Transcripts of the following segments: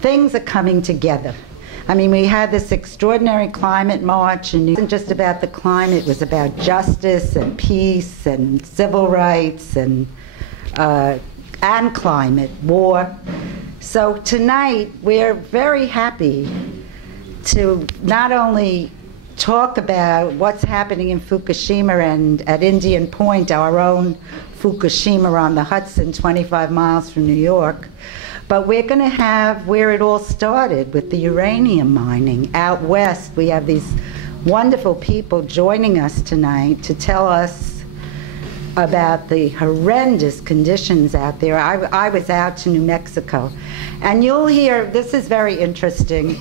things are coming together. I mean, we had this extraordinary climate march, and it wasn't just about the climate, it was about justice and peace and civil rights and climate, war. So tonight, we're very happy to not only talk about what's happening in Fukushima and at Indian Point, our own Fukushima on the Hudson, 25 miles from New York, but we're going to have where it all started with the uranium mining. Out west, we have these wonderful people joining us tonight to tell us about the horrendous conditions out there. I was out to New Mexico, and you'll hear, this is very interesting,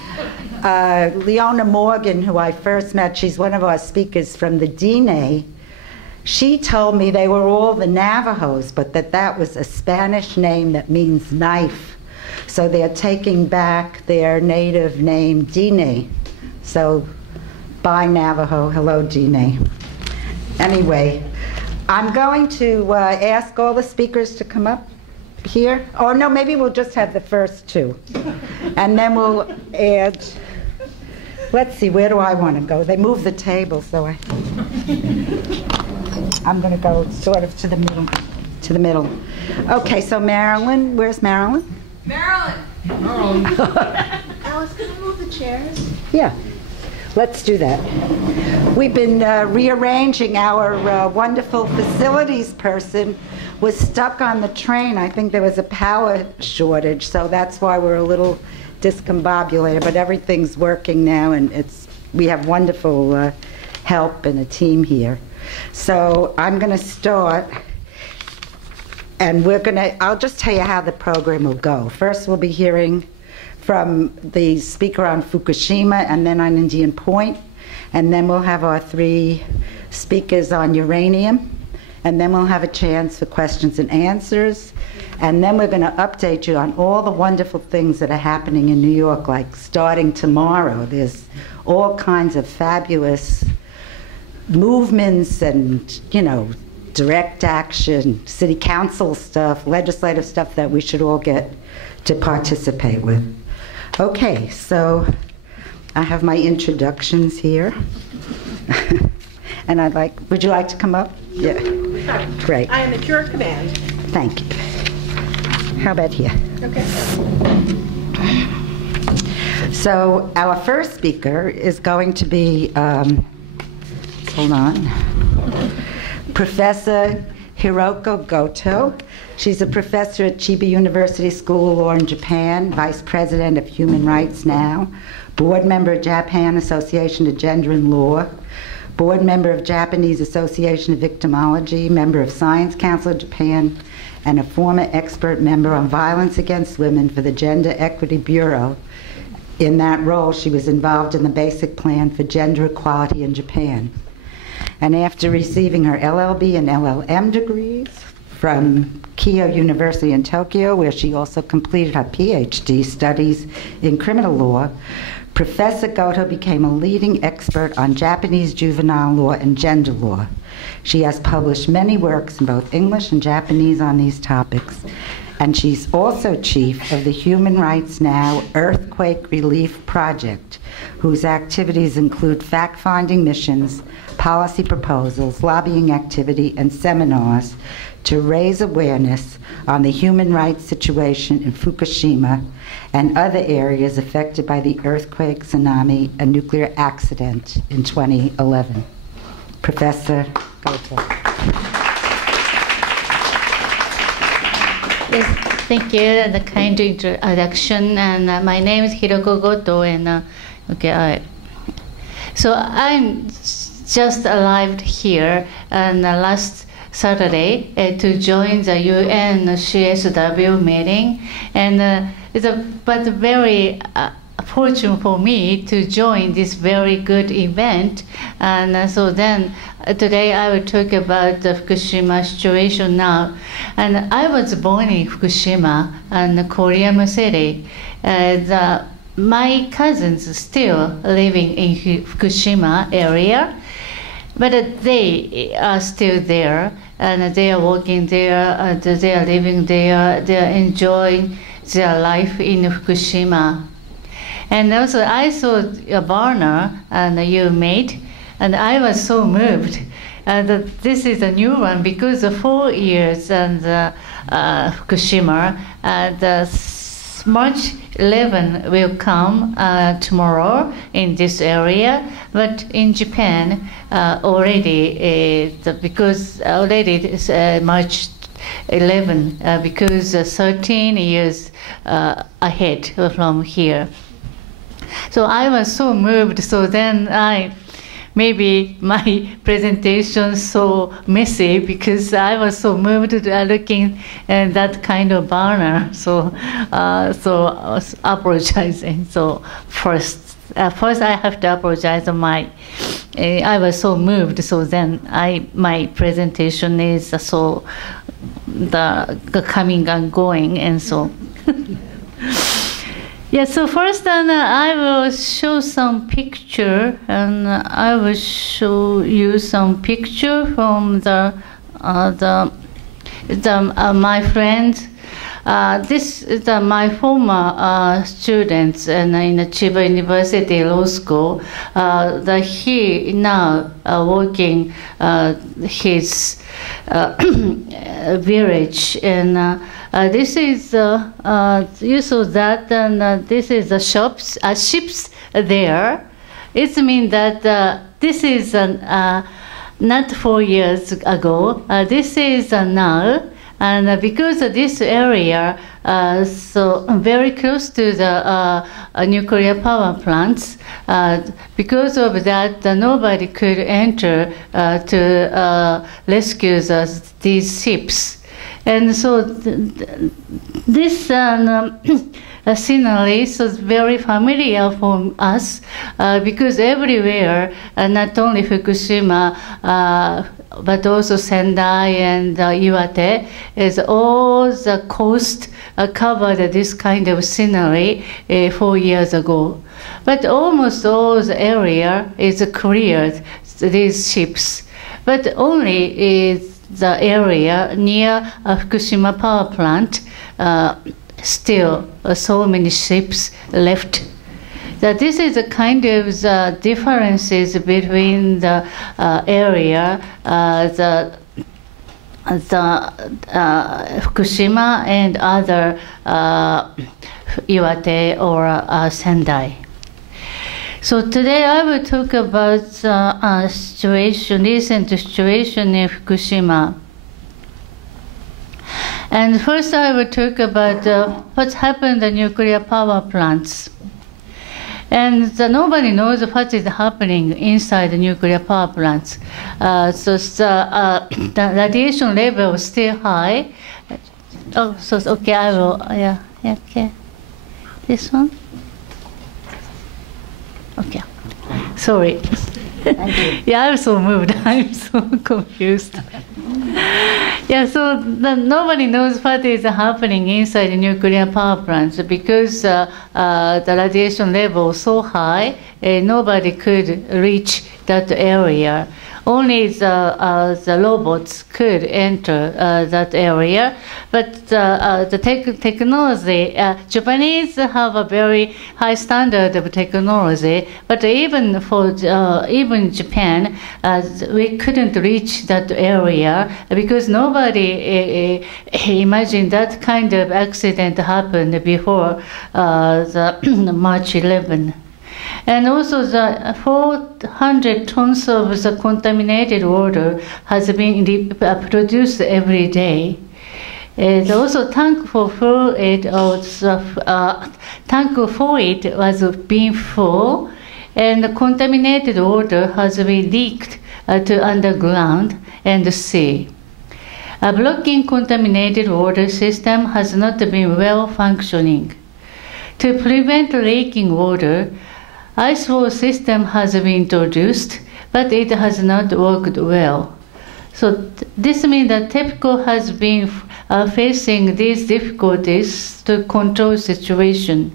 Leona Morgan, who I first met, she's one of our speakers from the Diné, she told me they were all the Navajos, but that was a Spanish name that means knife. So they're taking back their native name, Diné. So, bye Navajo, hello Diné. Anyway, I'm going to ask all the speakers to come up here. Oh no, maybe we'll just have the first two. And then we'll add, let's see, where do I want to go? They moved the table, so I'm going to go sort of to the middle. Okay, so Marilyn, where's Marilyn? Marilyn! Alice, can you move the chairs? Yeah, let's do that. We've been rearranging. Our wonderful facilities person was stuck on the train. I think there was a power shortage, so that's why we're a little discombobulated, but everything's working now, and we have wonderful help and a team here. So I'm going to start. And I'll just tell you how the program will go. First, we'll be hearing from the speaker on Fukushima and then on Indian Point. And then we'll have our three speakers on uranium. And then we'll have a chance for questions and answers. And then we're going to update you on all the wonderful things that are happening in New York, like starting tomorrow. There's all kinds of fabulous movements and, direct action, city council stuff, legislative stuff that we should all get to participate with. Okay, so I have my introductions here. And would you like to come up? Yeah. Great. I am at your command. Thank you. How about here? Okay. So our first speaker is going to be, hold on, Professor Hiroko Goto. She's a professor at Chiba University School of Law in Japan, vice president of Human Rights Now, board member of Japan Association of Gender and Law, board member of Japanese Association of Victimology, member of Science Council of Japan, and a former expert member on violence against women for the Gender Equity Bureau. In that role, she was involved in the Basic Plan for Gender Equality in Japan. And after receiving her LLB and LLM degrees from Keio University in Tokyo, where she also completed her PhD studies in criminal law, Professor Goto became a leading expert on Japanese juvenile law and gender law. She has published many works in both English and Japanese on these topics, and she's also chief of the Human Rights Now Earthquake Relief Project, whose activities include fact-finding missions, policy proposals, lobbying activity, and seminars to raise awareness on the human rights situation in Fukushima and other areas affected by the earthquake, tsunami, and nuclear accident in 2011. Professor Goto. Yes, thank you for the kind introduction. And my name is Hiroko Goto, and so I'm just arrived here last Saturday to join the UN CSW meeting, and it's very fortunate for me to join this very good event. And so then today I will talk about the Fukushima situation now. And I was born in Fukushima and Korean City. My cousins still living in Fukushima area, but they are still there, and they are working there, they are living there, they are enjoying their life in Fukushima. And also I saw a burner and you made, and I was so moved. And this is a new one because the 4 years and Fukushima, the March 11 will come tomorrow in this area, but in Japan already, because already it's March 11, because 13 years ahead from here. So I was so moved, so then maybe my presentation so messy because I was so moved looking at that kind of burner. So I was apologizing. So first I have to apologize. I was so moved. So then my presentation is so the coming and going, and so. Yeah, so first I will show some picture, and I will show you some picture from my friend. This is my former students in Chiba University Law School. He now working his village, and this is you saw that, and this is the ships there. It means that this is not 4 years ago. This is now. And because of this area, so very close to the nuclear power plants, because of that, nobody could enter to rescue these ships. And so this scenery is very familiar for us because everywhere, not only Fukushima, but also Sendai and Iwate, is all the coast covered this kind of scenery 4 years ago. But almost all the area is cleared, these ships. But only is the area near Fukushima power plant, still so many ships left. That this is a kind of the differences between the 仙台 Fukushima and other Iwate or Sendai. So today I will talk about recent situation in Fukushima. And first I will talk about what's happened in nuclear power plants. And nobody knows what is happening inside the nuclear power plants. So the radiation level is still high. Oh, so okay, I will, yeah, okay. This one? Okay, sorry. Yeah, I'm so moved. I'm so confused. Yeah, so nobody knows what is happening inside the nuclear power plants because the radiation level is so high, nobody could reach that area. Only the robots could enter that area, but the technology, Japanese have a very high standard of technology, but even for even Japan, we couldn't reach that area because nobody imagined that kind of accident happened before the March 11. And also the 400 tons of the contaminated water has been produced every day. And also tank for fluid was being full, and the contaminated water has been leaked to underground and the sea. A blocking contaminated water system has not been well functioning. To prevent leaking water, ice wall system has been introduced, but it has not worked well. So this means that TEPCO has been facing these difficulties to control situation.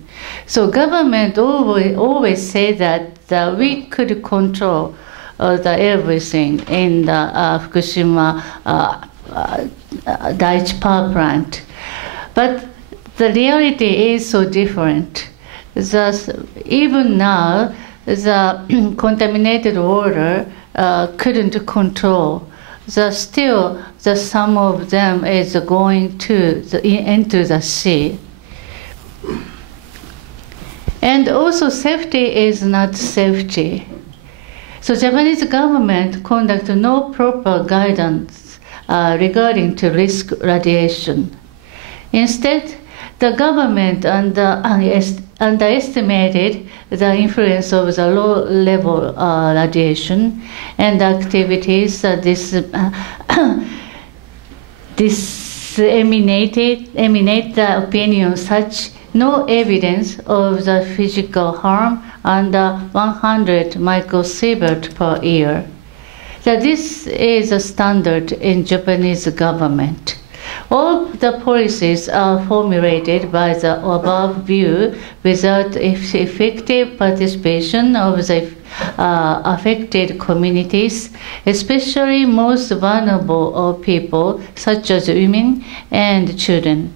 So government always say that we could control everything in the Fukushima Daiichi power plant, but the reality is so different. Even now, the contaminated water couldn't control. Still, some of them is going into the sea. And also, safety is not safety. So Japanese government conduct no proper guidance regarding to risk radiation. Instead, the government underestimated the influence of the low-level radiation and activities disseminate the opinion such no evidence of the physical harm under 100 microsievert per year. This is a standard in Japanese government. All the policies are formulated by the above view without effective participation of the affected communities, especially most vulnerable people such as women and children.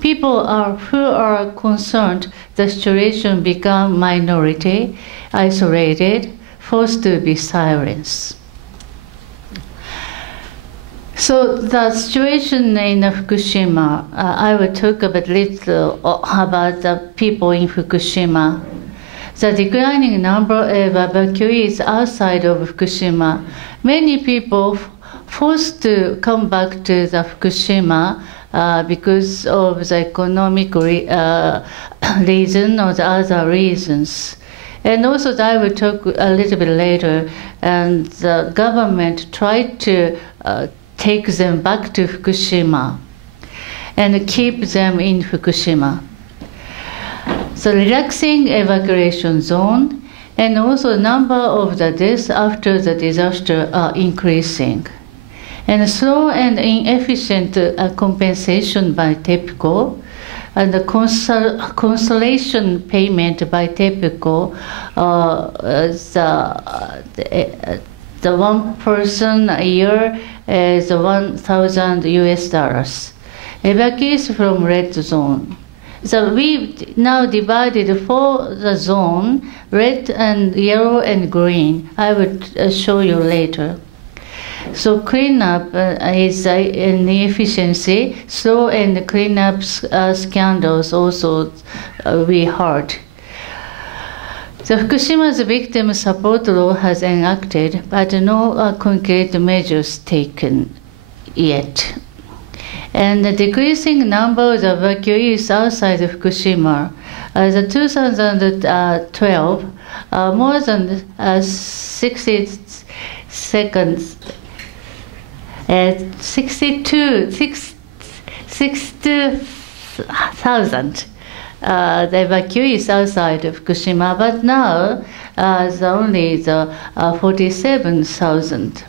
People who are concerned the situation become minority, isolated, forced to be silenced. So the situation in Fukushima, I will talk a little about the people in Fukushima. The declining number of evacuees outside of Fukushima, many people forced to come back to the Fukushima because of the economic reason or the other reasons. And also, I will talk a little bit later, and the government tried to take them back to Fukushima and keep them in Fukushima. So relaxing evacuation zone and also number of the deaths after the disaster are increasing. And slow and inefficient compensation by TEPCO and the consolation payment by TEPCO, the one person a year is 1,000 US dollars. Evacuees from red zone. So we now divided for the zone, red and yellow and green. I will show you later. So cleanup is inefficiency. Slow and cleanup scandals also we heard. The Fukushima's victim support law has enacted, but no concrete measures taken yet. And the decreasing number of evacuees outside of Fukushima, as of 2012, more than 62,000 the evacuees outside of Fukushima, but now only the 47,000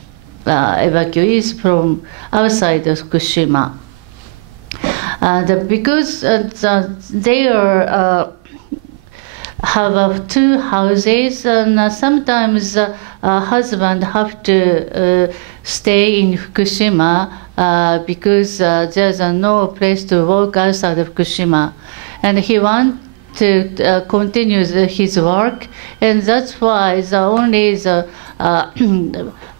evacuees from outside of Fukushima. Because they have two houses, and sometimes husband have to stay in Fukushima because there's no place to work outside of Fukushima. And he wants to continue his work, and that's why only the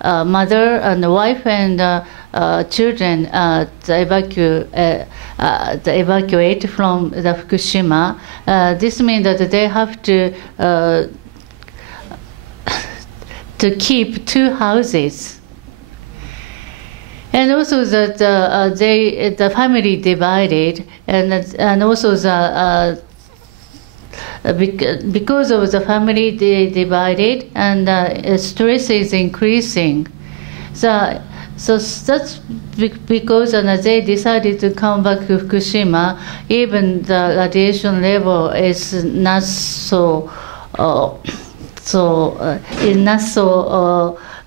mother and the wife and children evacuate from the Fukushima. This means that they have to keep two houses. And also that the family divided, and also because of the family divided, and stress is increasing. So that's because they decided to come back to Fukushima, even the radiation level is not so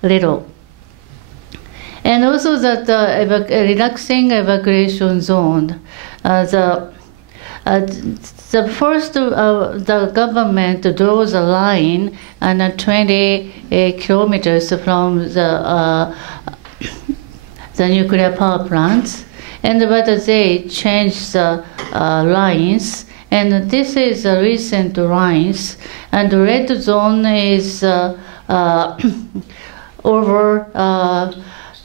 little. And also that relaxing evacuation zone, the first the government draws a line and 20 kilometers from the nuclear power plants, but they changed the lines. And this is the recent lines. And the red zone is over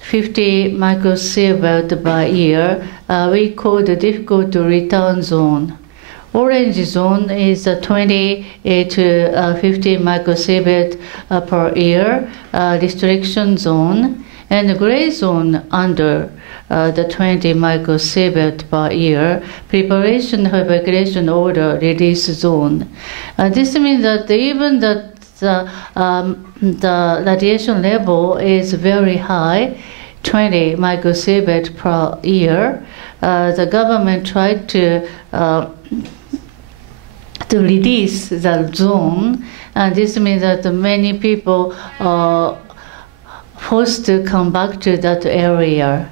50 microsievert per year. We call the difficult to return zone. Orange zone is 20 to 50 microsievert per year restriction zone, and the gray zone under the 20 microsievert per year preparation for evacuation order release zone. This means that even the radiation level is very high, 20 microsievert per year. The government tried to release the zone, and this means that many people are forced to come back to that area.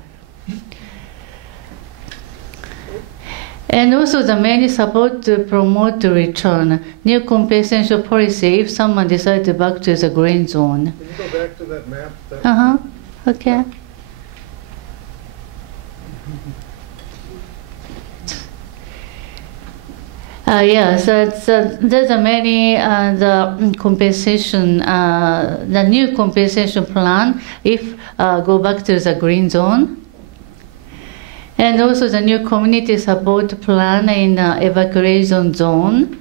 And also the many support to promote the return. New compensation policy if someone decides to back to the green zone. Can you go back to that map? Okay. Yes, there's a many the compensation, the new compensation plan if go back to the green zone. And also the new community support plan in evacuation zone.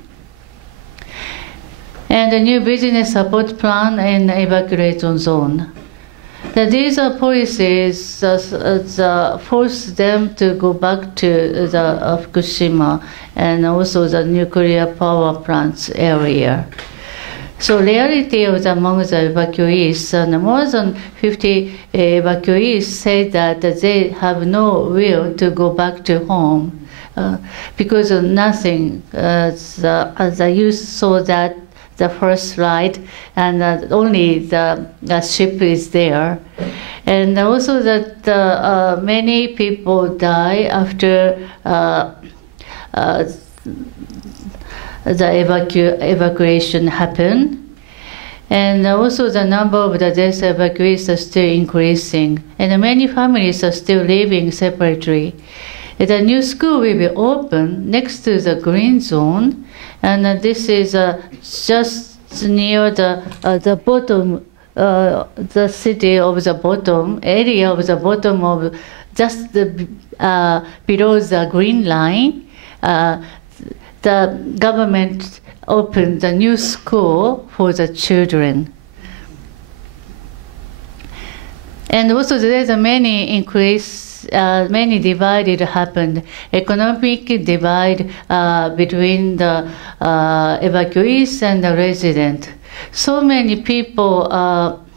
And the new business support plan in evacuation zone. These are policies that force them to go back to the Fukushima and also the nuclear power plants area. So reality of among the evacuees, and more than 50 evacuees say that they have no will to go back to home because of nothing. The youth saw that the first ride, and only the ship is there. And also that many people die after the evacuation happened. And also the number of the death evacuees are still increasing. And many families are still living separately. The new school will be open next to the green zone. And this is just near the bottom, the city of the bottom, area of the bottom of just below the green line. The government opened a new school for the children. And also there's a many increase, many divided happened. Economic divide between the evacuees and the resident. So many people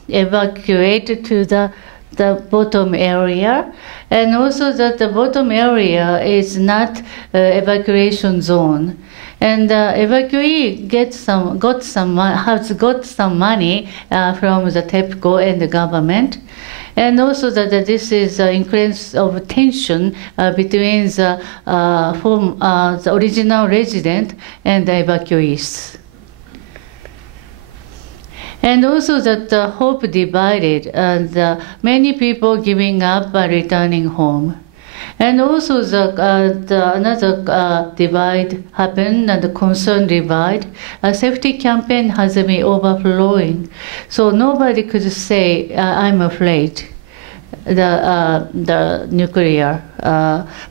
evacuated to the bottom area, and also that the bottom area is not evacuation zone. And evacuee has got some money from the TEPCO and the government. And also that this is an increase of tension between the original resident and the evacuees. And also that the hope divided, and many people giving up and returning home. And also another divide happened, and the concern divide. A safety campaign has been overflowing, so nobody could say, "I'm afraid." The nuclear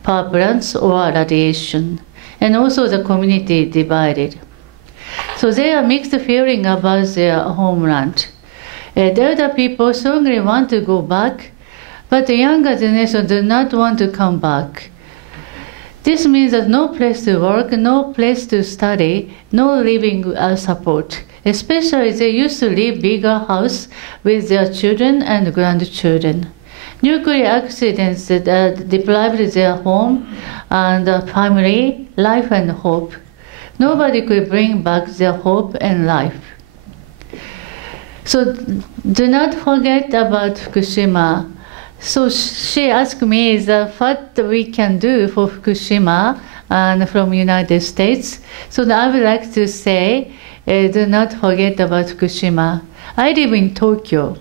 power plants or radiation, and also the community divided. So there are mixed feeling about their homeland. The elder people strongly want to go back, but the younger generation do not want to come back. This means that no place to work, no place to study, no living support. Especially they used to live bigger house with their children and grandchildren. Nuclear accidents deprived their home and family, life and hope. Nobody could bring back their hope and life. So do not forget about Fukushima. So she asked me what we can do for Fukushima and from United States. So I would like to say, do not forget about Fukushima. I live in Tokyo.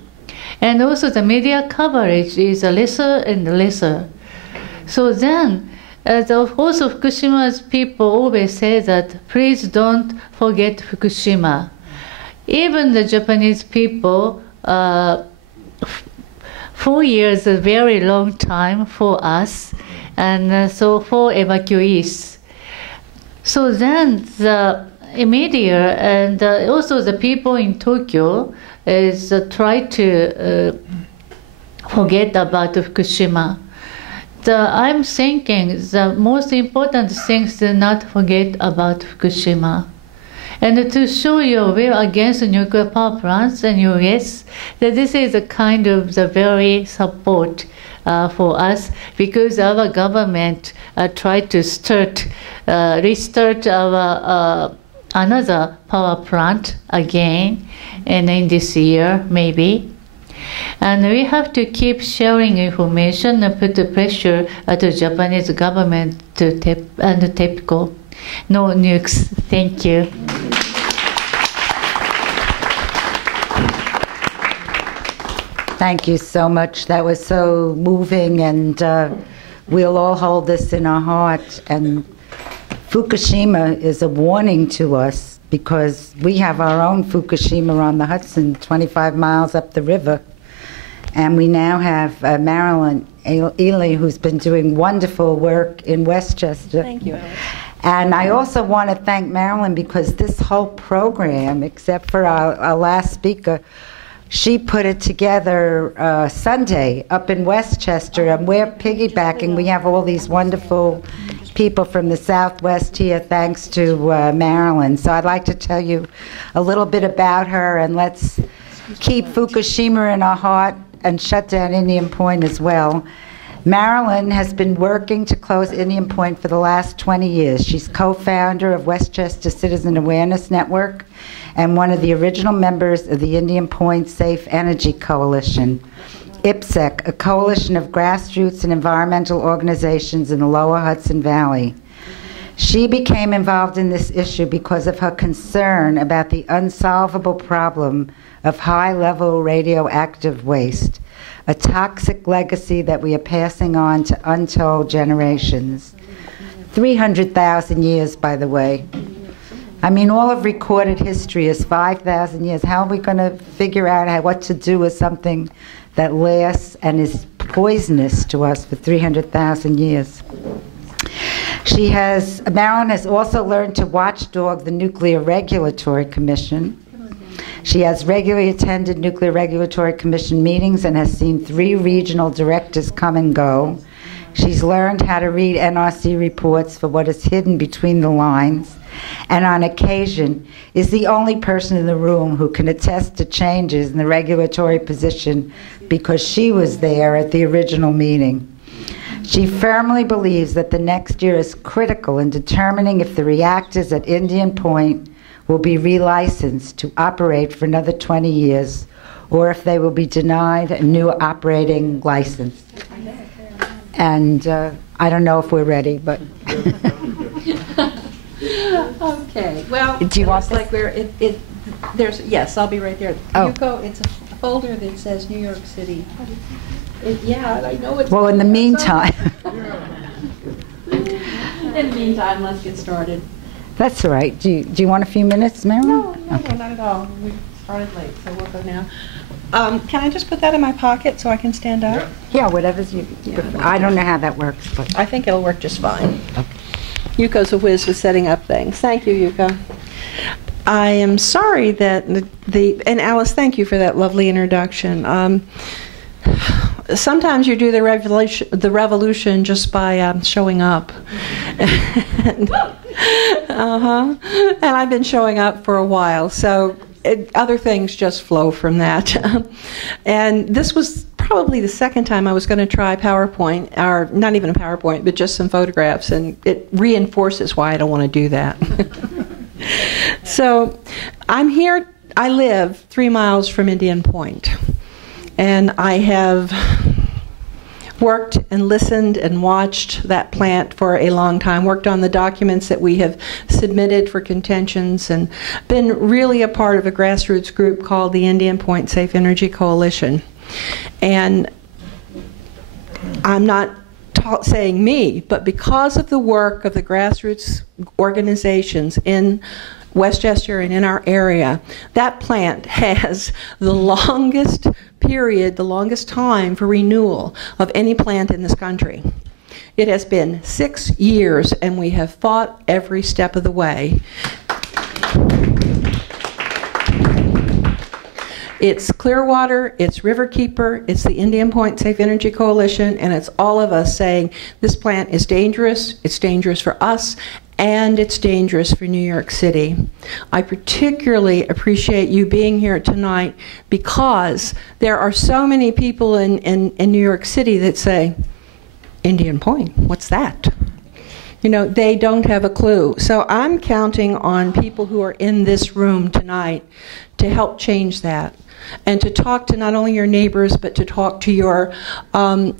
And also the media coverage is lesser and lesser. So then, also Fukushima's people always say that please don't forget Fukushima. Even the Japanese people, 4 years is a very long time for us, and so for evacuees. So then the media and also the people in Tokyo is try to forget about Fukushima. I'm thinking the most important thing is to not forget about Fukushima. And to show your will against nuclear power plants in US, that this is a kind of the very support for us, because our government tried to restart our another power plant again, and in this year maybe. And we have to keep sharing information and put the pressure at the Japanese government to TEPCO. No nukes. Thank you. Thank you so much. That was so moving, and we'll all hold this in our heart. And Fukushima is a warning to us, because we have our own Fukushima on the Hudson, 25 miles up the river. And we now have Marilyn Ely, who's been doing wonderful work in Westchester. Thank you, Alice. And I also want to thank Marilyn, because this whole program, except for our last speaker, she put it together Sunday up in Westchester, and we're piggybacking. We have all these wonderful people from the Southwest here, thanks to Marilyn. So I'd like to tell you a little bit about her, and let's keep Fukushima in our heart and shut down Indian Point as well. Marilyn has been working to close Indian Point for the last 20 years. She's co-founder of Westchester Citizen Awareness Network and one of the original members of the Indian Point Safe Energy Coalition, IPSEC, a coalition of grassroots and environmental organizations in the lower Hudson Valley. She became involved in this issue because of her concern about the unsolvable problem of high-level radioactive waste, a toxic legacy that we are passing on to untold generations. 300,000 years, by the way. I mean, all of recorded history is 5,000 years. How are we going to figure out what to do with something that lasts and is poisonous to us for 300,000 years? Marilyn has also learned to watchdog the Nuclear Regulatory Commission. She has regularly attended Nuclear Regulatory Commission meetings and has seen 3 regional directors come and go. She's learned how to read NRC reports for what is hidden between the lines, and on occasion is the only person in the room who can attest to changes in the regulatory position because she was there at the original meeting. She firmly believes that the next year is critical in determining if the reactors at Indian Point will be relicensed to operate for another 20 years, or if they will be denied a new operating license. And I don't know if we're ready, but... Okay, well, Do you want it's like there's, yes, I'll be right there. Oh. Yuko, it's a folder that says New York City. Yeah, I know it's... Well, in the meantime... In the meantime, let's get started. That's all right. Do you want a few minutes, Marilyn? No, not at all. We started late, so we'll go now. Can I just put that in my pocket so I can stand up? Yeah, whatever's you prefer. I don't know how that works, but... I think it'll work just fine. Okay. Yuko's a whiz with setting up things. Thank you, Yuko. I am sorry that and Alice, thank you for that lovely introduction. Sometimes you do the revolution just by showing up. And I've been showing up for a while, so other things just flow from that. And this was probably the second time I was going to try PowerPoint, or not even a PowerPoint, but just some photographs, and it reinforces why I don't want to do that. So I'm here, I live 3 miles from Indian Point, and I have worked and listened and watched that plant for a long time, worked on the documents that we have submitted for contentions, and been really a part of a grassroots group called the Indian Point Safe Energy Coalition. And I'm not saying me, but because of the work of the grassroots organizations in Westchester and in our area, that plant has the longest period, the longest time for renewal of any plant in this country. It has been 6 years, and we have fought every step of the way. It's Clearwater, it's Riverkeeper, it's the Indian Point Safe Energy Coalition, and it's all of us saying this plant is dangerous, it's dangerous for us, and it's dangerous for New York City. I particularly appreciate you being here tonight because there are so many people in New York City that say, Indian Point, what's that? You know, they don't have a clue. So I'm counting on people who are in this room tonight to help change that, and to talk to not only your neighbors, but to talk to your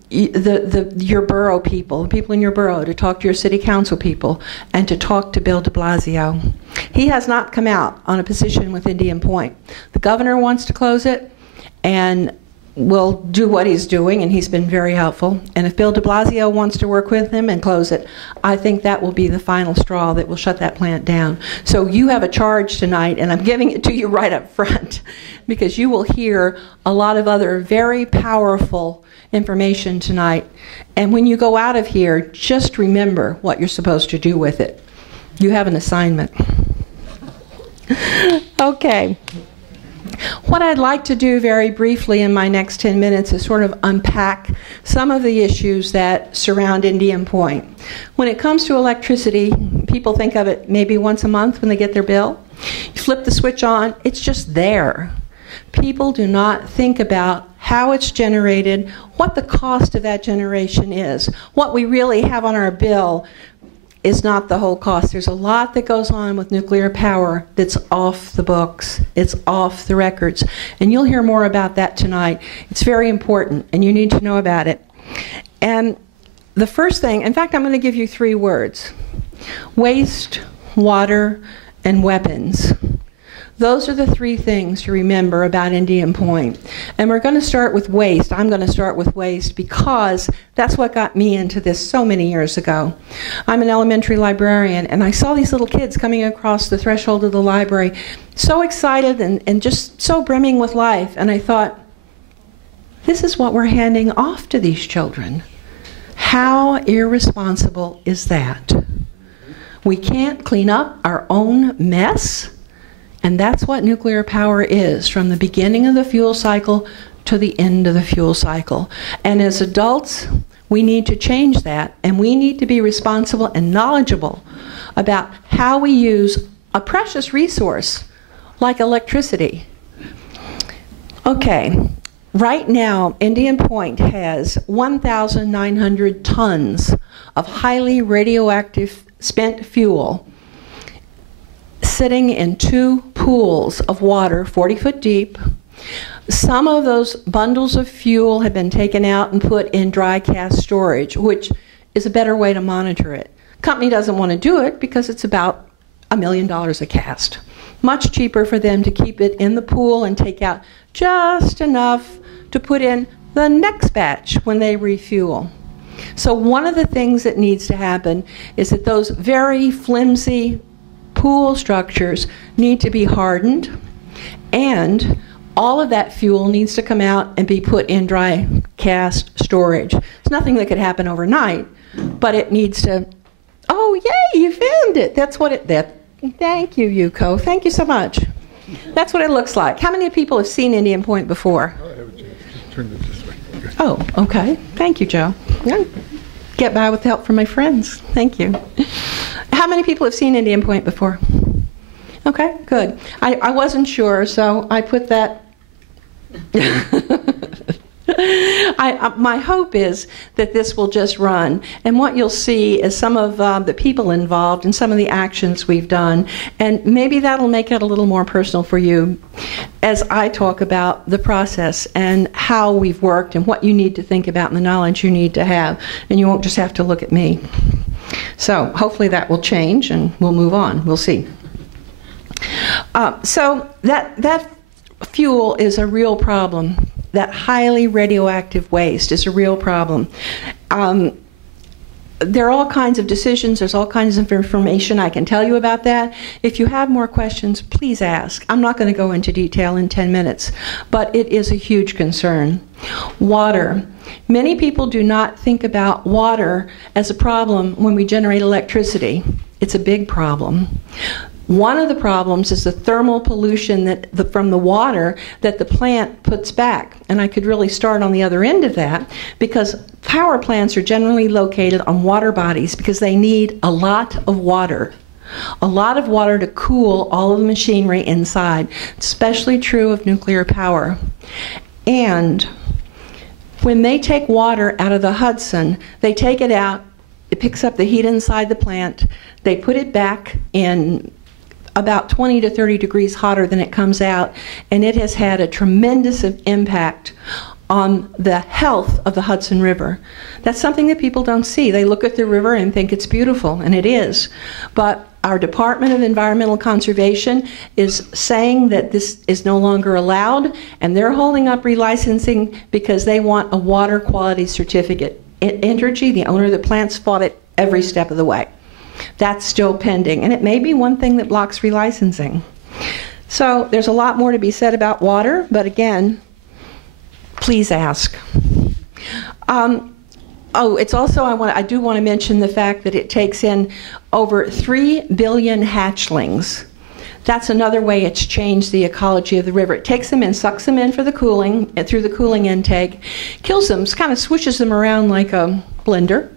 your borough people in your borough, to talk to your city council people, and to talk to Bill de Blasio. He has not come out on a position with Indian Point. The governor wants to close it, and will do what he's doing, and he's been very helpful. And if Bill de Blasio wants to work with him and close it, I think that will be the final straw that will shut that plant down. So you have a charge tonight, and I'm giving it to you right up front, because you will hear a lot of other very powerful information tonight. And when you go out of here, just remember what you're supposed to do with it. You have an assignment. Okay. What I'd like to do very briefly in my next 10 minutes is sort of unpack some of the issues that surround Indian Point. When it comes to electricity, people think of it maybe once a month when they get their bill. You flip the switch on, it's just there. People do not think about how it's generated, what the cost of that generation is. What we really have on our bill is not the whole cost. There's a lot that goes on with nuclear power that's off the books. It's off the records. And you'll hear more about that tonight. It's very important, and you need to know about it. And the first thing, in fact, I'm going to give you 3 words: waste, water, and weapons. Those are the 3 things to remember about Indian Point. And we're going to start with waste. I'm going to start with waste because that's what got me into this so many years ago. I'm an elementary librarian, and I saw these little kids coming across the threshold of the library, so excited and just so brimming with life. And I thought, this is what we're handing off to these children. How irresponsible is that? We can't clean up our own mess? And that's what nuclear power is, from the beginning of the fuel cycle to the end of the fuel cycle. And as adults, we need to change that, and we need to be responsible and knowledgeable about how we use a precious resource like electricity. Okay, right now, Indian Point has 1,900 tons of highly radioactive spent fuel sitting in 2 pools of water 40 foot deep. Some of those bundles of fuel have been taken out and put in dry cask storage, which is a better way to monitor it. Company doesn't want to do it because it's about $1 million a cast. Much cheaper for them to keep it in the pool and take out just enough to put in the next batch when they refuel. So one of the things that needs to happen is that those very flimsy pool structures need to be hardened, and all of that fuel needs to come out and be put in dry cask storage. It's nothing that could happen overnight, but it needs to, oh yay, you found it. That's what it, thank you, Yuko. Thank you so much. That's what it looks like. How many people have seen Indian Point before? I have just turned it this way. Okay. Oh, okay. Thank you, Joe. Yeah. Get by with help from my friends. Thank you. How many people have seen Indian Point before? Okay, good. I wasn't sure, so I put that. My hope is that this will just run, and what you'll see is some of the people involved and some of the actions we've done, and maybe that'll make it a little more personal for you as I talk about the process and how we've worked and what you need to think about and the knowledge you need to have, and you won't just have to look at me. So hopefully that will change, and we'll move on. We'll see. So that fuel is a real problem. That highly radioactive waste is a real problem. there are all kinds of decisions, there's all kinds of information I can tell you about that. If you have more questions, please ask. I'm not going to go into detail in 10 minutes, but it is a huge concern. Water. Many people do not think about water as a problem when we generate electricity. It's a big problem. One of the problems is the thermal pollution from the water that the plant puts back. And I could really start on the other end of that, because power plants are generally located on water bodies because they need a lot of water. A lot of water to cool all of the machinery inside. It's especially true of nuclear power. And when they take water out of the Hudson, they take it out, it picks up the heat inside the plant, they put it back in about 20 to 30 degrees hotter than it comes out, and it has had a tremendous impact on the health of the Hudson River. That's something that people don't see. They look at the river and think it's beautiful, and it is. But our Department of Environmental Conservation is saying that this is no longer allowed, and they're holding up relicensing because they want a water quality certificate. Entergy, the owner of the plants, fought it every step of the way. That's still pending, and it may be one thing that blocks relicensing. So there's a lot more to be said about water, but again, please ask. It's also, I do want to mention the fact that it takes in over 3 billion hatchlings. That's another way it's changed the ecology of the river. It takes them in, sucks them in for the cooling, through the cooling intake, kills them, kind of swishes them around like a blender,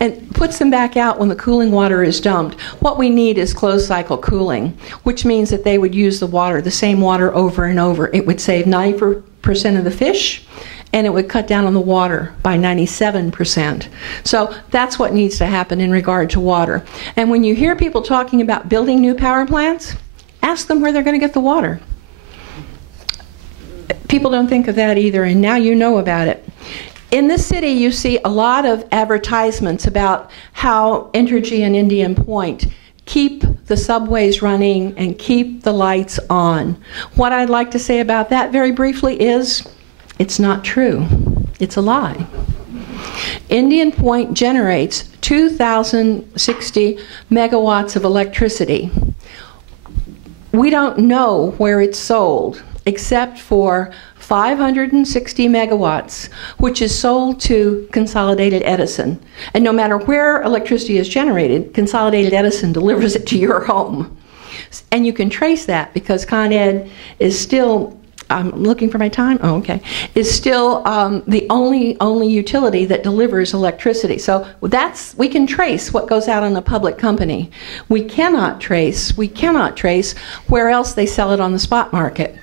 and puts them back out when the cooling water is dumped. What we need is closed cycle cooling, which means that they would use the water, the same water over and over. It would save 90% of the fish, and it would cut down on the water by 97%. So that's what needs to happen in regard to water. And when you hear people talking about building new power plants, ask them where they're going to get the water. People don't think of that either, and now you know about it. In this city, you see a lot of advertisements about how Entergy and Indian Point keep the subways running and keep the lights on. What I'd like to say about that very briefly is, it's not true. It's a lie. Indian Point generates 2,060 megawatts of electricity. We don't know where it's sold, except for 560 megawatts, which is sold to Consolidated Edison. And no matter where electricity is generated, Consolidated Edison delivers it to your home. And you can trace that because Con Ed is still, I'm looking for my time, oh, okay, is still the only utility that delivers electricity. So we can trace what goes out on a public company. We cannot trace where else they sell it on the spot market.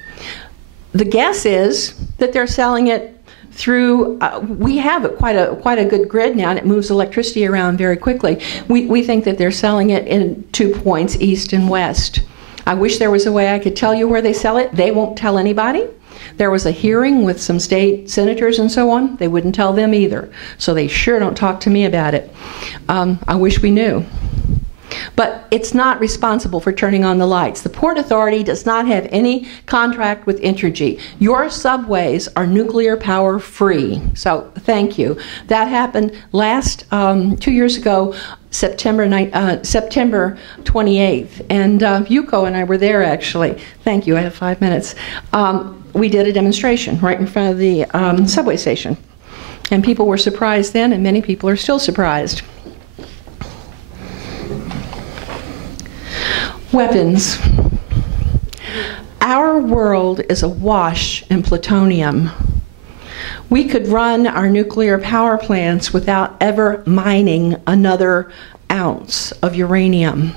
The guess is that they're selling it through, we have quite a good grid now, and it moves electricity around very quickly. We think that they're selling it in 2 points, east and west. I wish there was a way I could tell you where they sell it. They won't tell anybody. There was a hearing with some state senators and so on. They wouldn't tell them either. So they sure don't talk to me about it. I wish we knew. But it's not responsible for turning on the lights. The Port Authority does not have any contract with Entergy. Your subways are nuclear power free. So thank you. That happened last 2 years ago, September 28th. And Yuko and I were there, actually. Thank you. I have 5 minutes. We did a demonstration right in front of the subway station. And people were surprised then, and many people are still surprised. Weapons. Our world is awash in plutonium. We could run our nuclear power plants without ever mining another ounce of uranium.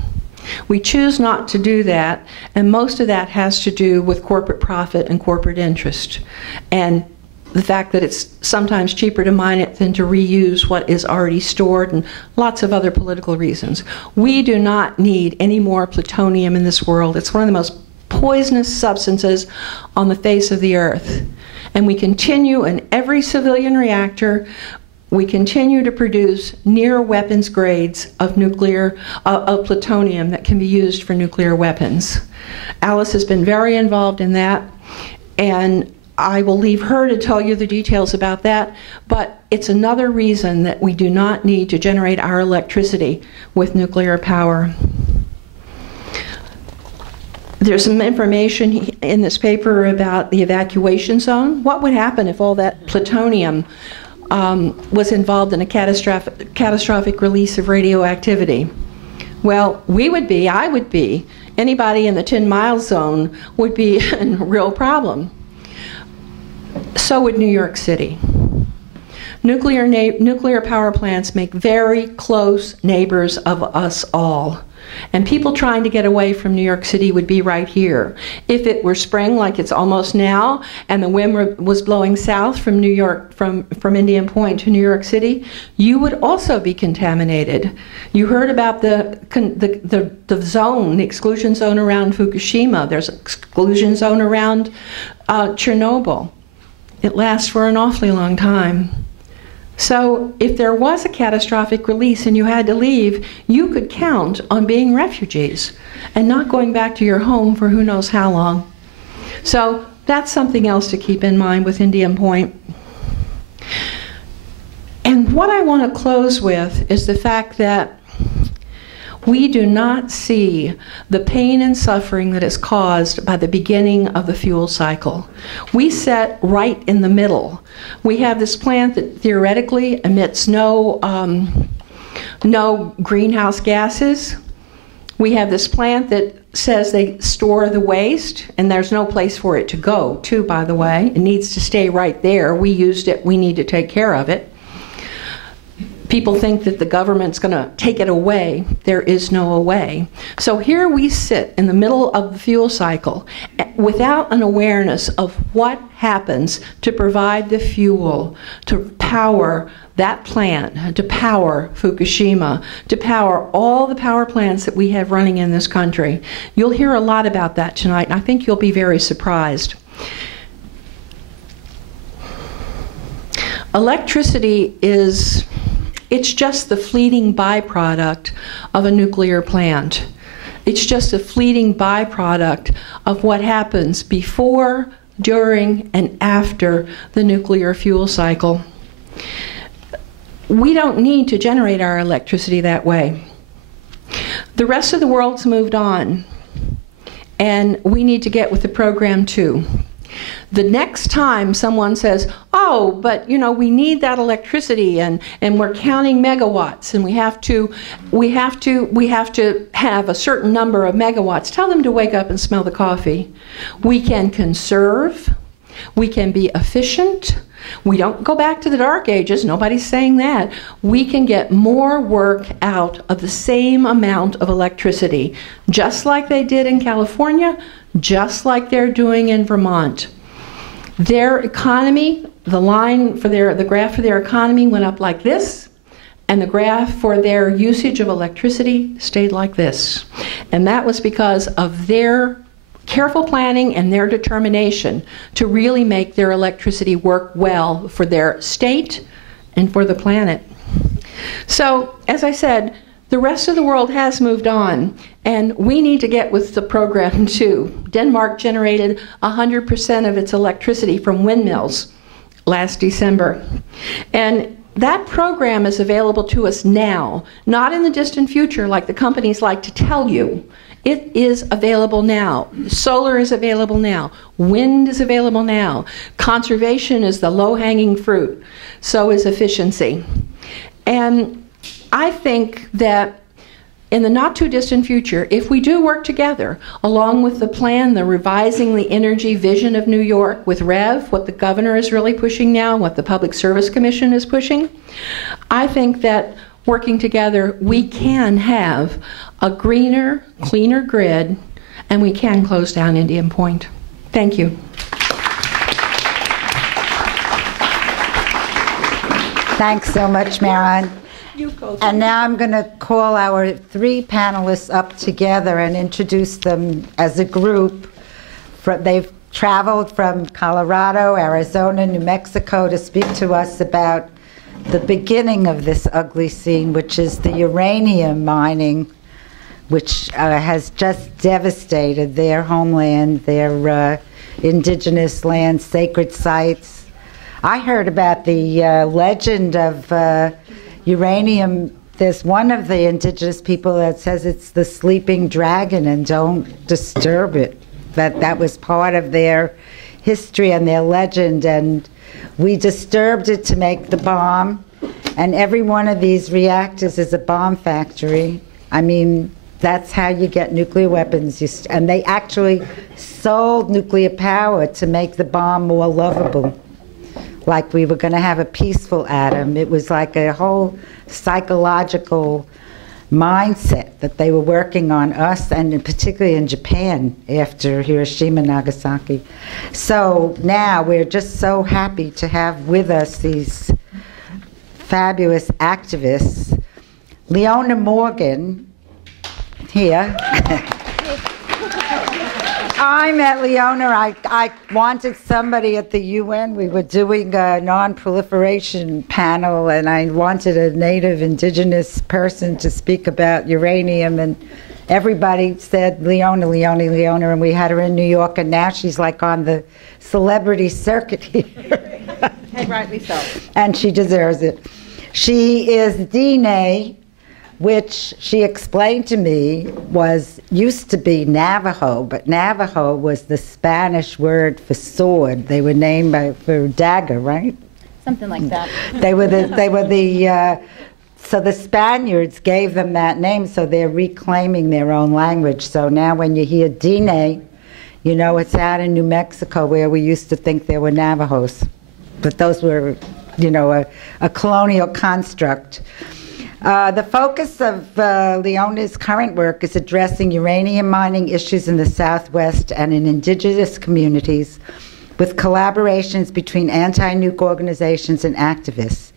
We choose not to do that, and most of that has to do with corporate profit and corporate interest, and the fact that it's sometimes cheaper to mine it than to reuse what is already stored, and lots of other political reasons. We do not need any more plutonium in this world. It's one of the most poisonous substances on the face of the earth. And we continue in every civilian reactor, we continue to produce near weapons grades of plutonium that can be used for nuclear weapons. Alice has been very involved in that, and I will leave her to tell you the details about that, but it's another reason that we do not need to generate our electricity with nuclear power. There's some information in this paper about the evacuation zone. What would happen if all that plutonium was involved in a catastrophic release of radioactivity? Well, I would be, anybody in the 10-mile zone would be in a real problem. So would New York City. Nuclear power plants make very close neighbors of us all. And people trying to get away from New York City would be right here. If it were spring, like it's almost now, and the wind was blowing south from New York, from Indian Point to New York City, you would also be contaminated. You heard about the zone, the exclusion zone around Fukushima. There's an exclusion zone around Chernobyl. It lasts for an awfully long time. So if there was a catastrophic release and you had to leave, you could count on being refugees and not going back to your home for who knows how long. So that's something else to keep in mind with Indian Point. And what I want to close with is the fact that we do not see the pain and suffering that is caused by the beginning of the fuel cycle. We sit right in the middle. We have this plant that theoretically emits no greenhouse gases. We have this plant that says they store the waste, and there's no place for it to go, too, by the way. It needs to stay right there. We used it. We need to take care of it. People think that the government's going to take it away. There is no away. So here we sit in the middle of the fuel cycle without an awareness of what happens to provide the fuel to power that plant, to power Fukushima, to power all the power plants that we have running in this country. You'll hear a lot about that tonight, and I think you'll be very surprised. Electricity it's just the fleeting byproduct of a nuclear plant. It's just a fleeting byproduct of what happens before, during, and after the nuclear fuel cycle. We don't need to generate our electricity that way. The rest of the world's moved on, and we need to get with the program too. The next time someone says, oh, but we need that electricity and we're counting megawatts and we have to have a certain number of megawatts, tell them to wake up and smell the coffee. We can conserve, we can be efficient. We don't go back to the dark ages, nobody's saying that. We can get more work out of the same amount of electricity, just like they did in California, just like they're doing in Vermont. Their economy, the graph for their economy went up like this, and the graph for their usage of electricity stayed like this. And that was because of their careful planning and their determination to really make their electricity work well for their state and for the planet. So, as I said, the rest of the world has moved on, and we need to get with the program too. Denmark generated 100% of its electricity from windmills last December. And that program is available to us now, not in the distant future like the companies like to tell you. It is available now. Solar is available now. Wind is available now. Conservation is the low-hanging fruit. So is efficiency. And I think that in the not-too-distant future, if we do work together, along with the plan, the revising the energy vision of New York with REV, what the governor is really pushing now, what the Public Service Commission is pushing, I think that working together, we can have a greener, cleaner grid, and we can close down Indian Point. Thank you. Thanks so much, Marianne. And now I'm going to call our three panelists up together and introduce them as a group. They've traveled from Colorado, Arizona, New Mexico to speak to us about the beginning of this ugly scene, which is the uranium mining, which has just devastated their homeland, their indigenous lands, sacred sites. I heard about the legend of uranium. There's one of the indigenous people that says it's the sleeping dragon and don't disturb it. That was part of their history and their legend, and we disturbed it to make the bomb. And every one of these reactors is a bomb factory. I mean, that's how you get nuclear weapons. And they actually sold nuclear power to make the bomb more lovable. Like we were going to have a peaceful atom. It was like a whole psychological mindset that they were working on us, and particularly in Japan after Hiroshima and Nagasaki. So now we're just so happy to have with us these fabulous activists. Leona Morgan, here. I met Leona. I wanted somebody at the UN. We were doing a non-proliferation panel, and I wanted a native indigenous person to speak about uranium, and everybody said Leona, Leona, Leona, and we had her in New York, and now she's like on the celebrity circuit here. And rightly so. And she deserves it. She is Dine, which she explained to me used to be Navajo, but Navajo was the Spanish word for sword. They were named for dagger, right? Something like that. So the Spaniards gave them that name, so they're reclaiming their own language. So now when you hear Dine, you know it's out in New Mexico where we used to think there were Navajos. But those were, a colonial construct. The focus of Leona's current work is addressing uranium mining issues in the Southwest and in indigenous communities with collaborations between anti-nuke organizations and activists.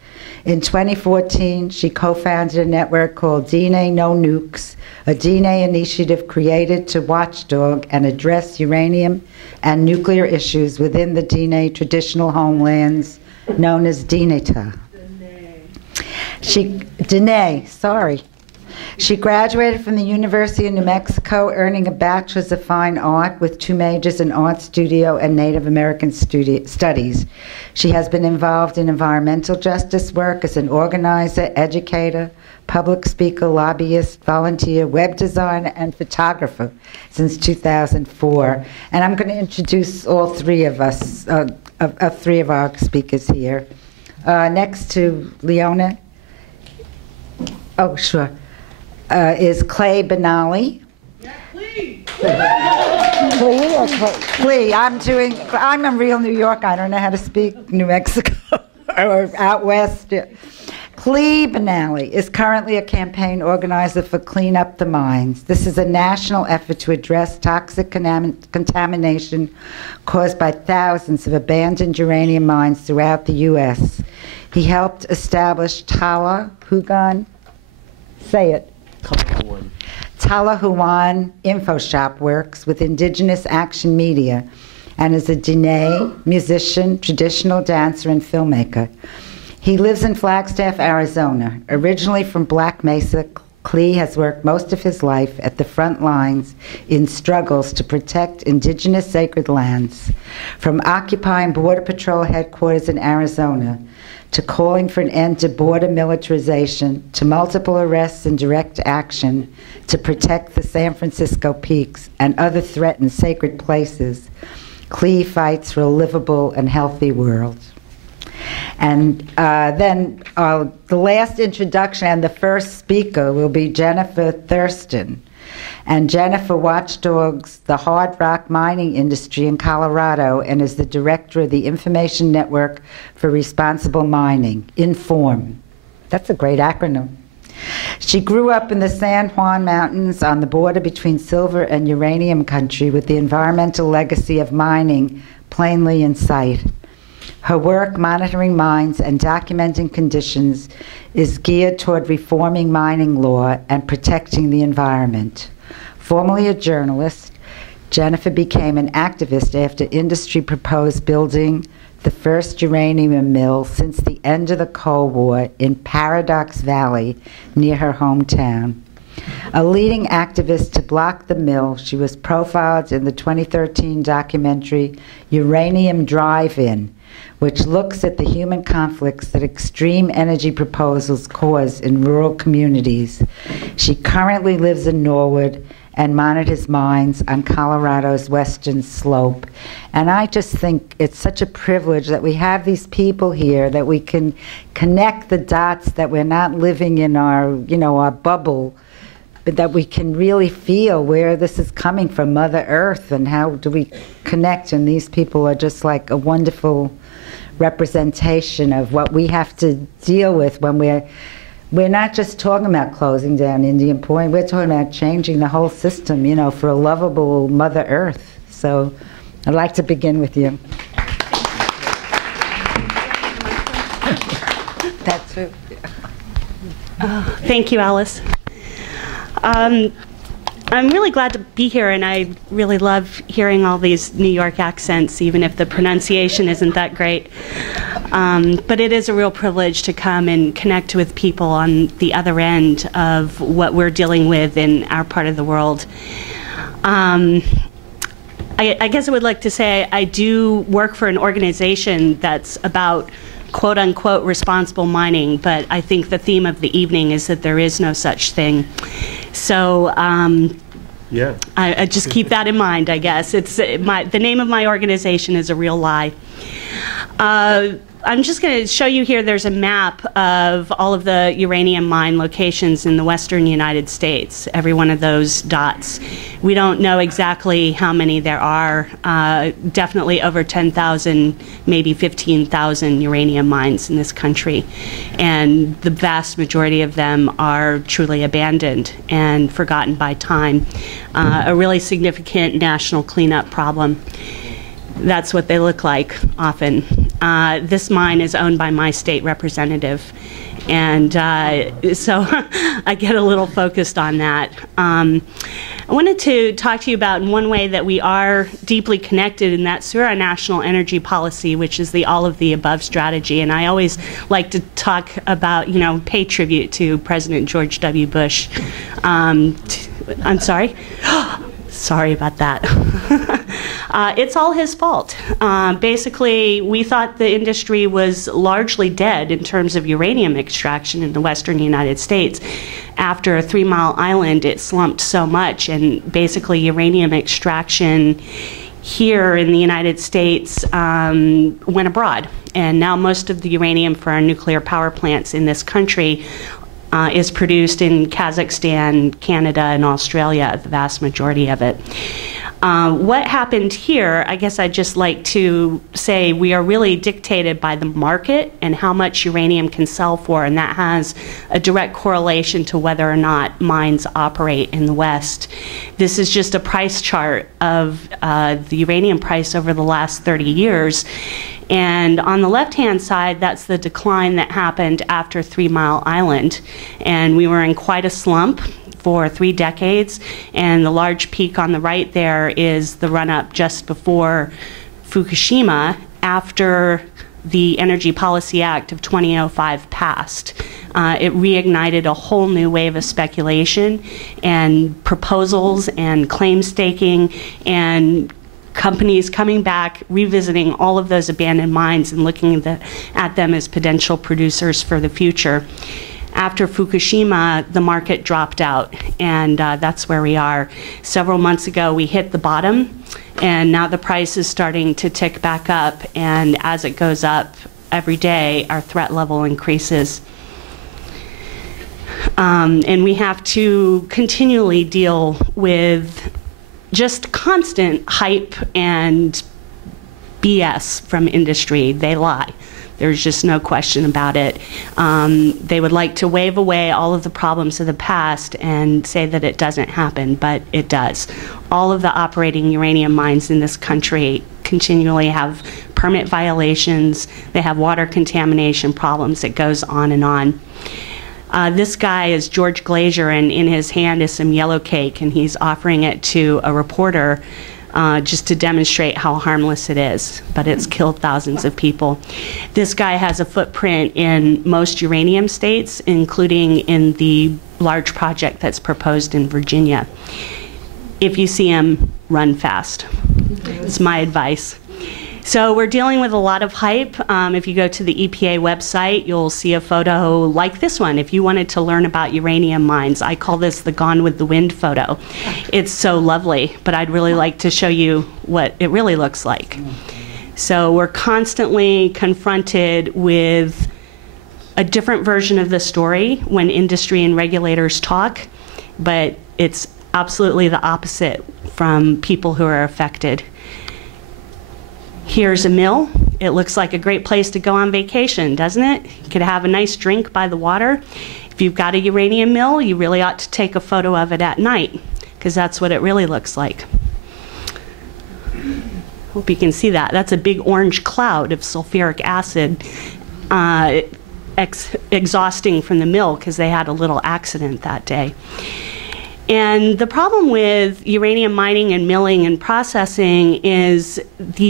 In 2014, she co-founded a network called Dine No Nukes, a Dine initiative created to watchdog and address uranium and nuclear issues within the Dine traditional homelands known as Dineta. She graduated from the University of New Mexico, earning a Bachelor's of Fine Art with 2 majors in Art Studio and Native American Studies. She has been involved in environmental justice work as an organizer, educator, public speaker, lobbyist, volunteer, web designer, and photographer since 2004. And I'm going to introduce all 3 of us, 3 of our speakers here. Next to Leona, is Clay Benally. Yeah, Clee. Clee or Clee? I'm a real New Yorker. I don't know how to speak New Mexico or out west. Clee Benally is currently a campaign organizer for Clean Up the Mines. This is a national effort to address toxic contamination caused by thousands of abandoned uranium mines throughout the U.S. He helped establish Talahuan, say it. Talahuan InfoShop works with Indigenous Action Media and is a Dine musician, traditional dancer, and filmmaker. He lives in Flagstaff, Arizona. Originally from Black Mesa, Clee has worked most of his life at the front lines in struggles to protect indigenous sacred lands, from occupying Border Patrol headquarters in Arizona to calling for an end to border militarization, to multiple arrests and direct action to protect the San Francisco peaks and other threatened sacred places. Clee fights for a livable and healthy world. And then the last introduction and the first speaker will be Jennifer Thurston. And Jennifer watchdogs the hard rock mining industry in Colorado and is the director of the Information Network for Responsible Mining, INFORM. That's a great acronym. She grew up in the San Juan Mountains on the border between silver and uranium country with the environmental legacy of mining plainly in sight. Her work monitoring mines and documenting conditions is geared toward reforming mining law and protecting the environment. Formerly a journalist, Jennifer became an activist after industry proposed building the first uranium mill since the end of the Cold War in Paradox Valley near her hometown. A leading activist to block the mill, she was profiled in the 2013 documentary Uranium Drive-In, which looks at the human conflicts that extreme energy proposals cause in rural communities. She currently lives in Norwood and monitors mines on Colorado's western slope. And I just think it's such a privilege that we have these people here, that we can connect the dots, that we're not living in our, our bubble, but that we can really feel where this is coming from, Mother Earth, and how do we connect. And these people are just like a wonderful representation of what we have to deal with when we're not just talking about closing down Indian Point, we're talking about changing the whole system, for a lovable Mother Earth. So I'd like to begin with you. That's it. Thank you, Alice. I'm really glad to be here, and I really love hearing all these New York accents, even if the pronunciation isn't that great. But it is a real privilege to come and connect with people on the other end of what we're dealing with in our part of the world. I guess I would like to say I do work for an organization that's about quote-unquote responsible mining, but I think the theme of the evening is that there is no such thing. So Yeah. I just keep that in mind, I guess. The name of my organization is a real lie. I'm just going to show you here, there's a map of all of the uranium mine locations in the western United States, every one of those dots. We don't know exactly how many there are, definitely over 10,000, maybe 15,000 uranium mines in this country. And the vast majority of them are truly abandoned and forgotten by time. A really significant national cleanup problem. That's what they look like often. This mine is owned by my state representative, and so I get a little focused on that. I wanted to talk to you about one way that we are deeply connected, and that's through our national energy policy, which is the all of the above strategy. And I always like to talk about, pay tribute to President George W. Bush. I'm sorry? Sorry about that. It's all his fault. Basically, we thought the industry was largely dead in terms of uranium extraction in the western United States. After 3 Mile Island, it slumped so much, and basically uranium extraction here in the United States went abroad. And now most of the uranium for our nuclear power plants in this country is produced in Kazakhstan, Canada, and Australia, the vast majority of it. What happened here, I guess I'd just like to say we are really dictated by the market and how much uranium can sell for, and that has a direct correlation to whether or not mines operate in the West. This is just a price chart of the uranium price over the last 30 years. And on the left-hand side, that's the decline that happened after 3 Mile Island. And we were in quite a slump for 3 decades. And the large peak on the right there is the run-up just before Fukushima, after the Energy Policy Act of 2005 passed. It reignited a whole new wave of speculation and proposals and claim staking and companies coming back, revisiting all of those abandoned mines and looking at them as potential producers for the future. After Fukushima, the market dropped out, and that's where we are. Several months ago, we hit the bottom, and now the price is starting to tick back up, and as it goes up every day, our threat level increases. And we have to continually deal with just constant hype and BS from industry. They lie. There's just no question about it. They would like to wave away all of the problems of the past and say that it doesn't happen, but it does. All of the operating uranium mines in this country continually have permit violations. They have water contamination problems. It goes on and on. This guy is George Glazier, and in his hand is some yellow cake, and he's offering it to a reporter just to demonstrate how harmless it is, but it's killed thousands of people. This guy has a footprint in most uranium states, including in the large project that's proposed in Virginia. If you see him, run fast. It's my advice. So we're dealing with a lot of hype. If you go to the EPA website, you'll see a photo like this one. If you wanted to learn about uranium mines, I call this the Gone with the Wind photo. It's so lovely, but I'd really like to show you what it really looks like. So we're constantly confronted with a different version of the story when industry and regulators talk, but it's absolutely the opposite from people who are affected. Here's a mill. It looks like a great place to go on vacation, doesn't it? You could have a nice drink by the water. If you've got a uranium mill, you really ought to take a photo of it at night, because that's what it really looks like. Hope you can see that. That's a big orange cloud of sulfuric acid exhausting from the mill because they had a little accident that day. And the problem with uranium mining and milling and processing is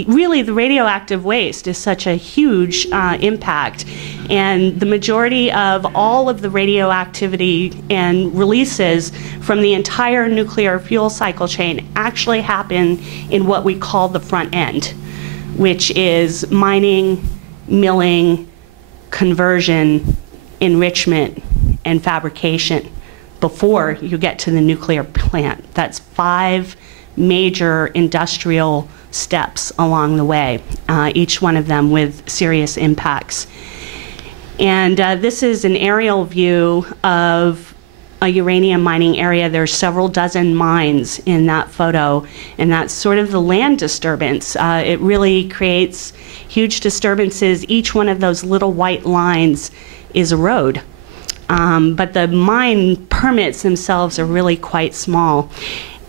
really the radioactive waste is such a huge impact. And the majority of all of the radioactivity and releases from the entire nuclear fuel cycle chain actually happen in what we call the front end, which is mining, milling, conversion, enrichment, and fabrication before you get to the nuclear plant. That's 5 major industrial steps along the way, each one of them with serious impacts. And this is an aerial view of a uranium mining area. There's several dozen mines in that photo, and that's sort of the land disturbance. It really creates huge disturbances. Each one of those little white lines is a road. But the mine permits themselves are really quite small.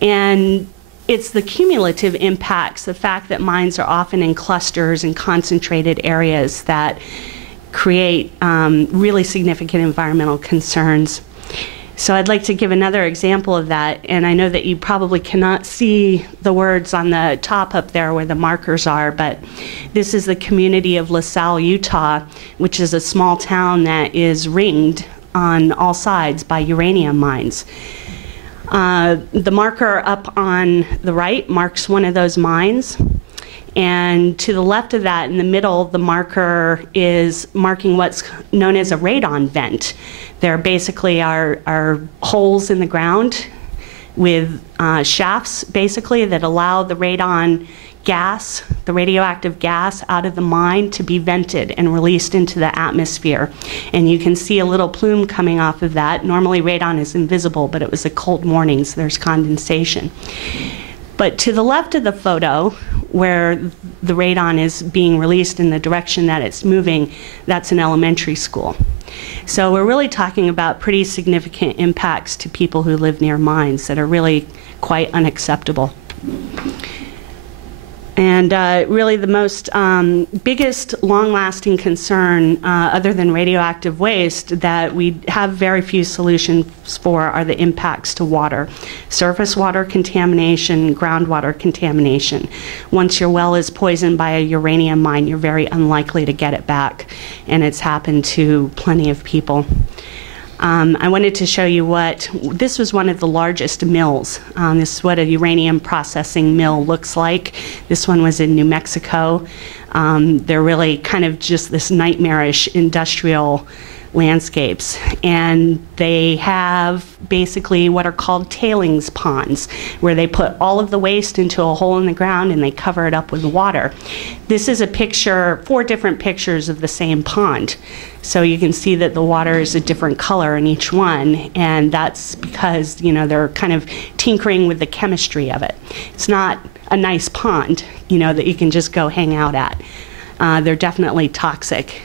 And it's the cumulative impacts, the fact that mines are often in clusters and concentrated areas, that create really significant environmental concerns. So I'd like to give another example of that, and I know that you probably cannot see the words on the top up there where the markers are, but this is the community of LaSalle, Utah, which is a small town that is ringed on all sides by uranium mines. The marker up on the right marks one of those mines, and to the left of that, in the middle, the marker is marking what's known as a radon vent. There basically are holes in the ground with shafts, basically, that allow the radon gas, the radioactive gas out of the mine to be vented and released into the atmosphere. And you can see a little plume coming off of that. Normally radon is invisible, but it was a cold morning, so there's condensation. But to the left of the photo, where the radon is being released in the direction that it's moving, that's an elementary school. So we're really talking about pretty significant impacts to people who live near mines that are really quite unacceptable. And really the most biggest long-lasting concern, other than radioactive waste, that we have very few solutions for are the impacts to water. Surface water contamination, groundwater contamination. Once your well is poisoned by a uranium mine, you're very unlikely to get it back. And it's happened to plenty of people. I wanted to show you this was one of the largest mills. This is what a uranium processing mill looks like. This one was in New Mexico. They're really kind of just this nightmarish industrial landscapes. And they have basically what are called tailings ponds, where they put all of the waste into a hole in the ground and they cover it up with water. This is a picture, 4 different pictures of the same pond. So you can see that the water is a different color in each one, and that's because, they're kind of tinkering with the chemistry of it. It's not a nice pond, that you can just go hang out at. They're definitely toxic.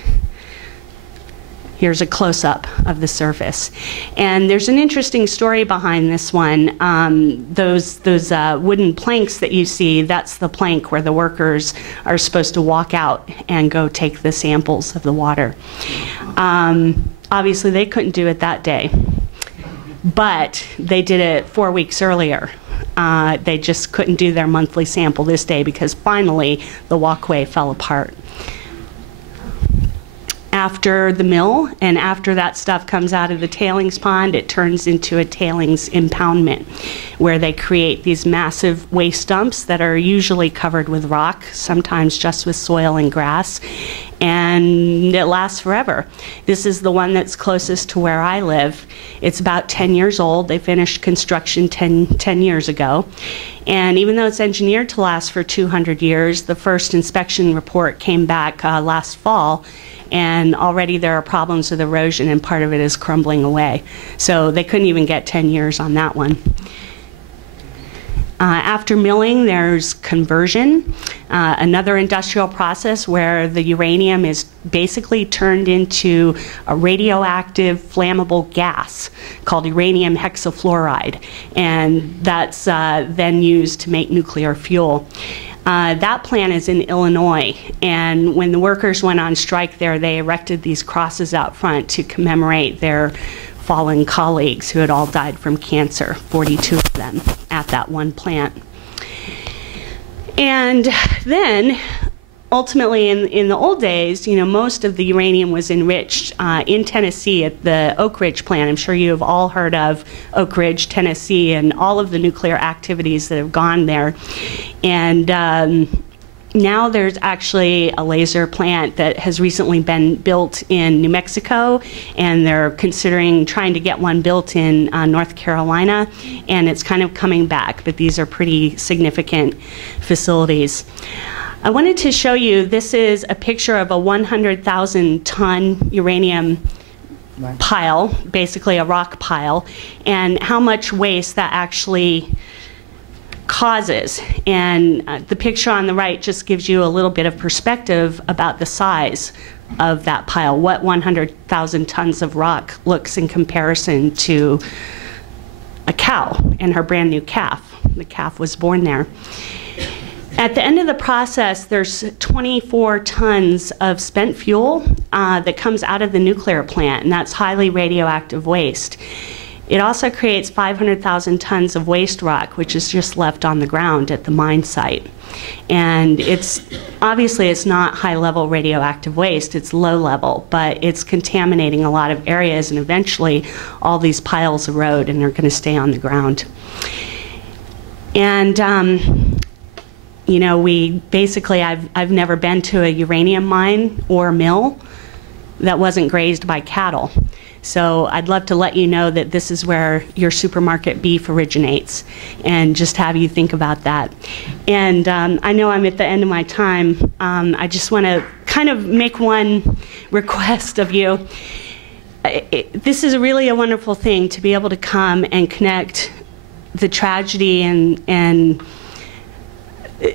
Here's a close-up of the surface. And there's an interesting story behind this one. Those wooden planks that you see, that's the plank where the workers are supposed to walk out and go take the samples of the water. Obviously, they couldn't do it that day, but they did it 4 weeks earlier. They just couldn't do their monthly sample this day because finally the walkway fell apart. After the mill and after that stuff comes out of the tailings pond, it turns into a tailings impoundment where they create these massive waste dumps that are usually covered with rock, sometimes just with soil and grass, and it lasts forever. This is the one that's closest to where I live. It's about 10 years old. They finished construction 10 years ago. And even though it's engineered to last for 200 years, the first inspection report came back last fall, and already there are problems with erosion and part of it is crumbling away. So they couldn't even get 10 years on that one. After milling, there's conversion, another industrial process where the uranium is basically turned into a radioactive flammable gas called uranium hexafluoride, and that's then used to make nuclear fuel. That plant is in Illinois, and when the workers went on strike there, they erected these crosses out front to commemorate their fallen colleagues who had all died from cancer, 42 of them at that one plant. And then, ultimately, in the old days, you know, most of the uranium was enriched in Tennessee at the Oak Ridge plant. I'm sure you have all heard of Oak Ridge, Tennessee, and all of the nuclear activities that have gone there. And now there's actually a laser plant that has recently been built in New Mexico, and they're considering trying to get one built in North Carolina, and it's kind of coming back, but these are pretty significant facilities. I wanted to show you, this is a picture of a 100,000 ton uranium pile, basically a rock pile, and how much waste that actually causes. And the picture on the right just gives you a little bit of perspective about the size of that pile, what 100,000 tons of rock looks in comparison to a cow and her brand new calf. The calf was born there. At the end of the process, there's 24 tons of spent fuel that comes out of the nuclear plant, and that's highly radioactive waste. It also creates 500,000 tons of waste rock, which is just left on the ground at the mine site. And it's obviously it's not high-level radioactive waste, it's low-level, but it's contaminating a lot of areas, and eventually all these piles erode and are going to stay on the ground. And you know, we basically, I've never been to a uranium mine or mill that wasn't grazed by cattle. So I'd love to let you know that this is where your supermarket beef originates, and just have you think about that. And I know I'm at the end of my time. I just want to kind of make one request of you. This is really a wonderful thing to be able to come and connect the tragedy and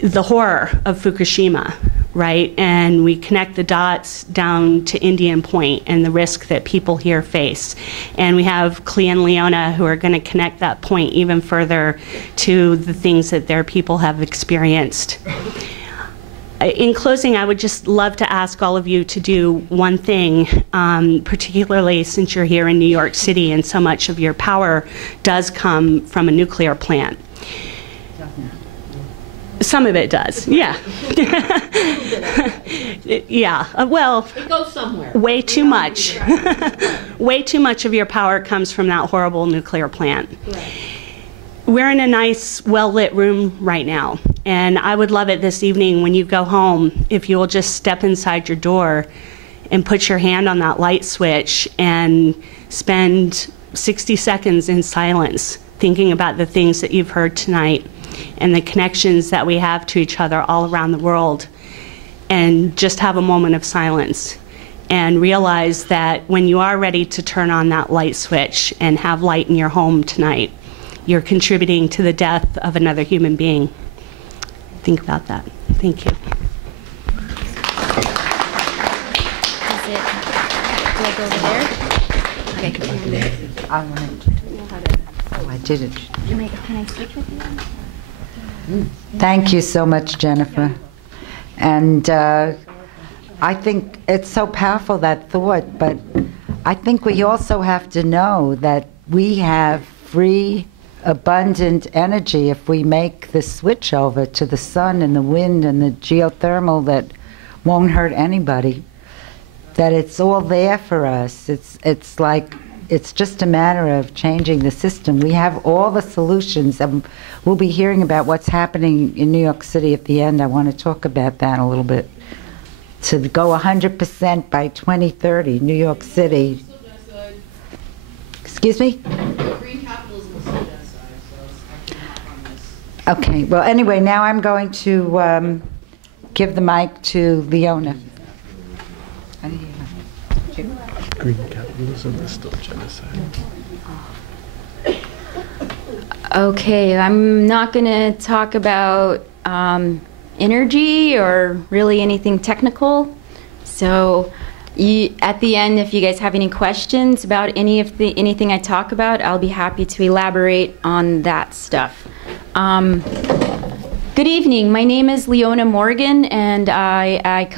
the horror of Fukushima, right? And we connect the dots down to Indian Point and the risk that people here face. And we have Clea and Leona who are going to connect that point even further to the things that their people have experienced. In closing, I would just love to ask all of you to do one thing, particularly since you're here in New York City and so much of your power does come from a nuclear plant. Some of it does, yeah. Yeah, well, it goes somewhere. Way too much. Way too much of your power comes from that horrible nuclear plant. Right. We're in a nice, well-lit room right now, and I would love it this evening when you go home if you will just step inside your door and put your hand on that light switch and spend 60 seconds in silence thinking about the things that you've heard tonight and the connections that we have to each other all around the world, and just have a moment of silence and realize that when you are ready to turn on that light switch and have light in your home tonight, you're contributing to the death of another human being. Think about that. Thank you. Is it, do I go over there? Okay, come on there. I wanted to. Oh, I did it. Can I switch with you? Thank you so much, Jennifer. And I think it's so powerful, that thought, but I think we also have to know that we have free abundant energy if we make the switch over to the sun and the wind and the geothermal that won't hurt anybody. That it's all there for us. It's like, it's just a matter of changing the system. We have all the solutions, and we'll be hearing about what's happening in New York City at the end. I want to talk about that a little bit. To go 100% by 2030, New York City. Excuse me? Green capitalism is still genocide, so I cannot on this. Okay, well, anyway, now I'm going to give the mic to Leona. Green capitalism is still genocide. Okay, I'm not going to talk about energy or really anything technical. So at the end, if you guys have any questions about anything I talk about, I'll be happy to elaborate on that stuff. Good evening. My name is Leona Morgan, and I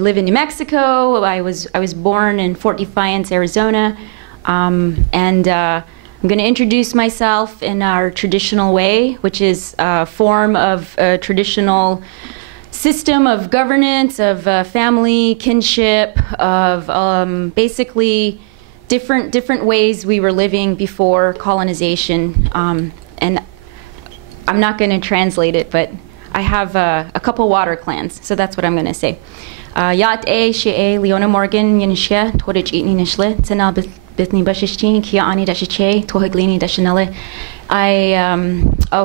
live in New Mexico. I was born in Fort Defiance, Arizona, and I'm going to introduce myself in our traditional way, which is a form of a traditional system of governance, of family, kinship, of basically different ways we were living before colonization. And I'm not going to translate it, but I have a couple water clans, so that's what I'm going to say. Yat e she Leona Morgan Yanishia Torich Eatni Nishle Tenal Bithni Bashishtin Kia Ani Dashiche Tohiglini Dashanele.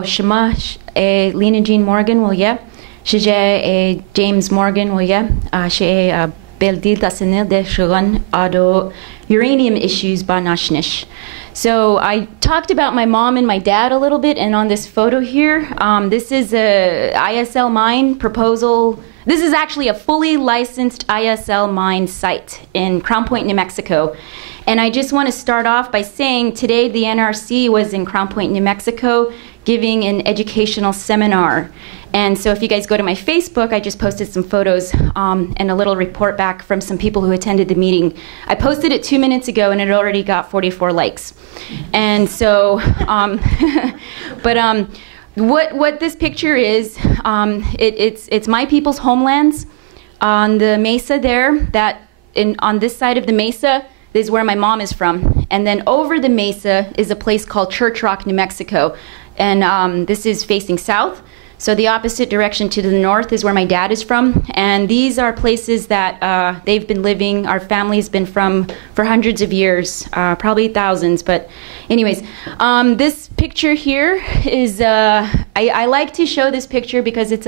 Shema Lena Jean Morgan will yeah. Shije James Morgan will yeah. She Beldil Dasenil de Shuran Ado Uranium issues ba Nashnish. So I talked about my mom and my dad a little bit, and on this photo here, this is a ISL mine proposal. This is actually a fully licensed ISL mine site in Crown Point, New Mexico. And I just want to start off by saying today the NRC was in Crown Point, New Mexico, giving an educational seminar. And so if you guys go to my Facebook, I just posted some photos and a little report back from some people who attended the meeting. I posted it 2 minutes ago, and it already got 44 likes. And so, what this picture is, it's my people's homelands on the mesa there. On this side of the mesa is where my mom is from, and then over the mesa is a place called Church Rock, New Mexico, and this is facing south. So the opposite direction to the north is where my dad is from, and these are places that they've been living, our family's been from for hundreds of years, probably thousands, but anyways. This picture here is, I like to show this picture because it's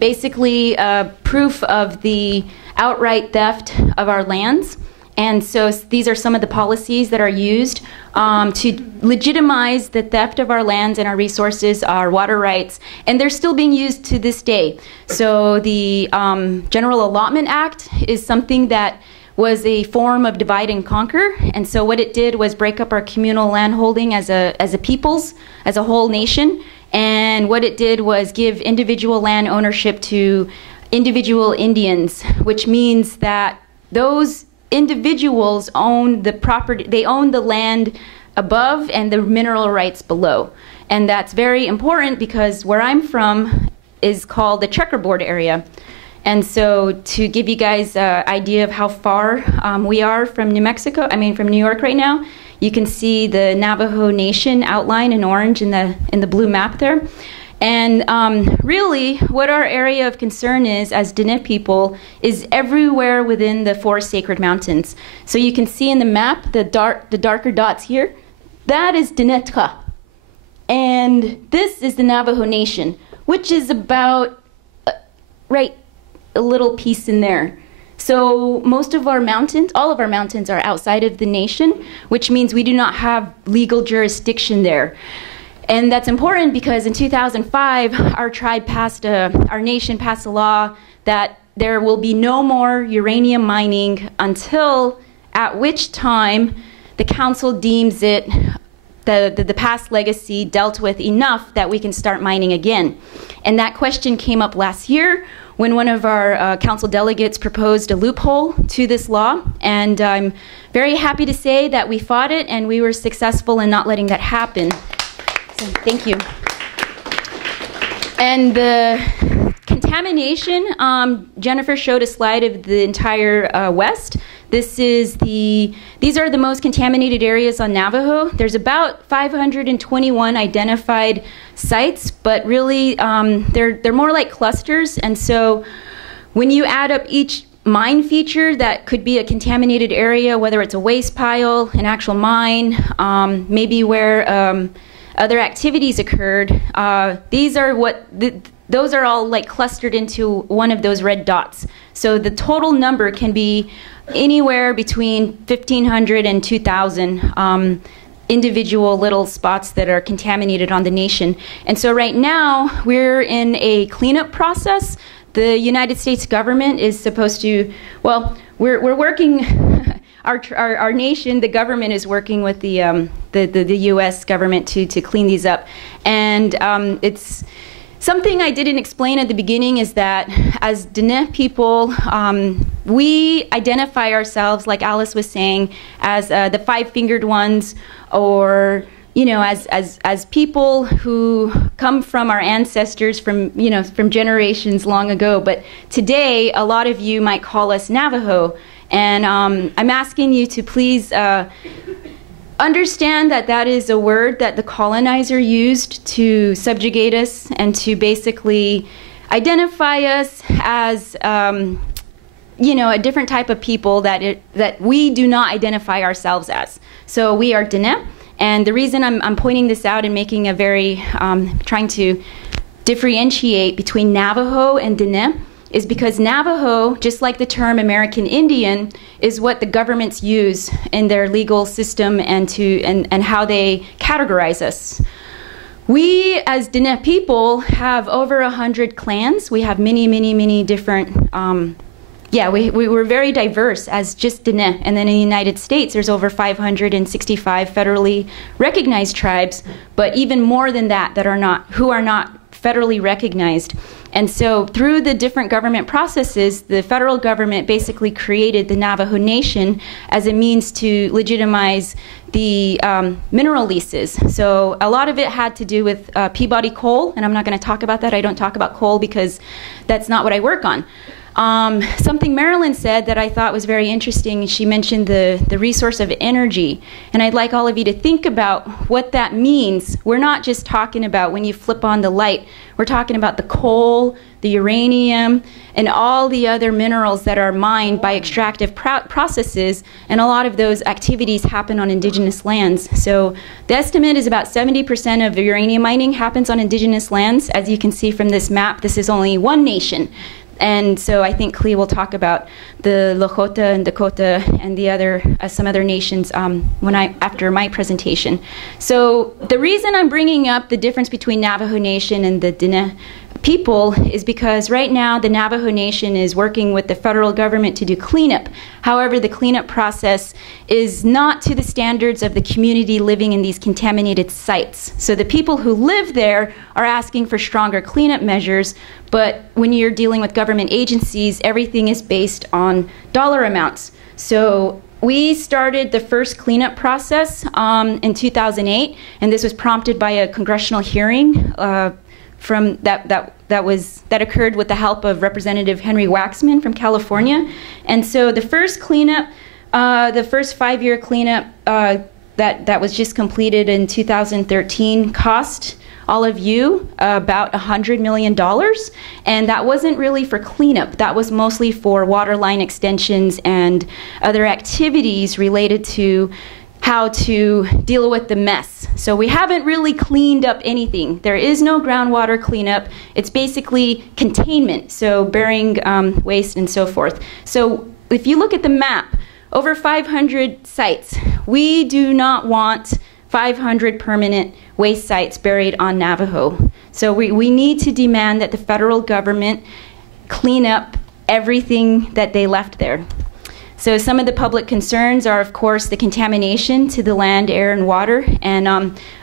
basically proof of the outright theft of our lands. And so these are some of the policies that are used to legitimize the theft of our lands and our resources, our water rights, and they're still being used to this day. So the General Allotment Act is something that was a form of divide and conquer, and so what it did was break up our communal landholding as a peoples, as a whole nation, and what it did was give individual land ownership to individual Indians, which means that those individuals own the property, they own the land above and the mineral rights below. And that's very important because where I'm from is called the checkerboard area. And so to give you guys an idea of how far we are from from New York right now, you can see the Navajo Nation outline in orange in the blue map there. And really, what our area of concern is, as Diné people, is everywhere within the 4 sacred mountains. So you can see in the map, the darker dots here, that is Dinétka. And this is the Navajo Nation, which is about, a little piece in there. So most of our mountains, all of our mountains are outside of the nation, which means we do not have legal jurisdiction there. And that's important because in 2005, our nation passed a law that there will be no more uranium mining until at which time the council deems it, the past legacy dealt with enough that we can start mining again. And that question came up last year when one of our council delegates proposed a loophole to this law. And I'm very happy to say that we fought it and we were successful in not letting that happen. So thank you. And the contamination, Jennifer showed a slide of the entire West. These are the most contaminated areas on Navajo. There's about 521 identified sites, but really they're more like clusters. And so when you add up each mine feature that could be a contaminated area, whether it's a waste pile, an actual mine, maybe where other activities occurred, those are all like clustered into one of those red dots. So the total number can be anywhere between 1,500 and 2,000 individual little spots that are contaminated on the nation. And so right now we're in a cleanup process. The United States government is supposed to, well, we're working. Our nation, the government, is working with the U.S. government to clean these up, and it's something I didn't explain at the beginning is that as Diné people, we identify ourselves, like Alice was saying, as the five-fingered ones, or as people who come from our ancestors from generations long ago. But today, a lot of you might call us Navajo. And I'm asking you to please understand that that is a word that the colonizer used to subjugate us and to basically identify us as, a different type of people that we do not identify ourselves as. So we are Diné. And the reason I'm pointing this out and making a very, trying to differentiate between Navajo and Diné is because Navajo, just like the term American Indian, is what the governments use in their legal system and how they categorize us. We, as Diné people, have over 100 clans. We have many different, we're very diverse as just Diné. And then in the United States, there's over 565 federally recognized tribes, but even more than that who are not federally recognized. And so through the different government processes, the federal government basically created the Navajo Nation as a means to legitimize the mineral leases. So a lot of it had to do with Peabody coal, and I'm not going to talk about that. I don't talk about coal because that's not what I work on. Something Marilyn said that I thought was very interesting, she mentioned the resource of energy. And I'd like all of you to think about what that means. We're not just talking about when you flip on the light. We're talking about the coal, the uranium, and all the other minerals that are mined by extractive processes. And a lot of those activities happen on indigenous lands. So the estimate is about 70% of uranium mining happens on indigenous lands. As you can see from this map, this is only one nation. And so I think Clea will talk about the Lakota and Dakota and the other some other nations after my presentation. So the reason I'm bringing up the difference between Navajo Nation and the Diné people is because right now the Navajo Nation is working with the federal government to do cleanup. However, the cleanup process is not to the standards of the community living in these contaminated sites. So the people who live there are asking for stronger cleanup measures, but when you're dealing with government agencies, everything is based on dollar amounts. So we started the first cleanup process in 2008, and this was prompted by a congressional hearing that occurred with the help of Representative Henry Waxman from California. And so the first cleanup, the first 5-year cleanup that was just completed in 2013 cost all of you about $100 million. And that wasn't really for cleanup. That was mostly for water line extensions and other activities related to how to deal with the mess. So we haven't really cleaned up anything. There is no groundwater cleanup. It's basically containment, so burying waste and so forth. So if you look at the map, over 500 sites. We do not want 500 permanent waste sites buried on Navajo. So we need to demand that the federal government clean up everything that they left there. So some of the public concerns are, of course, the contamination to the land, air, and water, and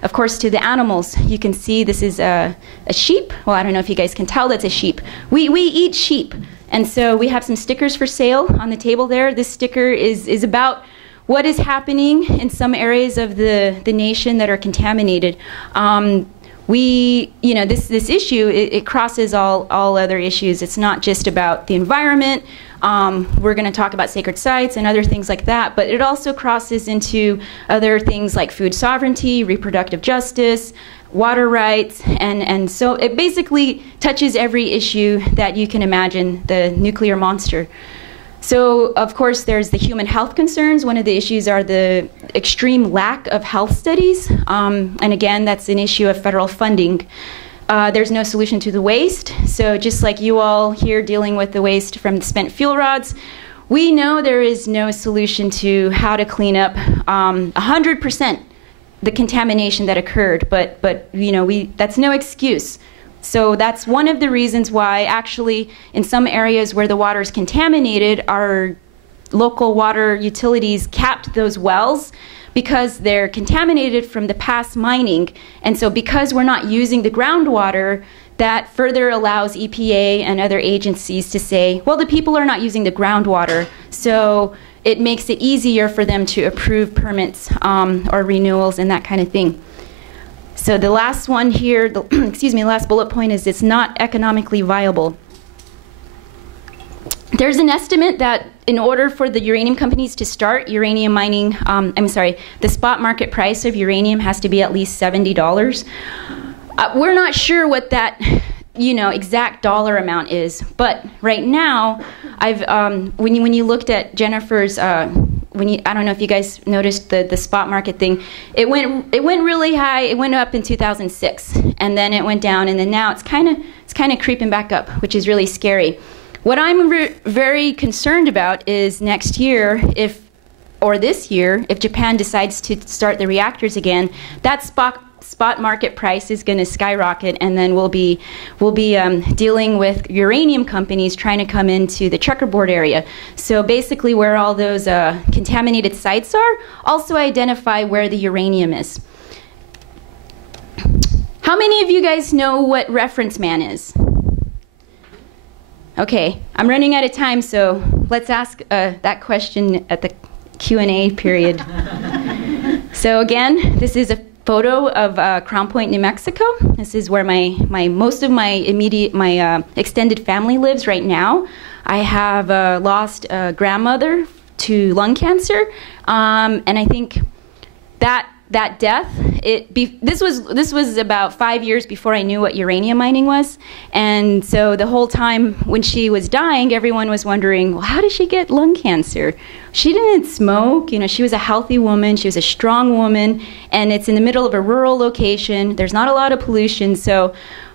of course to the animals. You can see this is a sheep. Well, I don't know if you guys can tell that's a sheep. We eat sheep, and so we have some stickers for sale on the table there. This sticker is about what is happening in some areas of the nation that are contaminated. This issue, it crosses all other issues. It's not just about the environment. We're going to talk about sacred sites and other things like that, but it also crosses into other things like food sovereignty, reproductive justice, water rights, and so it basically touches every issue that you can imagine, the nuclear monster. So, of course, there's the human health concerns. One of the issues are the extreme lack of health studies. And again, that's an issue of federal funding. There's no solution to the waste. So just like you all here dealing with the waste from the spent fuel rods, we know there is no solution to how to clean up 100% the contamination that occurred. But that's no excuse. So that's one of the reasons why actually in some areas where the water is contaminated, our local water utilities capped those wells because they're contaminated from the past mining. And so because we're not using the groundwater, that further allows EPA and other agencies to say, well, the people are not using the groundwater, so it makes it easier for them to approve permits or renewals and that kind of thing. So the last one here, last bullet point is it's not economically viable. There's an estimate that in order for the uranium companies to start uranium mining, the spot market price of uranium has to be at least $70. We're not sure what that exact dollar amount is, but right now, when you looked at Jennifer's, I don't know if you guys noticed the spot market thing, it went really high. It went up in 2006, and then it went down, and then now it's kind of creeping back up, which is really scary. What I'm very concerned about is next year, or this year, if Japan decides to start the reactors again, that spot market price is going to skyrocket, and then we'll be dealing with uranium companies trying to come into the checkerboard area. So basically where all those contaminated sites are, also identify where the uranium is. How many of you guys know what reference man is? Okay, I'm running out of time, so let's ask that question at the Q&A period. So again, this is a photo of Crown Point, New Mexico. This is where most of my extended family lives right now. I have lost a grandmother to lung cancer, and I think that death, this was about 5 years before I knew what uranium mining was, and so the whole time when she was dying, everyone was wondering, well, how did she get lung cancer? She didn't smoke, she was a healthy woman, she was a strong woman, and it's in the middle of a rural location. There's not a lot of pollution, so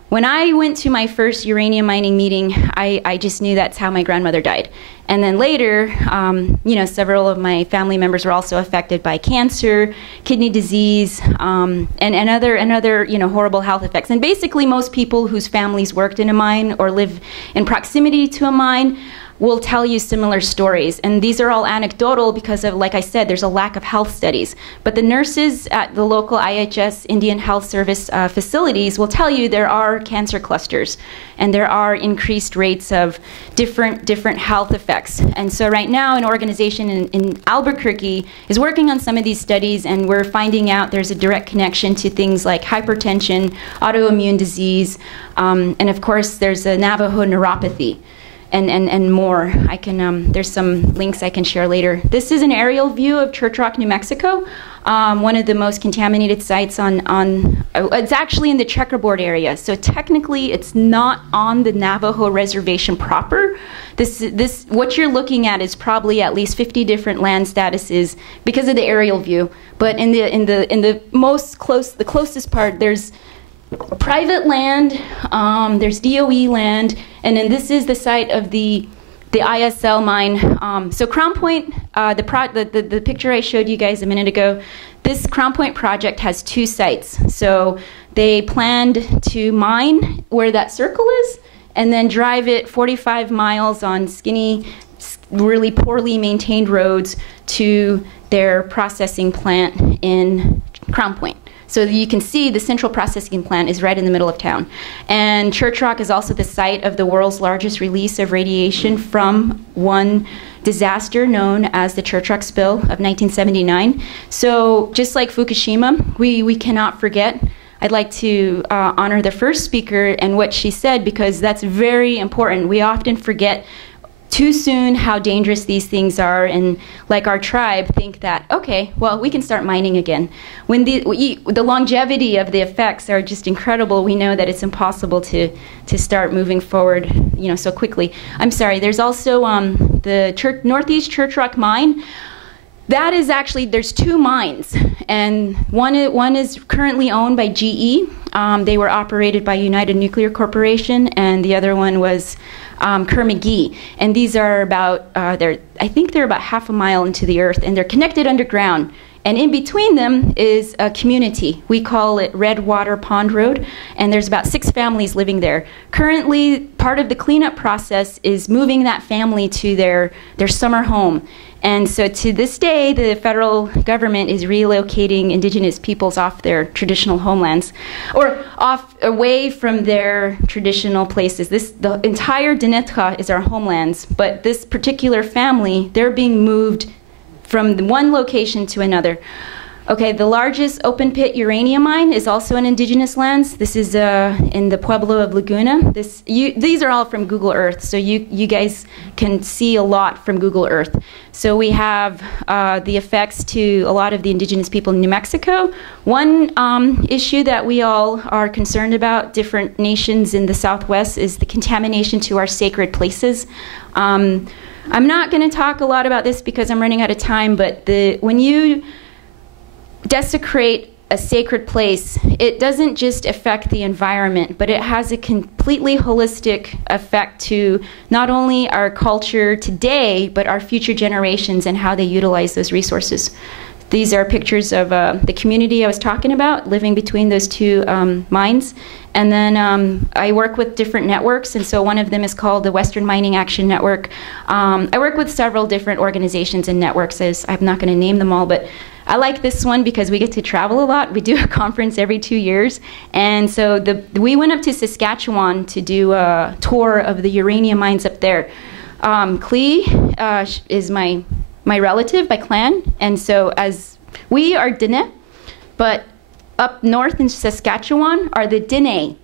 when I went to my first uranium mining meeting, I just knew that's how my grandmother died. And then later, several of my family members were also affected by cancer, kidney disease, and other horrible health effects. And basically, most people whose families worked in a mine or live in proximity to a mine will tell you similar stories. And these are all anecdotal because of, like I said, there's a lack of health studies. But the nurses at the local IHS Indian Health Service facilities will tell you there are cancer clusters and there are increased rates of different health effects. And so right now an organization in Albuquerque is working on some of these studies, and we're finding out there's a direct connection to things like hypertension, autoimmune disease, and of course there's a Navajo neuropathy. And more. I can there's some links I can share later. This is an aerial view of Church Rock, New Mexico, one of the most contaminated sites on it's actually in the checkerboard area. So technically, it's not on the Navajo reservation proper. This what you're looking at is probably at least 50 different land statuses because of the aerial view. But in the closest part, there's private land, there's DOE land, and then this is the site of the ISL mine. So Crown Point, the picture I showed you guys a minute ago, this Crown Point project has 2 sites. So they planned to mine where that circle is, and then drive it 45 miles on skinny really poorly maintained roads to their processing plant in Crown Point. So you can see the central processing plant is right in the middle of town. And Church Rock is also the site of the world's largest release of radiation from one disaster known as the Church Rock spill of 1979. So just like Fukushima, we cannot forget. I'd like to honor the first speaker and what she said, because that's very important. We often forget too soon how dangerous these things are, and like our tribe think that, okay, well, we can start mining again. When the longevity of the effects are just incredible, we know that it's impossible to start moving forward, so quickly. I'm sorry, there's also the Northeast Church Rock mine. That is actually, there's two mines, and one is currently owned by GE. They were operated by United Nuclear Corporation, and the other one was Kerr-McGee, and these are about, I think they're about half a mile into the earth, and they're connected underground. And in between them is a community. We call it Redwater Pond Road, and there's about 6 families living there. Currently, part of the cleanup process is moving that family to their summer home. And so to this day, the federal government is relocating Indigenous peoples off their traditional homelands, or away from their traditional places. The entire Dinetka is our homelands, but this particular family, they're being moved from one location to another. Okay, the largest open pit uranium mine is also in Indigenous lands. This is in the Pueblo of Laguna. These are all from Google Earth, so you guys can see a lot from Google Earth. So we have the effects to a lot of the Indigenous people in New Mexico. One issue that we all are concerned about, different nations in the Southwest, is the contamination to our sacred places. I'm not going to talk a lot about this because I'm running out of time, but when you desecrate a sacred place, it doesn't just affect the environment, but it has a completely holistic effect to not only our culture today, but our future generations and how they utilize those resources. These are pictures of the community I was talking about, living between those two mines. And then I work with different networks, and so one of them is called the Western Mining Action Network. I work with several different organizations and networks. I'm not going to name them all, but I like this one because we get to travel a lot. We do a conference every 2 years. And so we went up to Saskatchewan to do a tour of the uranium mines up there. Klee is my relative by clan. And so as we are Dene, but up north in Saskatchewan are the Dene.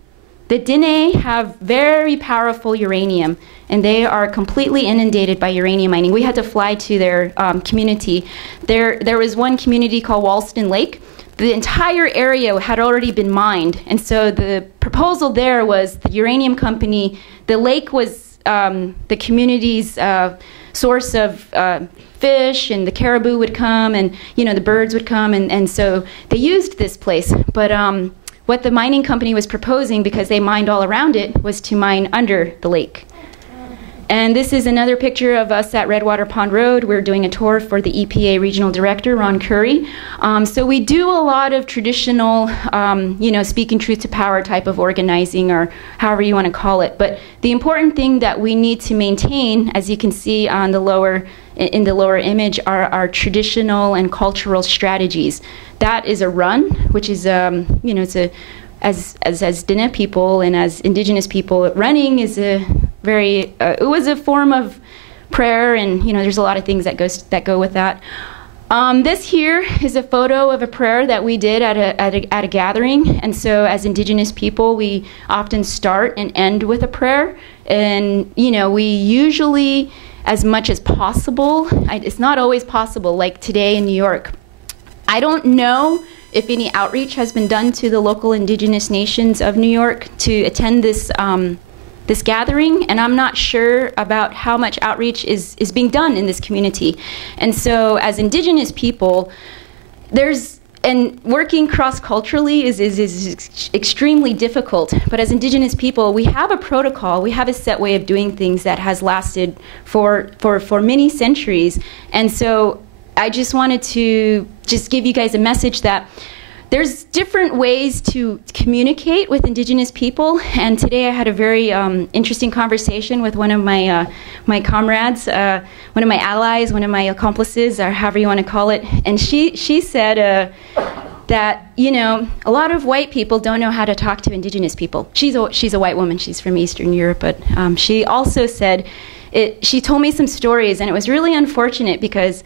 The Dene have very powerful uranium, and they are completely inundated by uranium mining. We had to fly to their community. There was one community called Walston Lake. The entire area had already been mined, and so the proposal there was the uranium company, the lake was the community's source of fish, and the caribou would come, and the birds would come, and so they used this place. But what the mining company was proposing, because they mined all around it, was to mine under the lake. And this is another picture of us at Redwater Pond Road. We're doing a tour for the EPA Regional Director, Ron Curry. So we do a lot of traditional, speaking truth to power type of organizing, or however you want to call it. But the important thing that we need to maintain, as you can see on the lower image, are our traditional and cultural strategies. That is a run, which is, it's as Dene people and as Indigenous people, running is it was a form of prayer, and there's a lot of things that go with that. This here is a photo of a prayer that we did at a gathering, and so as Indigenous people, we often start and end with a prayer, and we usually, as much as possible, it's not always possible, like today in New York. I don't know if any outreach has been done to the local Indigenous nations of New York to attend this this gathering, and I'm not sure about how much outreach is being done in this community. And so as Indigenous people, and working cross-culturally is extremely difficult, but as Indigenous people, we have a protocol, we have a set way of doing things that has lasted for many centuries. And so I just wanted to give you guys a message that there's different ways to communicate with Indigenous people, and today I had a very interesting conversation with one of my my comrades, one of my allies, one of my accomplices, or however you want to call it, and she said that, you know, a lot of white people don't know how to talk to Indigenous people. She's a white woman. She's from Eastern Europe, but she also said she told me some stories, and it was really unfortunate because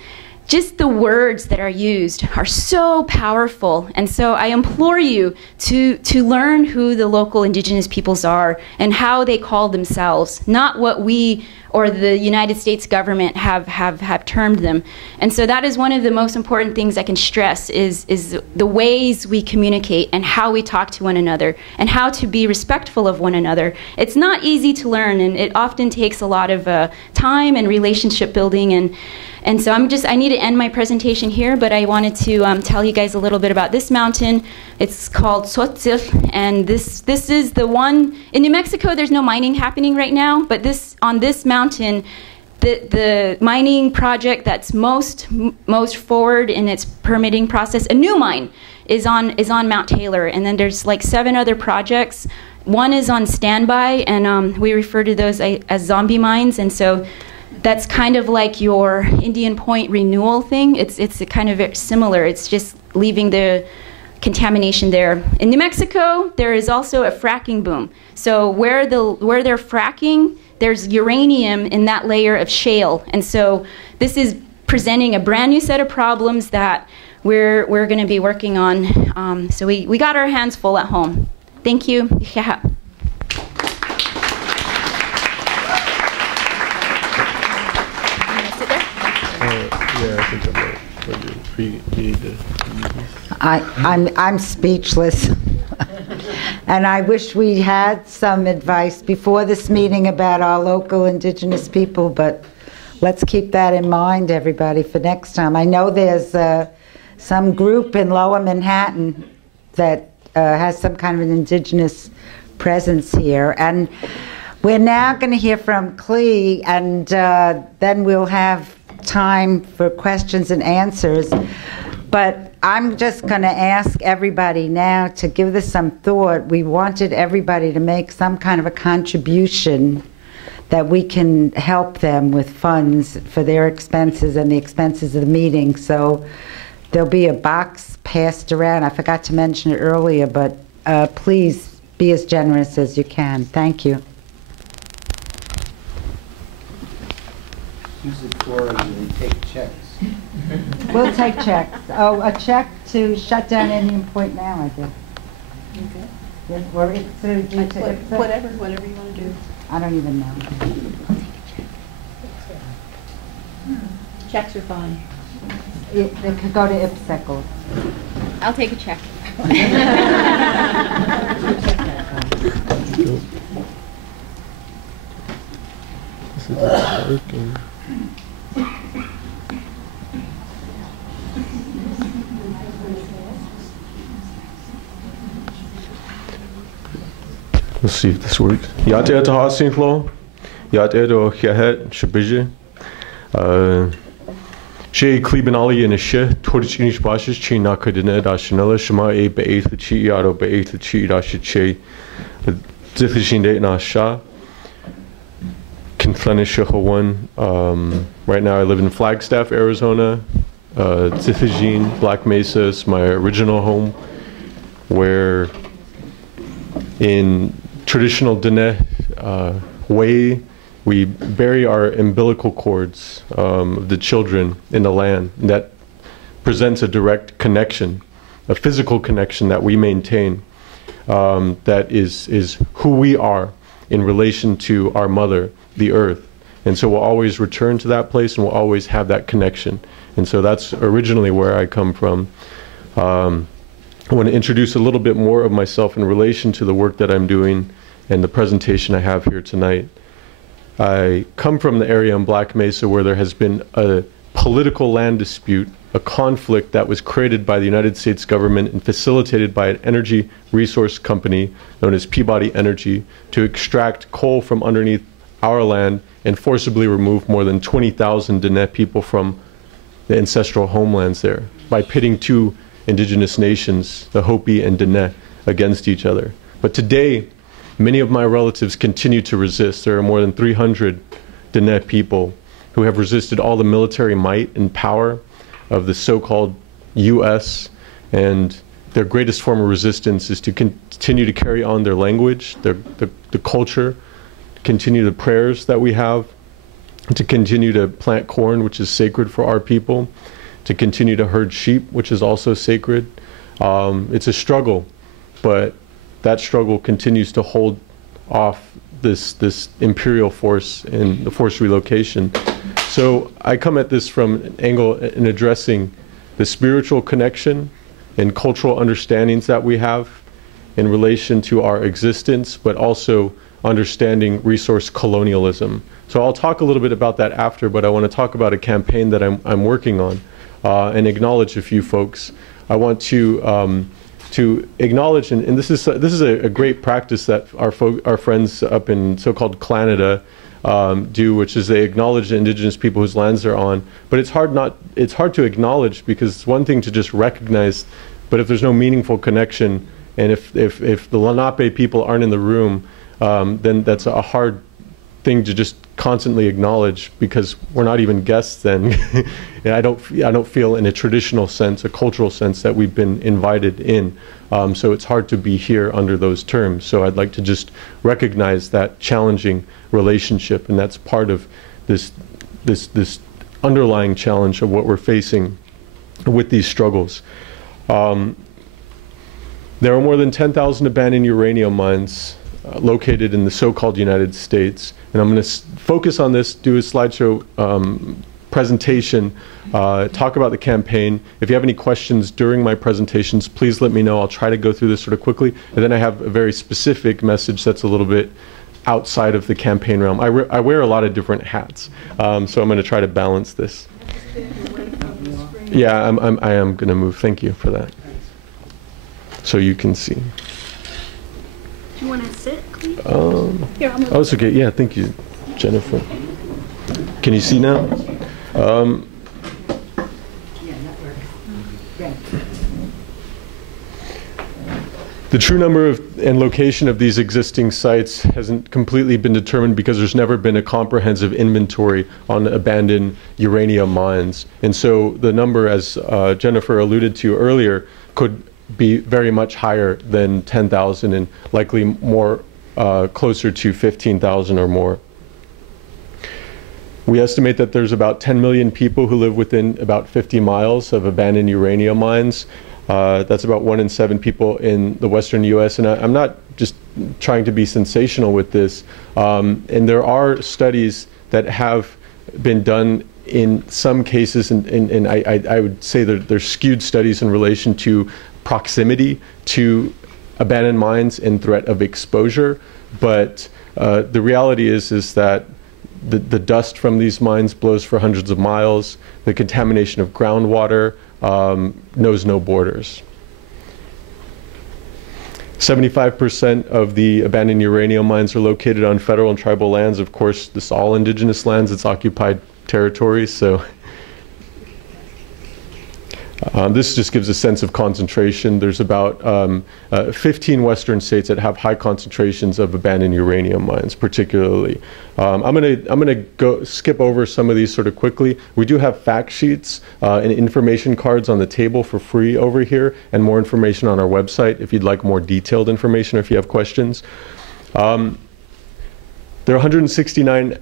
just the words that are used are so powerful. And so I implore you to learn who the local Indigenous peoples are and how they call themselves, not what we or the United States government have termed them. And so that is one of the most important things I can stress is the ways we communicate and how we talk to one another and how to be respectful of one another. It's not easy to learn, and it often takes a lot of time and relationship building. And so I need to end my presentation here, but I wanted to tell you guys a little bit about this mountain. It's called Tzotzil, and this is the one, in New Mexico there's no mining happening right now, but on this mountain, the mining project that's most forward in its permitting process, a new mine, is on Mount Taylor, and then there's like 7 other projects. One is on standby, and we refer to those as zombie mines, and so that's kind of like your Indian Point renewal thing. It's kind of similar. It's just leaving the contamination there. In New Mexico, there is also a fracking boom. So where they're fracking, there's uranium in that layer of shale. And so this is presenting a brand new set of problems that we're going to be working on. So we got our hands full at home. Thank you. Yeah. Yeah, I think I might. But you need to use this. I'm speechless. And I wish we had some advice before this meeting about our local Indigenous people, but let's keep that in mind, everybody, for next time. I know there's some group in Lower Manhattan that has some kind of an Indigenous presence here. And we're now going to hear from Clee, and then we'll have time for questions and answers. But I'm just going to ask everybody now to give this some thought. We wanted everybody to make some kind of a contribution that we can help them with funds for their expenses and the expenses of the meeting. So there'll be a box passed around. I forgot to mention it earlier, but please be as generous as you can. Thank you. Use it for and take checks. We'll take checks. Oh, a check to shut down Indian Point now, I guess. Okay. Yes, or it's to do to IPSA. Whatever you want to do. I don't even know. Checks are fine. They could go to IPSA. I'll take a check. This is not working. Let's see if this works. Yat eto hasin flo. Yat eto hiahet shabije. She klibenali in a she torchinish bashes chi nakadine dashanella shama e be'eth chi yaro be'eth chi dashiche. Zithishinde na sha. Right now I live in Flagstaff, Arizona. Zithijin, Black Mesa is my original home, where in traditional Dene way, we bury our umbilical cords of the children in the land. That presents a direct connection, a physical connection that we maintain, that is who we are in relation to our mother, the earth. And so we'll always return to that place, and we'll always have that connection. And so that's originally where I come from. I want to introduce a little bit more of myself in relation to the work that I'm doing and the presentation I have here tonight. I come from the area in Black Mesa where there has been a political land dispute, a conflict that was created by the United States government and facilitated by an energy resource company known as Peabody Energy to extract coal from underneath our land and forcibly remove more than 20,000 Dene people from the ancestral homelands there by pitting two indigenous nations, the Hopi and Diné, against each other. But today, many of my relatives continue to resist. There are more than 300 Diné people who have resisted all the military might and power of the so-called U.S., and their greatest form of resistance is to continue to carry on their language, the culture, continue the prayers that we have, to continue to plant corn, which is sacred for our people, to continue to herd sheep, which is also sacred. It's a struggle, but that struggle continues to hold off this imperial force and the forced relocation. So I come at this from an angle in addressing the spiritual connection and cultural understandings that we have in relation to our existence, but also understanding resource colonialism. So I'll talk a little bit about that after, but I want to talk about a campaign that I'm working on and acknowledge a few folks. I want to acknowledge, and this is a great practice that our friends up in so-called Canada do, which is they acknowledge the indigenous people whose lands they're on. But it's hard to acknowledge, because it's one thing to just recognize, but if there's no meaningful connection, and if the Lenape people aren't in the room, then that's a hard thing to just constantly acknowledge, because we're not even guests then. And I don't feel in a traditional sense, a cultural sense, that we've been invited in. So it's hard to be here under those terms. So I'd like to just recognize that challenging relationship, and that's part of this underlying challenge of what we're facing with these struggles. There are more than 10,000 abandoned uranium mines located in the so-called United States. And I'm going to focus on this, do a slideshow presentation, talk about the campaign. If you have any questions during my presentations, please let me know. I'll try to go through this sort of quickly. And then I have a very specific message that's a little bit outside of the campaign realm. I wear a lot of different hats, so I'm going to try to balance this. Yeah, I am going to move. Thank you for that. So you can see. Do you want to sit, please? Here, oh, it's okay. Yeah, thank you, Jennifer. Can you see now? The true number and location of these existing sites hasn't completely been determined, because there's never been a comprehensive inventory on abandoned uranium mines. And so the number, as Jennifer alluded to earlier, could be very much higher than 10,000, and likely more closer to 15,000 or more. We estimate that there's about 10 million people who live within about 50 miles of abandoned uranium mines. That's about 1 in 7 people in the Western U.S. And I'm not just trying to be sensational with this. And there are studies that have been done in some cases, and I would say that there's skewed studies in relation to proximity to abandoned mines and threat of exposure. But the reality is that the dust from these mines blows for hundreds of miles. The contamination of groundwater knows no borders. 75% of the abandoned uranium mines are located on federal and tribal lands. Of course, this is all indigenous lands. It's occupied territory. So this just gives a sense of concentration. There's about 15 Western states that have high concentrations of abandoned uranium mines, particularly. I'm gonna go skip over some of these sort of quickly. We do have fact sheets and information cards on the table for free over here, and more information on our website if you'd like more detailed information or if you have questions. There are 169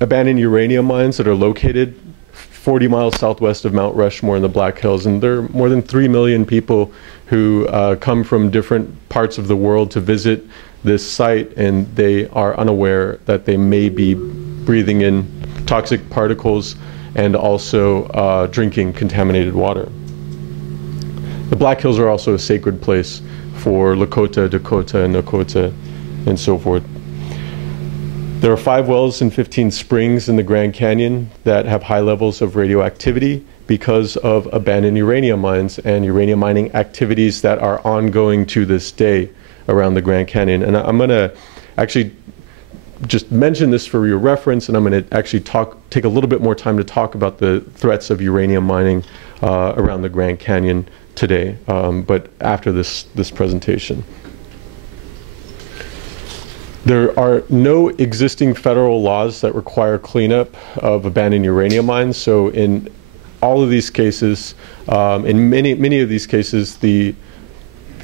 abandoned uranium mines that are located 40 miles southwest of Mount Rushmore in the Black Hills, and there are more than 3 million people who come from different parts of the world to visit this site, and they are unaware that they may be breathing in toxic particles and also drinking contaminated water. The Black Hills are also a sacred place for Lakota, Dakota, and Nakota, and so forth. There are 5 wells and 15 springs in the Grand Canyon that have high levels of radioactivity because of abandoned uranium mines and uranium mining activities that are ongoing to this day around the Grand Canyon. And I'm going to actually just mention this for your reference, and I'm going to actually take a little bit more time to talk about the threats of uranium mining around the Grand Canyon today, but after this presentation. There are no existing federal laws that require cleanup of abandoned uranium mines. So in all of these cases, in many of these cases, the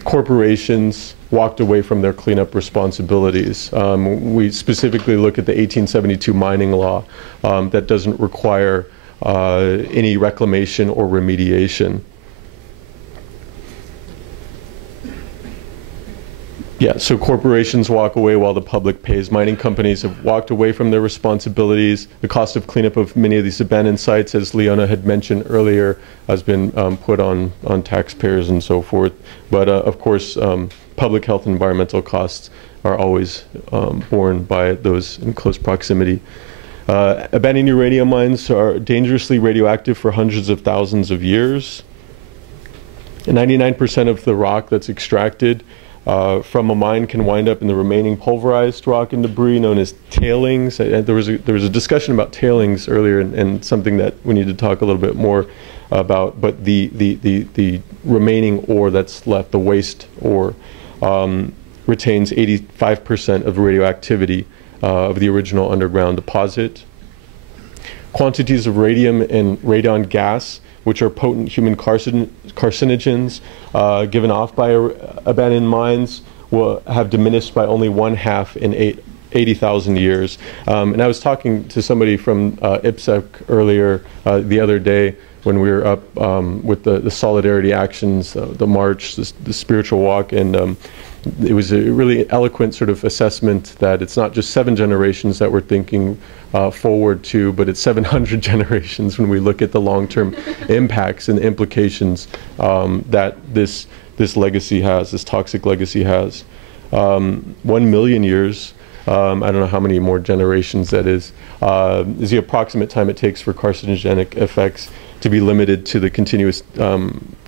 corporations walked away from their cleanup responsibilities. We specifically look at the 1872 mining law that doesn't require any reclamation or remediation. Yeah, so corporations walk away while the public pays. Mining companies have walked away from their responsibilities. The cost of cleanup of many of these abandoned sites, as Leona had mentioned earlier, has been put on taxpayers and so forth. But of course, public health and environmental costs are always borne by those in close proximity. Abandoned uranium mines are dangerously radioactive for hundreds of thousands of years. 99% of the rock that's extracted from a mine can wind up in the remaining pulverized rock and debris known as tailings. There was a discussion about tailings earlier, and something that we need to talk a little bit more about. But the remaining ore that's left, the waste ore, retains 85% of radioactivity of the original underground deposit. Quantities of radium and radon gas, which are potent human carcinogens given off by abandoned mines, will have diminished by only 1/2 in 80,000 years. And I was talking to somebody from IPSEC earlier the other day when we were up with the solidarity actions, the march, the spiritual walk, and it was a really eloquent sort of assessment that it's not just 7 generations that we're thinking forward to, but it's 700 generations when we look at the long-term impacts and implications that this legacy has, this toxic legacy has. 1 million years, I don't know how many more generations that is the approximate time it takes for carcinogenic effects to be limited to the continuous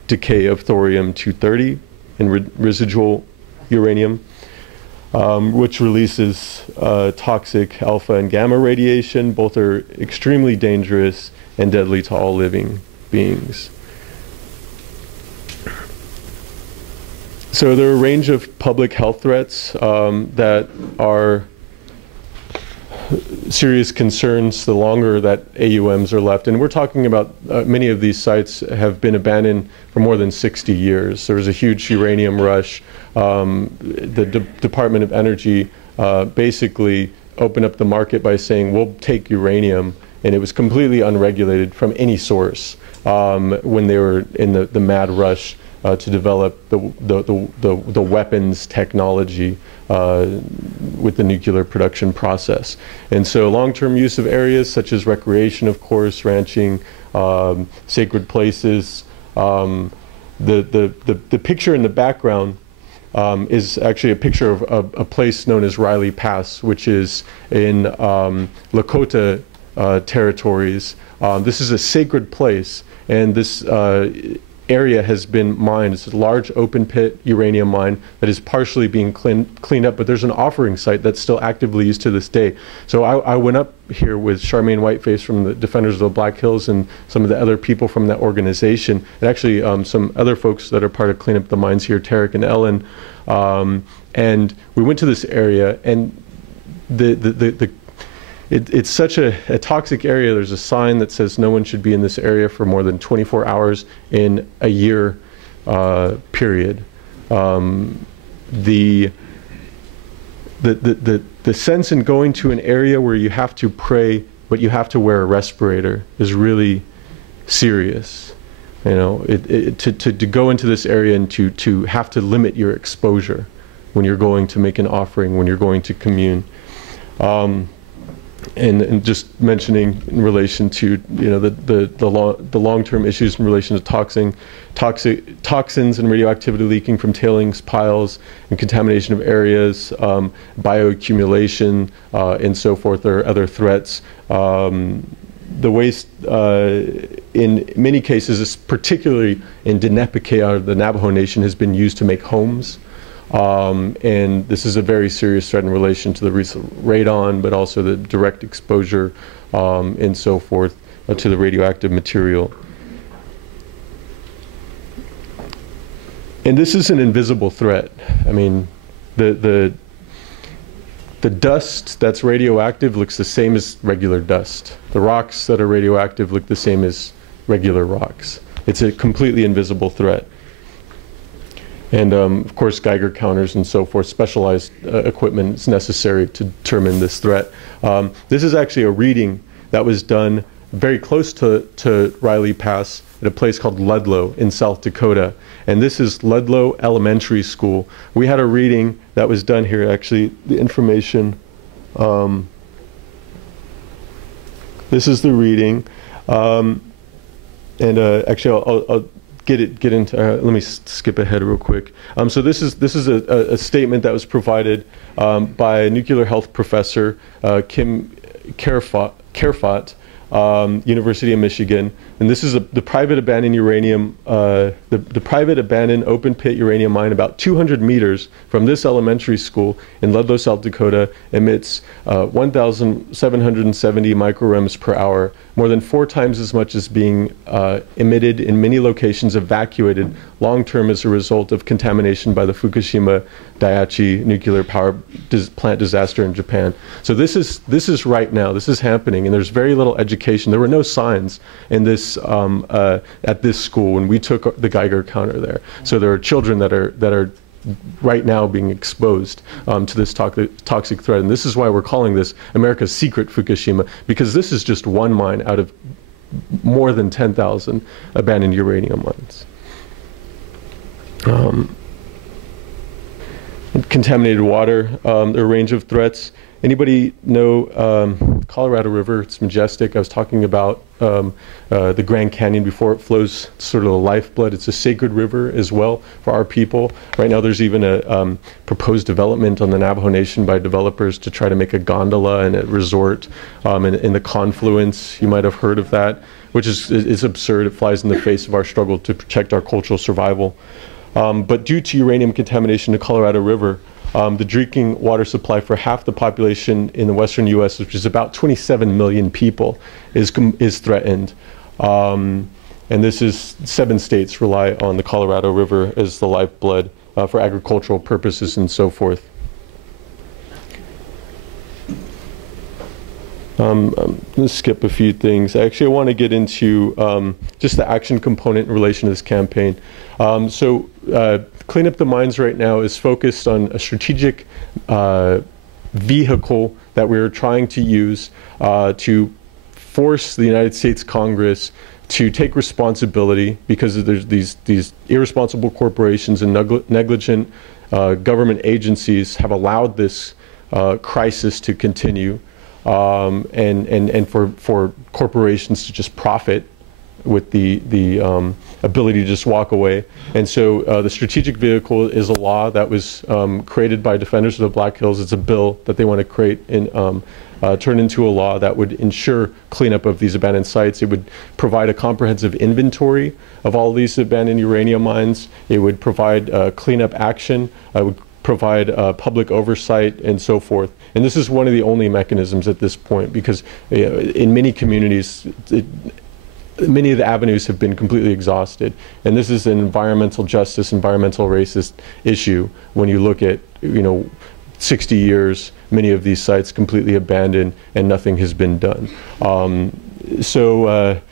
decay of thorium-230 and residual uranium, which releases toxic alpha and gamma radiation. Both are extremely dangerous and deadly to all living beings. So there are a range of public health threats that are serious concerns the longer that AUMs are left. And we're talking about many of these sites have been abandoned for more than 60 years. There was a huge uranium rush. The Department of Energy basically opened up the market by saying, we'll take uranium, and it was completely unregulated from any source when they were in the mad rush to develop the weapons technology with the nuclear production process. And so long-term use of areas such as recreation, of course, ranching, sacred places. The picture in the background is actually a picture of a place known as Riley Pass, which is in Lakota territories. This is a sacred place, and this area has been mined. It's a large open pit uranium mine that is partially being cleaned up, but there's an offering site that's still actively used to this day. So I went up here with Charmaine Whiteface from the Defenders of the Black Hills and some of the other people from that organization, and actually some other folks that are part of Clean Up the Mines here, Tarek and Ellen. And we went to this area, and it's such a toxic area. There's a sign that says no one should be in this area for more than 24 hours in a year period. The sense in going to an area where you have to pray, but you have to wear a respirator is really serious. You know, to go into this area and to have to limit your exposure when you're going to make an offering, when you're going to commune. And just mentioning in relation to the long-term issues in relation to toxins and radioactivity leaking from tailings piles and contamination of areas, bioaccumulation, and so forth are other threats. The waste, in many cases, particularly in Dinepike, the Navajo Nation, has been used to make homes. And this is a very serious threat in relation to the radon, but also the direct exposure and so forth to the radioactive material. And this is an invisible threat. I mean, the dust that's radioactive looks the same as regular dust. The rocks that are radioactive look the same as regular rocks. It's a completely invisible threat. And of course, Geiger counters and so forth, specialized equipment is necessary to determine this threat. This is actually a reading that was done very close to Riley Pass at a place called Ludlow in South Dakota. And this is Ludlow Elementary School. We had a reading that was done here, actually, the information. This is the reading. Actually, I'll get into, let me skip ahead real quick. So this is a statement that was provided by a nuclear health professor, Kim Kerfot, University of Michigan, and this is the private abandoned uranium, the private abandoned open pit uranium mine about 200 meters from this elementary school in Ludlow, South Dakota, emits 1,770 microrems per hour, more than 4 times as much as being emitted in many locations evacuated long-term as a result of contamination by the Fukushima Daiichi nuclear power plant disaster in Japan. So this is right now. This is happening, and there's very little education. There were no signs in this at this school when we took the Geiger counter there. So there are children that are right now being exposed to this toxic threat, and this is why we're calling this America's secret Fukushima, because this is just one mine out of more than 10,000 abandoned uranium mines. Contaminated water, there are a range of threats. Anybody know Colorado River? It's majestic. I was talking about the Grand Canyon before. It flows sort of the lifeblood. It's a sacred river as well for our people. Right now there's even a proposed development on the Navajo Nation by developers to try to make a gondola and a resort in the confluence. You might have heard of that, which is absurd. It flies in the face of our struggle to protect our cultural survival. But due to uranium contamination in the Colorado River, the drinking water supply for half the population in the western U.S., which is about 27 million people, is threatened. And this is 7 states rely on the Colorado River as the lifeblood for agricultural purposes and so forth. Let's skip a few things. Actually, I want to get into just the action component in relation to this campaign. Clean Up the Mines right now is focused on a strategic vehicle that we're trying to use to force the United States Congress to take responsibility, because there's these irresponsible corporations and negligent government agencies have allowed this crisis to continue, and for corporations to just profit with the ability to just walk away. And so the strategic vehicle is a law that was created by Defenders of the Black Hills. It's a bill that they want to create and turn into a law that would ensure cleanup of these abandoned sites. It would provide a comprehensive inventory of all these abandoned uranium mines. It would provide cleanup action. It would provide public oversight and so forth. And this is one of the only mechanisms at this point, because in many communities, many of the avenues have been completely exhausted. And this is an environmental justice, environmental racist issue when you look at, 60 years, many of these sites completely abandoned and nothing has been done.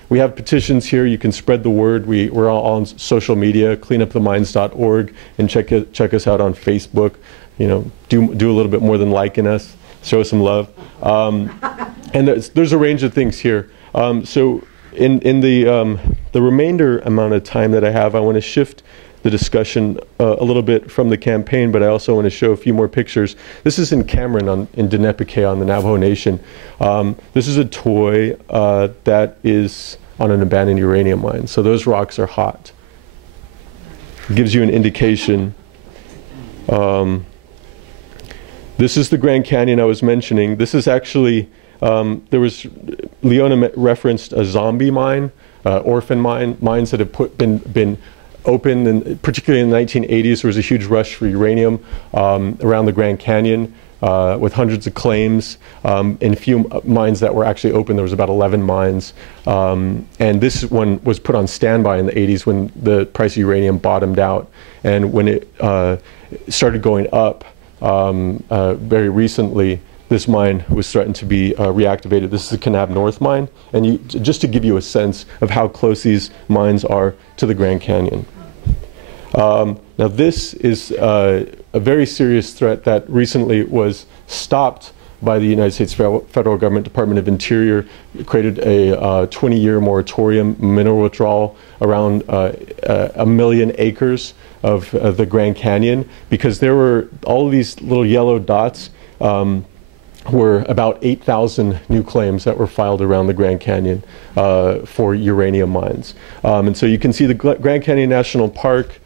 We have petitions here. You can spread the word. We're all on social media, cleanupthemines.org, and check us out on Facebook. Do a little bit more than liking us. Show us some love. And there's a range of things here. In the remainder amount of time that I have, I want to shift the discussion a little bit from the campaign, but I also want to show a few more pictures. This is in Cameron in Dnepr on the Navajo Nation. This is a toy that is on an abandoned uranium mine. So those rocks are hot. It gives you an indication. This is the Grand Canyon I was mentioning. This is actually, Leona referenced a zombie mine, orphan mines that have been opened, and particularly in the 1980s, there was a huge rush for uranium around the Grand Canyon. with hundreds of claims. In a few mines that were actually open, there was about 11 mines. And this one was put on standby in the 80s when the price of uranium bottomed out. And when it started going up very recently, this mine was threatened to be reactivated. This is the Kanab North mine. And just to give you a sense of how close these mines are to the Grand Canyon. Now this is a very serious threat that recently was stopped by the United States federal government, Department of Interior. It created a 20-year moratorium, mineral withdrawal around 1 million acres of the Grand Canyon, because there were all of these little yellow dots were about 8,000 new claims that were filed around the Grand Canyon for uranium mines. And so you can see the Grand Canyon National Park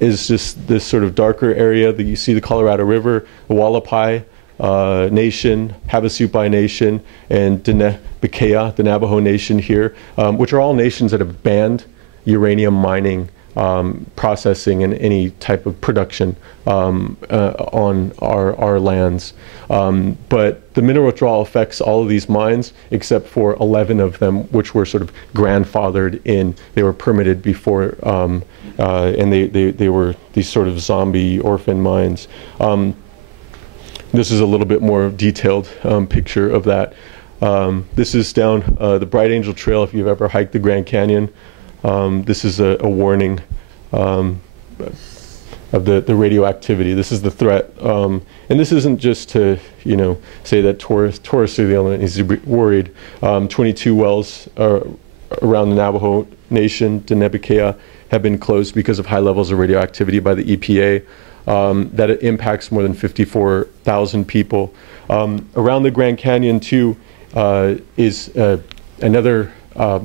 is just this sort of darker area that you see the Colorado River, the Hualapai Nation, Havasupai Nation, and Denebikea, the Navajo Nation here, which are all nations that have banned uranium mining, processing, and any type of production on our lands. But the mineral withdrawal affects all of these mines except for 11 of them, which were sort of grandfathered in. They were permitted before, and they were these sort of zombie orphan mines. This is a little bit more detailed picture of that. This is down the Bright Angel Trail if you've ever hiked the Grand Canyon. This is a warning of the radioactivity. This is the threat. And this isn't just to, say that tourists are the only ones to be worried. 22 wells around the Navajo Nation, Denebikea, have been closed because of high levels of radioactivity by the EPA. That it impacts more than 54,000 people. Around the Grand Canyon, too, is another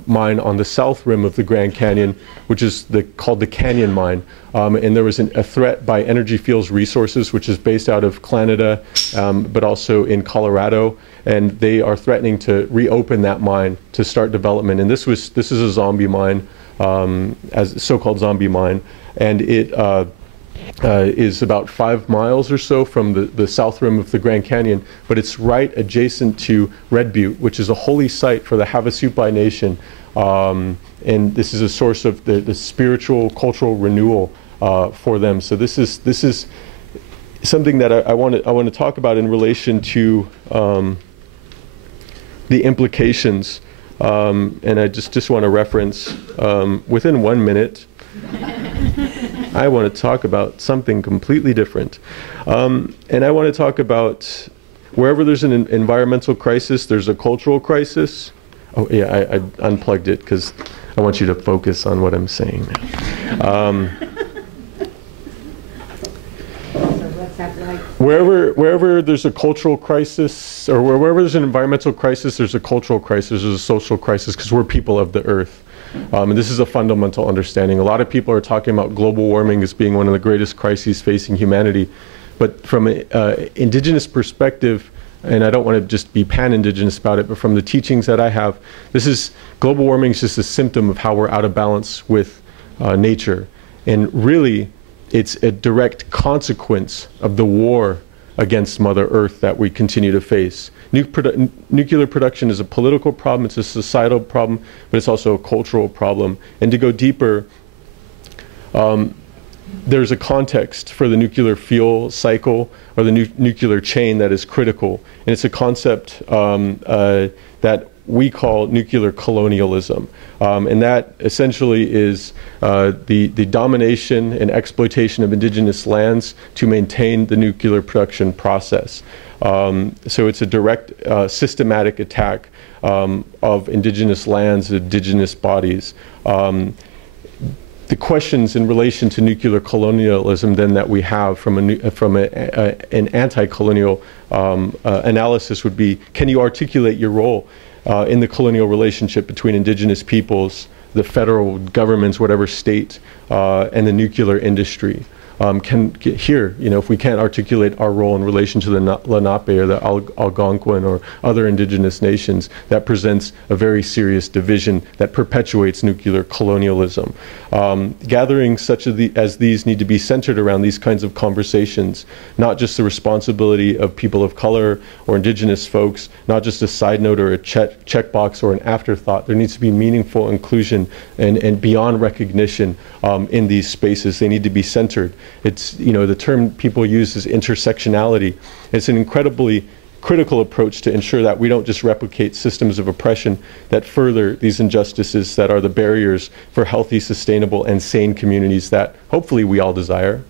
mine on the south rim of the Grand Canyon, which is called the Canyon Mine. And there was a threat by Energy Fuels Resources, which is based out of Canada, but also in Colorado. And they are threatening to reopen that mine to start development. And this is a zombie mine, as a so-called zombie mine. And it is about 5 miles or so from the south rim of the Grand Canyon, but it's right adjacent to Red Butte, which is a holy site for the Havasupai Nation. And this is a source of the spiritual, cultural renewal for them. So this is something that I want to talk about in relation to the implications. And I just want to reference within 1 minute. I want to talk about something completely different. And I want to talk about wherever there's an environmental crisis, there's a cultural crisis. Oh, yeah, I unplugged it because I want you to focus on what I'm saying. Wherever there's a cultural crisis, or wherever there's an environmental crisis, there's a cultural crisis, there's a social crisis, because we're people of the earth. And this is a fundamental understanding. A lot of people are talking about global warming as being one of the greatest crises facing humanity. But from an indigenous perspective, and I don't want to just be pan-indigenous about it, but from the teachings that I have, global warming is just a symptom of how we're out of balance with nature. And really, it's a direct consequence of the war against Mother Earth that we continue to face. Nuclear production is a political problem, it's a societal problem, but it's also a cultural problem. And to go deeper, there's a context for the nuclear fuel cycle or the nuclear chain that is critical. And it's a concept that we call nuclear colonialism. And that essentially is the domination and exploitation of indigenous lands to maintain the nuclear production process. So it's a direct systematic attack of indigenous lands, indigenous bodies. The questions in relation to nuclear colonialism then that we have from an anti-colonial analysis would be, can you articulate your role in the colonial relationship between indigenous peoples, the federal governments, whatever state, and the nuclear industry? can get here, if we can't articulate our role in relation to the Lenape or the Algonquin or other indigenous nations, that presents a very serious division that perpetuates nuclear colonialism. Gatherings such as these need to be centered around these kinds of conversations, not just the responsibility of people of color or indigenous folks, not just a side note or a checkbox or an afterthought. There needs to be meaningful inclusion and beyond recognition in these spaces. They need to be centered. It's, the term people use is intersectionality. It's an incredibly critical approach to ensure that we don't just replicate systems of oppression that further these injustices that are the barriers for healthy, sustainable, and sane communities that hopefully we all desire.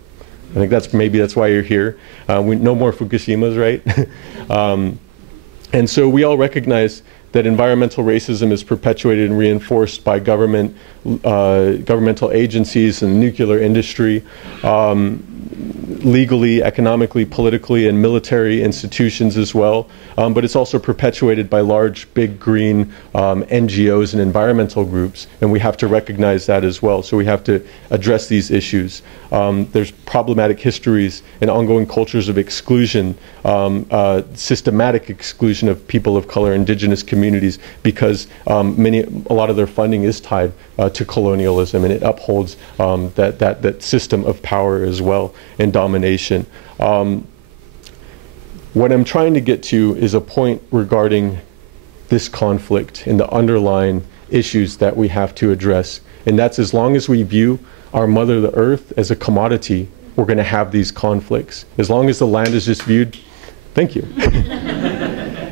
I think maybe that's why you're here. No more Fukushimas, right? And so we all recognize that environmental racism is perpetuated and reinforced by governmental agencies and the nuclear industry, legally, economically, politically, and military institutions as well. But it's also perpetuated by large, big green NGOs and environmental groups, and we have to recognize that as well. So we have to address these issues. There's problematic histories and ongoing cultures of exclusion, systematic exclusion of people of color, indigenous communities, because a lot of their funding is tied to colonialism, and it upholds that system of power as well and domination. What I'm trying to get to is a point regarding this conflict and the underlying issues that we have to address. And that's, as long as we view our mother, the earth, as a commodity, we're going to have these conflicts. As long as the land is just viewed, thank you.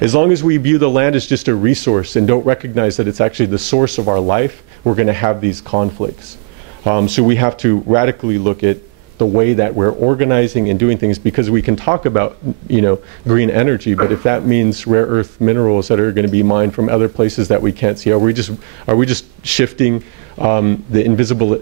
As long as we view the land as just a resource and don't recognize that it's actually the source of our life, we're going to have these conflicts. So we have to radically look at the way that we're organizing and doing things, because we can talk about, green energy, but if that means rare earth minerals that are going to be mined from other places that we can't see, are we just shifting the invisible?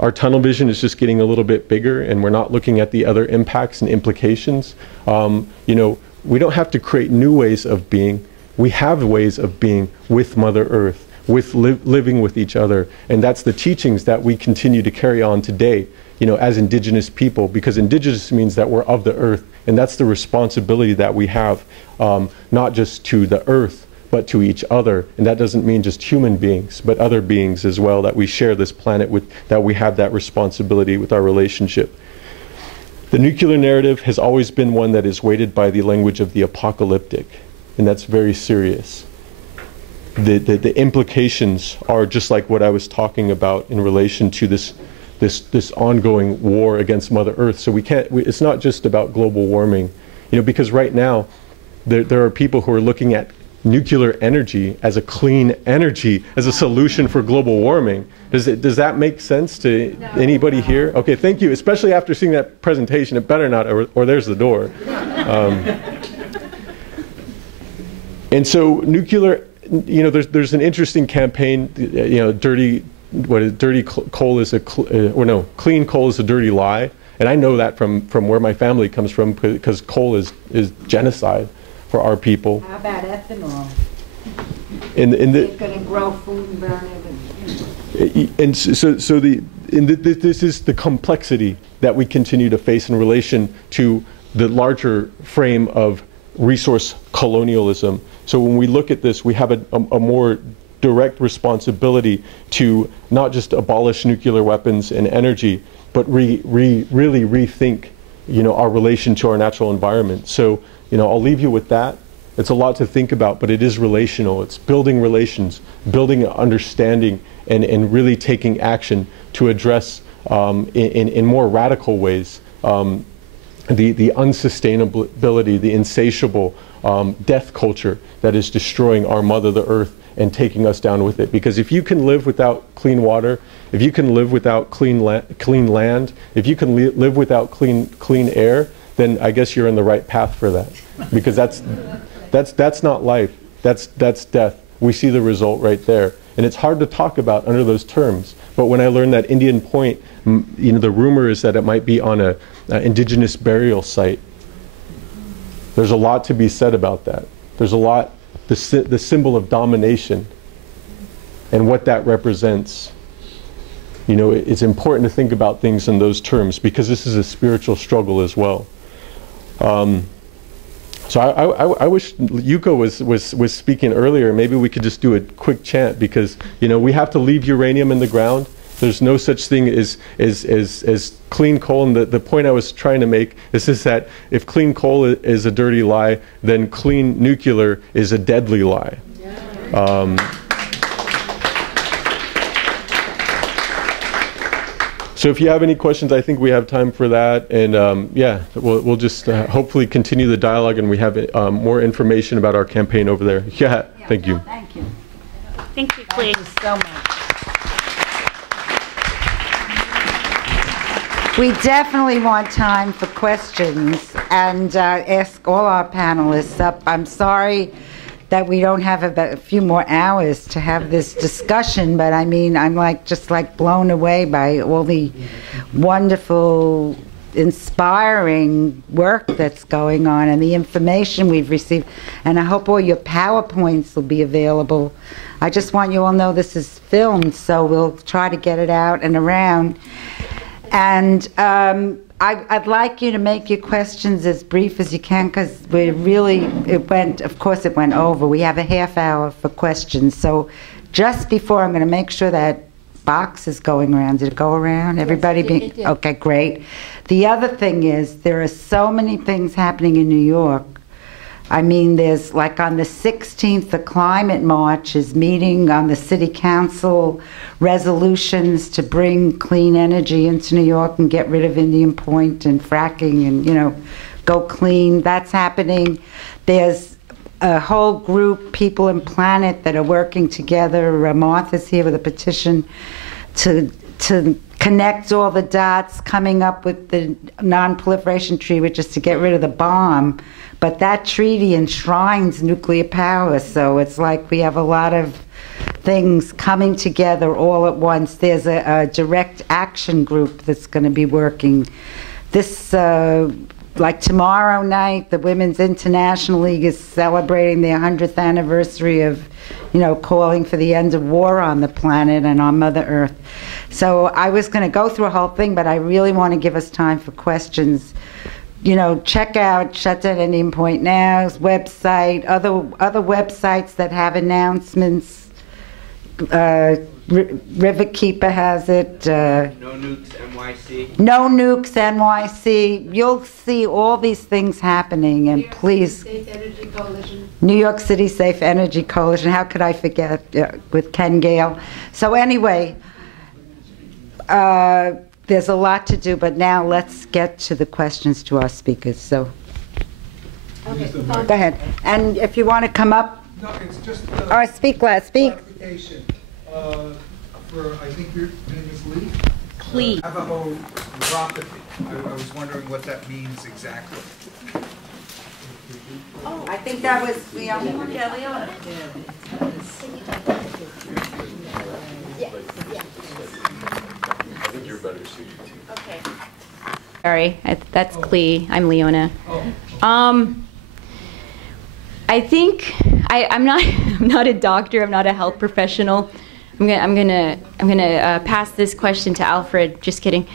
Our tunnel vision is just getting a little bit bigger, and we're not looking at the other impacts and implications. We don't have to create new ways of being. We have ways of being with Mother Earth, with living with each other, and that's the teachings that we continue to carry on today, as indigenous people, because indigenous means that we're of the earth, and that's the responsibility that we have, not just to the earth, but to each other. And that doesn't mean just human beings, but other beings as well that we share this planet with, that we have that responsibility with our relationship. The nuclear narrative has always been one that is weighted by the language of the apocalyptic, and that's very serious. The implications are just like what I was talking about in relation to this ongoing war against Mother Earth. So it's not just about global warming, because right now there are people who are looking at nuclear energy as a clean energy, as a solution for global warming. Does that make sense to anybody here? Okay, thank you. Especially after seeing that presentation, it better not, or there's the door. And so nuclear, there's an interesting campaign. Clean coal is a dirty lie, and I know that from where my family comes from, because coal is genocide for our people. How about ethanol? It's going to grow food and burn it. And this is the complexity that we continue to face in relation to the larger frame of resource colonialism. So when we look at this, we have a more direct responsibility to not just abolish nuclear weapons and energy, but really rethink, our relation to our natural environment. So, I'll leave you with that. It's a lot to think about, but it is relational. It's building relations, building understanding, and really taking action to address in more radical ways the unsustainability, the insatiable death culture that is destroying our mother, the earth, and taking us down with it. Because if you can live without clean water, if you can live without clean land, if you can live without clean air, then I guess you're in the right path for that. Because that's not life. That's death. We see the result right there. And it's hard to talk about under those terms. But when I learned that Indian Point, the rumor is that it might be on an indigenous burial site. There's a lot to be said about that. There's a lot, the symbol of domination and what that represents. You know, it's important to think about things in those terms because this is a spiritual struggle as well. So I wish Yuko was speaking earlier. Maybe we could just do a quick chant because, you know, we have to leave uranium in the ground. There's no such thing as clean coal. And the point I was trying to make is just that if clean coal is a dirty lie, then clean nuclear is a deadly lie. So if you have any questions, I think we have time for that. And yeah, we'll just hopefully continue the dialogue, and we have more information about our campaign over there. Yeah, thank you. Thank you. Thank you, Clea. Thank you so much. We definitely want time for questions and ask all our panelists up. I'm sorry that we don't have a few more hours to have this discussion, but I mean, I'm just blown away by all the wonderful, inspiring work that's going on and the information we've received. And I hope all your PowerPoints will be available. I just want you all to know this is filmed, so we'll try to get it out and around. And I'd like you to make your questions as brief as you can, because of course it went over. We have a half hour for questions. So just before, I'm going to make sure that box is going around. Did it go around? Everybody it did. Okay, great. The other thing is, there are so many things happening in New York. I mean, there's on the 16th, the Climate March is meeting on the City Council resolutions to bring clean energy into New York and get rid of Indian Point and fracking and, you know, go clean. That's happening. There's a whole group, People and Planet, that are working together. Martha's here with a petition to connect all the dots, coming up with the non-proliferation treaty, which is to get rid of the bomb. But that treaty enshrines nuclear power, so it's like we have a lot of things coming together all at once. There's a direct action group that's going to be working. This, tomorrow night, the Women's International League is celebrating their 100th anniversary of, you know, calling for the end of war on the planet and on Mother Earth. So I was going to go through a whole thing, but I really want to give us time for questions. You know, check out Shut Down Indian Point Now's website, other websites that have announcements. Riverkeeper has it. No Nukes NYC. No Nukes NYC. You'll see all these things happening, and please. Safe Energy Coalition. New York City Safe Energy Coalition. How could I forget, with Ken Gale? So anyway, there's a lot to do, but now let's get to the questions to our speakers. So, Okay. go ahead. And if you want to come up, No, it's just or speak last, speak. clarification. For, I think your name is Lee? Clea. Navajo neuropathy. I was wondering what that means exactly. I think that was Leona. Yeah, Leona. I think you're better suited to. Okay. Sorry, that's Clea. I'm Leona. I think I'm not a doctor. I'm not a health professional. I'm gonna pass this question to Alfred. Just kidding.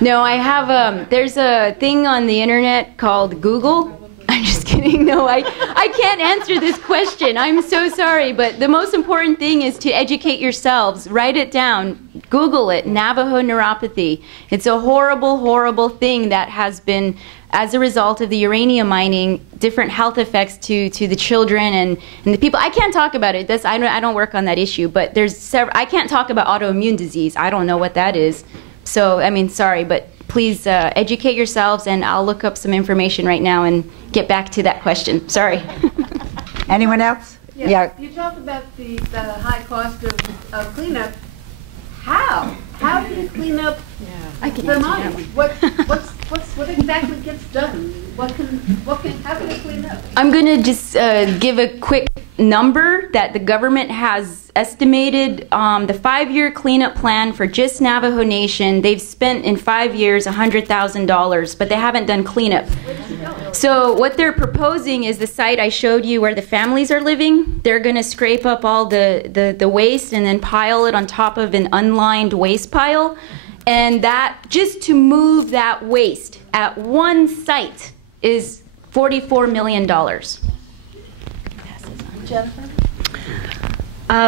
No, I have there's a thing on the internet called Google. I'm just kidding. No, I can't answer this question. I'm so sorry, but the most important thing is to educate yourselves. Write it down. Google it. Navajo neuropathy. It's a horrible, horrible thing that has been, as a result of the uranium mining, different health effects to the children and the people. I can't talk about it. I don't work on that issue, but there's several. I can't talk about autoimmune disease. I don't know what that is. So, I mean, sorry, but please educate yourselves, and I'll look up some information right now and get back to that question. Sorry. Anyone else? Yeah. You talk about the high cost of cleanup. How? How do you clean up the mine? What exactly gets done? How can you clean up? I'm going to just give a quick number that the government has estimated. The 5-year cleanup plan for just Navajo Nation, they've spent in 5 years $100,000, but they haven't done cleanup. So what they're proposing is the site I showed you where the families are living. They're going to scrape up all the waste and then pile it on top of an unlined waste pile. And that, just to move that waste at one site, is $44 million. Jennifer?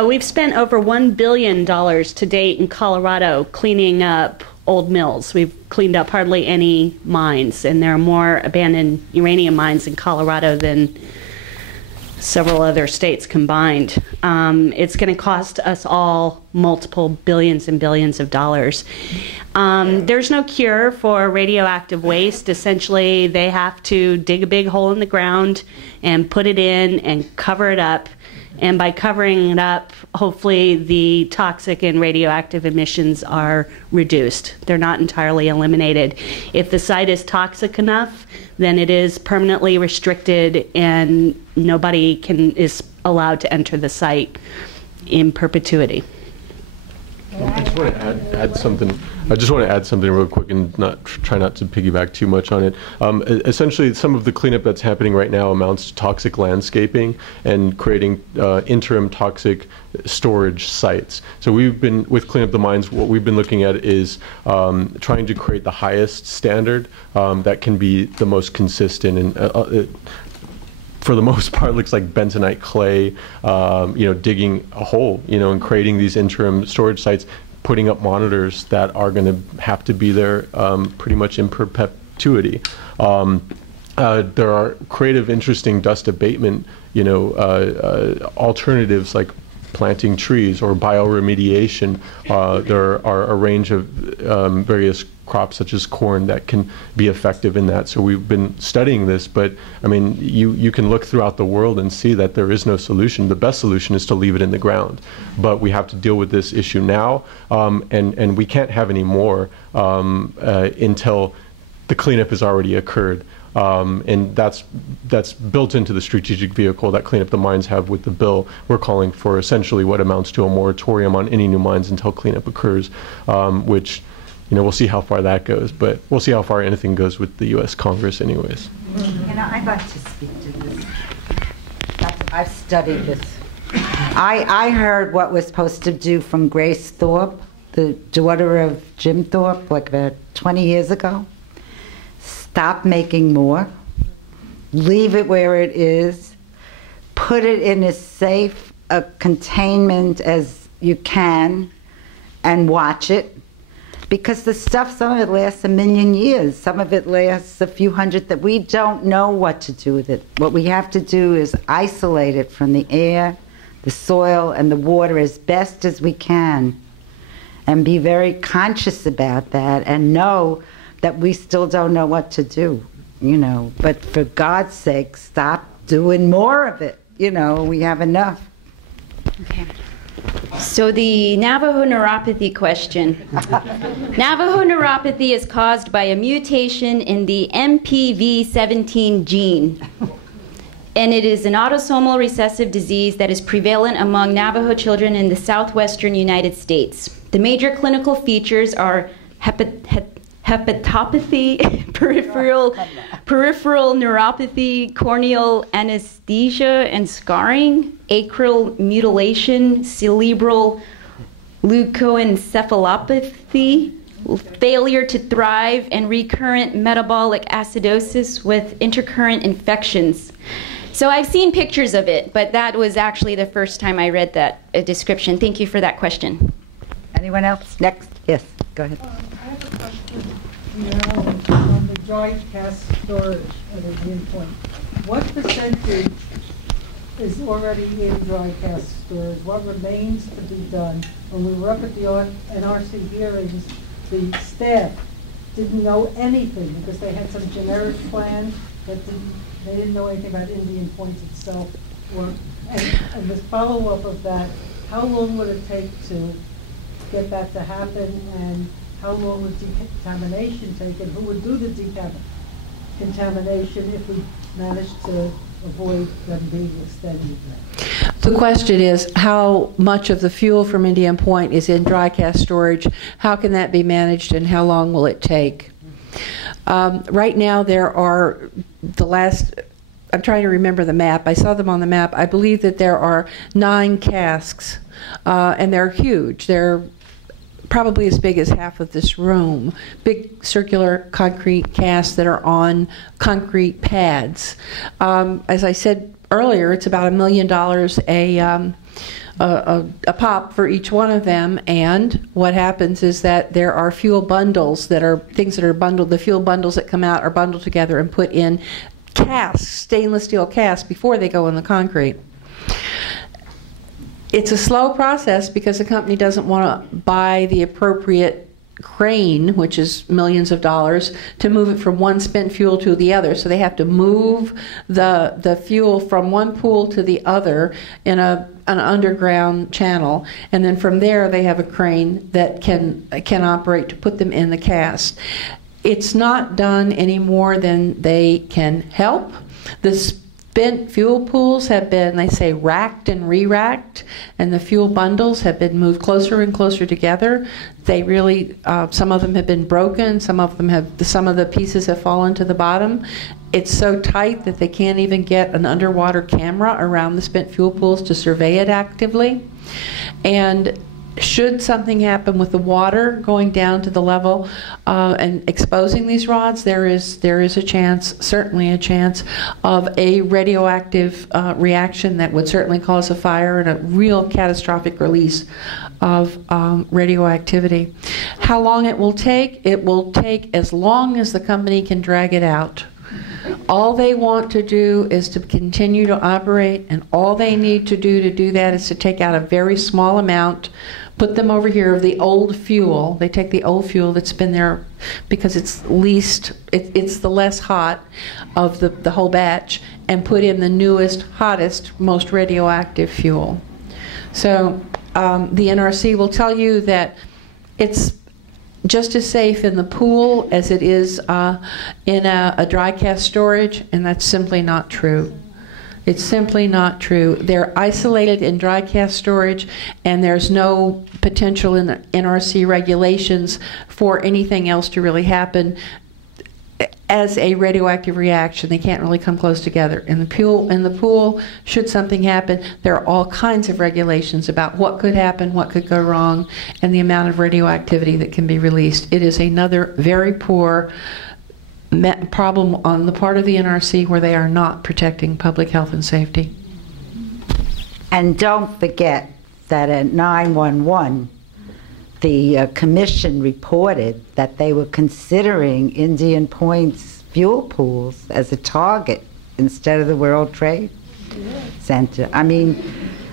We've spent over $1 billion to date in Colorado cleaning up old mills. We've cleaned up hardly any mines, and there are more abandoned uranium mines in Colorado than several other states combined. It's going to cost us all multiple billions and billions of dollars. There's no cure for radioactive waste. Essentially, they have to dig a big hole in the ground and put it in and cover it up. And by covering it up, hopefully the toxic and radioactive emissions are reduced. They're not entirely eliminated. If the site is toxic enough, then it is permanently restricted and nobody is allowed to enter the site in perpetuity. I just want to add something. I just want to add something real quick and try not to piggyback too much on it. Essentially, some of the cleanup that's happening right now amounts to toxic landscaping and creating interim toxic storage sites. So we've been, with Clean Up the Mines, what we've been looking at is trying to create the highest standard that can be the most consistent and for the most part, looks like bentonite clay, digging a hole, and creating these interim storage sites, putting up monitors that are going to have to be there pretty much in perpetuity. There are creative, interesting dust abatement, alternatives like planting trees or bioremediation. There are a range of various crops such as corn that can be effective in that. So we've been studying this, but I mean, you can look throughout the world and see that there is no solution. The best solution is to leave it in the ground. But we have to deal with this issue now, and we can't have any more until the cleanup has already occurred. And that's built into the strategic vehicle that Clean Up the Mines have with the bill. We're calling for essentially what amounts to a moratorium on any new mines until cleanup occurs, which, we'll see how far that goes, but we'll see how far anything goes with the U.S. Congress anyways. I'd like to speak to this. I've studied this. I heard what we're supposed to do from Grace Thorpe, the daughter of Jim Thorpe, like about 20 years ago. Stop making more, leave it where it is, put it in as safe a containment as you can, and watch it. Because the stuff, some of it lasts 1,000,000 years, some of it lasts a few hundred, that we don't know what to do with it. What we have to do is isolate it from the air, the soil, and the water as best as we can, and be very conscious about that, and know that we still don't know what to do, but for God's sake, stop doing more of it. We have enough. Okay. So the Navajo neuropathy question. Navajo neuropathy is caused by a mutation in the MPV17 gene. And it is an autosomal recessive disease that is prevalent among Navajo children in the southwestern United States. The major clinical features are hepatopathy, peripheral neuropathy, corneal anesthesia and scarring, acral mutilation, cerebral leukoencephalopathy, failure to thrive, and recurrent metabolic acidosis with intercurrent infections. So I've seen pictures of it, but that was actually the first time I read that description. Thank you for that question. Anyone else? Next. Yes, go ahead. I have a question on the dry cask storage at Indian Point. What percentage is already in dry cask storage? What remains to be done? When we were up at the NRC hearings, the staff didn't know anything because they had some generic plan that they didn't know anything about Indian Point itself. And the follow-up of that, how long would it take to get that to happen, and how long would decontamination take, and who would do the decontamination if we managed to avoid them being extended? The question is, how much of the fuel from Indian Point is in dry cask storage? How can that be managed, and how long will it take? Right now there are I'm trying to remember the map. I saw them on the map. I believe that there are 9 casks, and they're huge. They're probably as big as half of this room. Big circular concrete casks that are on concrete pads. As I said earlier, it's about $1 million a pop for each one of them, and what happens is that there are fuel bundles that are things that are bundled. The fuel bundles that come out are bundled together and put in casks, stainless steel casks, before they go in the concrete. It's a slow process because the company doesn't want to buy the appropriate crane, which is millions of dollars, to move it from one spent fuel to the other. So they have to move the fuel from one pool to the other in an underground channel, and then from there they have a crane that can operate to put them in the cast. It's not done any more than they can help. The spent fuel pools have been, they say, racked and re-racked, and the fuel bundles have been moved closer and closer together. They really, some of them have been broken, some of the pieces have fallen to the bottom. It's so tight that they can't even get an underwater camera around the spent fuel pools to survey it actively. And should something happen with the water going down to the level and exposing these rods, there is a chance, certainly a chance, of a radioactive reaction that would certainly cause a fire and a real catastrophic release of radioactivity. How long it will take as long as the company can drag it out. All they want to do is to continue to operate, and all they need to do that is to take out a very small amount, put them over here of the old fuel. They take the old fuel that's been there because it's the less hot of the whole batch, and put in the newest, hottest, most radioactive fuel. So the NRC will tell you that it's just as safe in the pool as it is in a dry cask storage, and that's simply not true. It's simply not true. They're isolated in dry cask storage, and there's no potential in the NRC regulations for anything else to really happen as a radioactive reaction. They can't really come close together. In the pool, should something happen, there are all kinds of regulations about what could happen, what could go wrong, and the amount of radioactivity that can be released. It is another very poor problem on the part of the NRC where they are not protecting public health and safety. And don't forget that at 911, the commission reported that they were considering Indian Point's fuel pools as a target instead of the World Trade Center. I mean,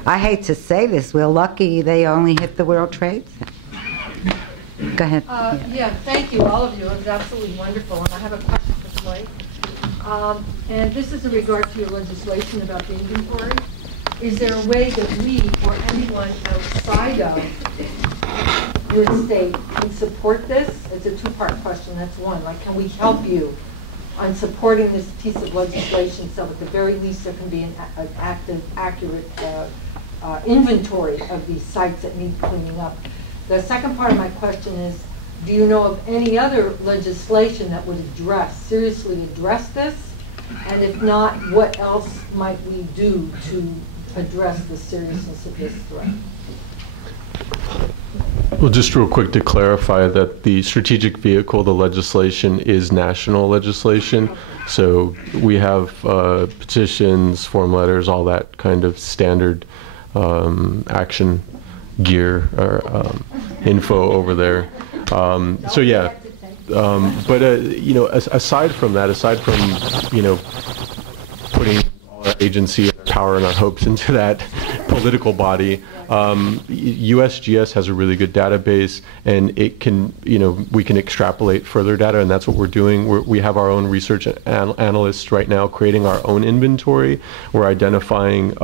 I hate to say this, we're lucky they only hit the World Trade Center. Go ahead. Yeah, thank you, all of you. It was absolutely wonderful. And I have a question for Clay. And this is in regard to your legislation about the inventory. Is there a way that we or anyone outside of your state can support this? It's a two-part question. That's one. Like, can we help you on supporting this piece of legislation so at the very least there can be an active, accurate inventory of these sites that need cleaning up? The second part of my question is, do you know of any other legislation that would seriously address this? And if not, what else might we do to address the seriousness of this threat? Well, just real quick to clarify that the strategic vehicle, the legislation, is national legislation. So we have petitions, form letters, all that kind of standard action gear or info over there. So yeah, but you know, aside from that, aside from, you know, putting all our agency and our power and our hopes into that political body, USGS has a really good database, and it can, you know, we can extrapolate further data, and that's what we're doing. We have our own research analysts right now creating our own inventory. We're identifying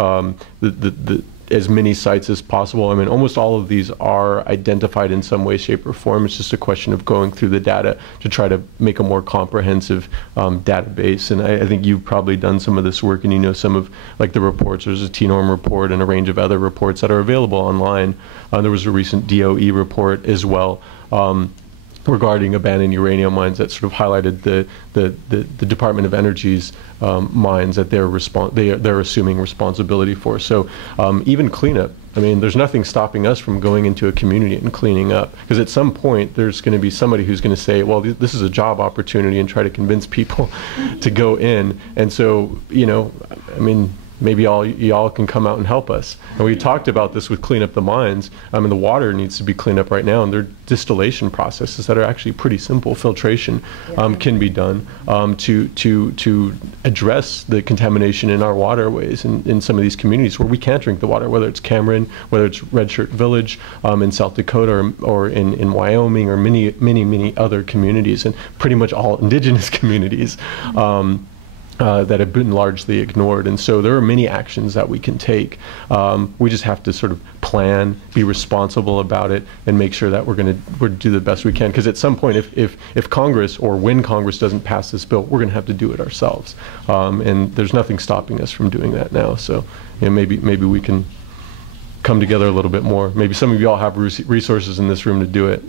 as many sites as possible. I mean, almost all of these are identified in some way, shape, or form. It's just a question of going through the data to try to make a more comprehensive database. And I think you've probably done some of this work, and you know some of, like, the reports. There's a TNORM report and a range of other reports that are available online. There was a recent DOE report as well. regarding abandoned uranium mines that sort of highlighted the Department of Energy's mines that they're assuming responsibility for. So even cleanup, I mean, there's nothing stopping us from going into a community and cleaning up, because at some point there's going to be somebody who's going to say, well, this is a job opportunity, and try to convince people to go in. And so, you know, I mean, maybe y'all can come out and help us. And we talked about this with clean up the mines. I mean, the water needs to be cleaned up right now, and there are distillation processes that are actually pretty simple. Filtration can be done to address the contamination in our waterways in some of these communities where we can't drink the water, whether it's Cameron, whether it's Red Shirt Village in South Dakota, or in Wyoming, or many other communities, and pretty much all indigenous communities. That have been largely ignored. And so there are many actions that we can take. We just have to sort of plan, be responsible about it, and make sure that we're do the best we can. Because at some point, if Congress, or when Congress doesn't pass this bill, we're going to have to do it ourselves. And there's nothing stopping us from doing that now. So, you know, maybe we can come together a little bit more. Maybe some of you all have resources in this room to do it.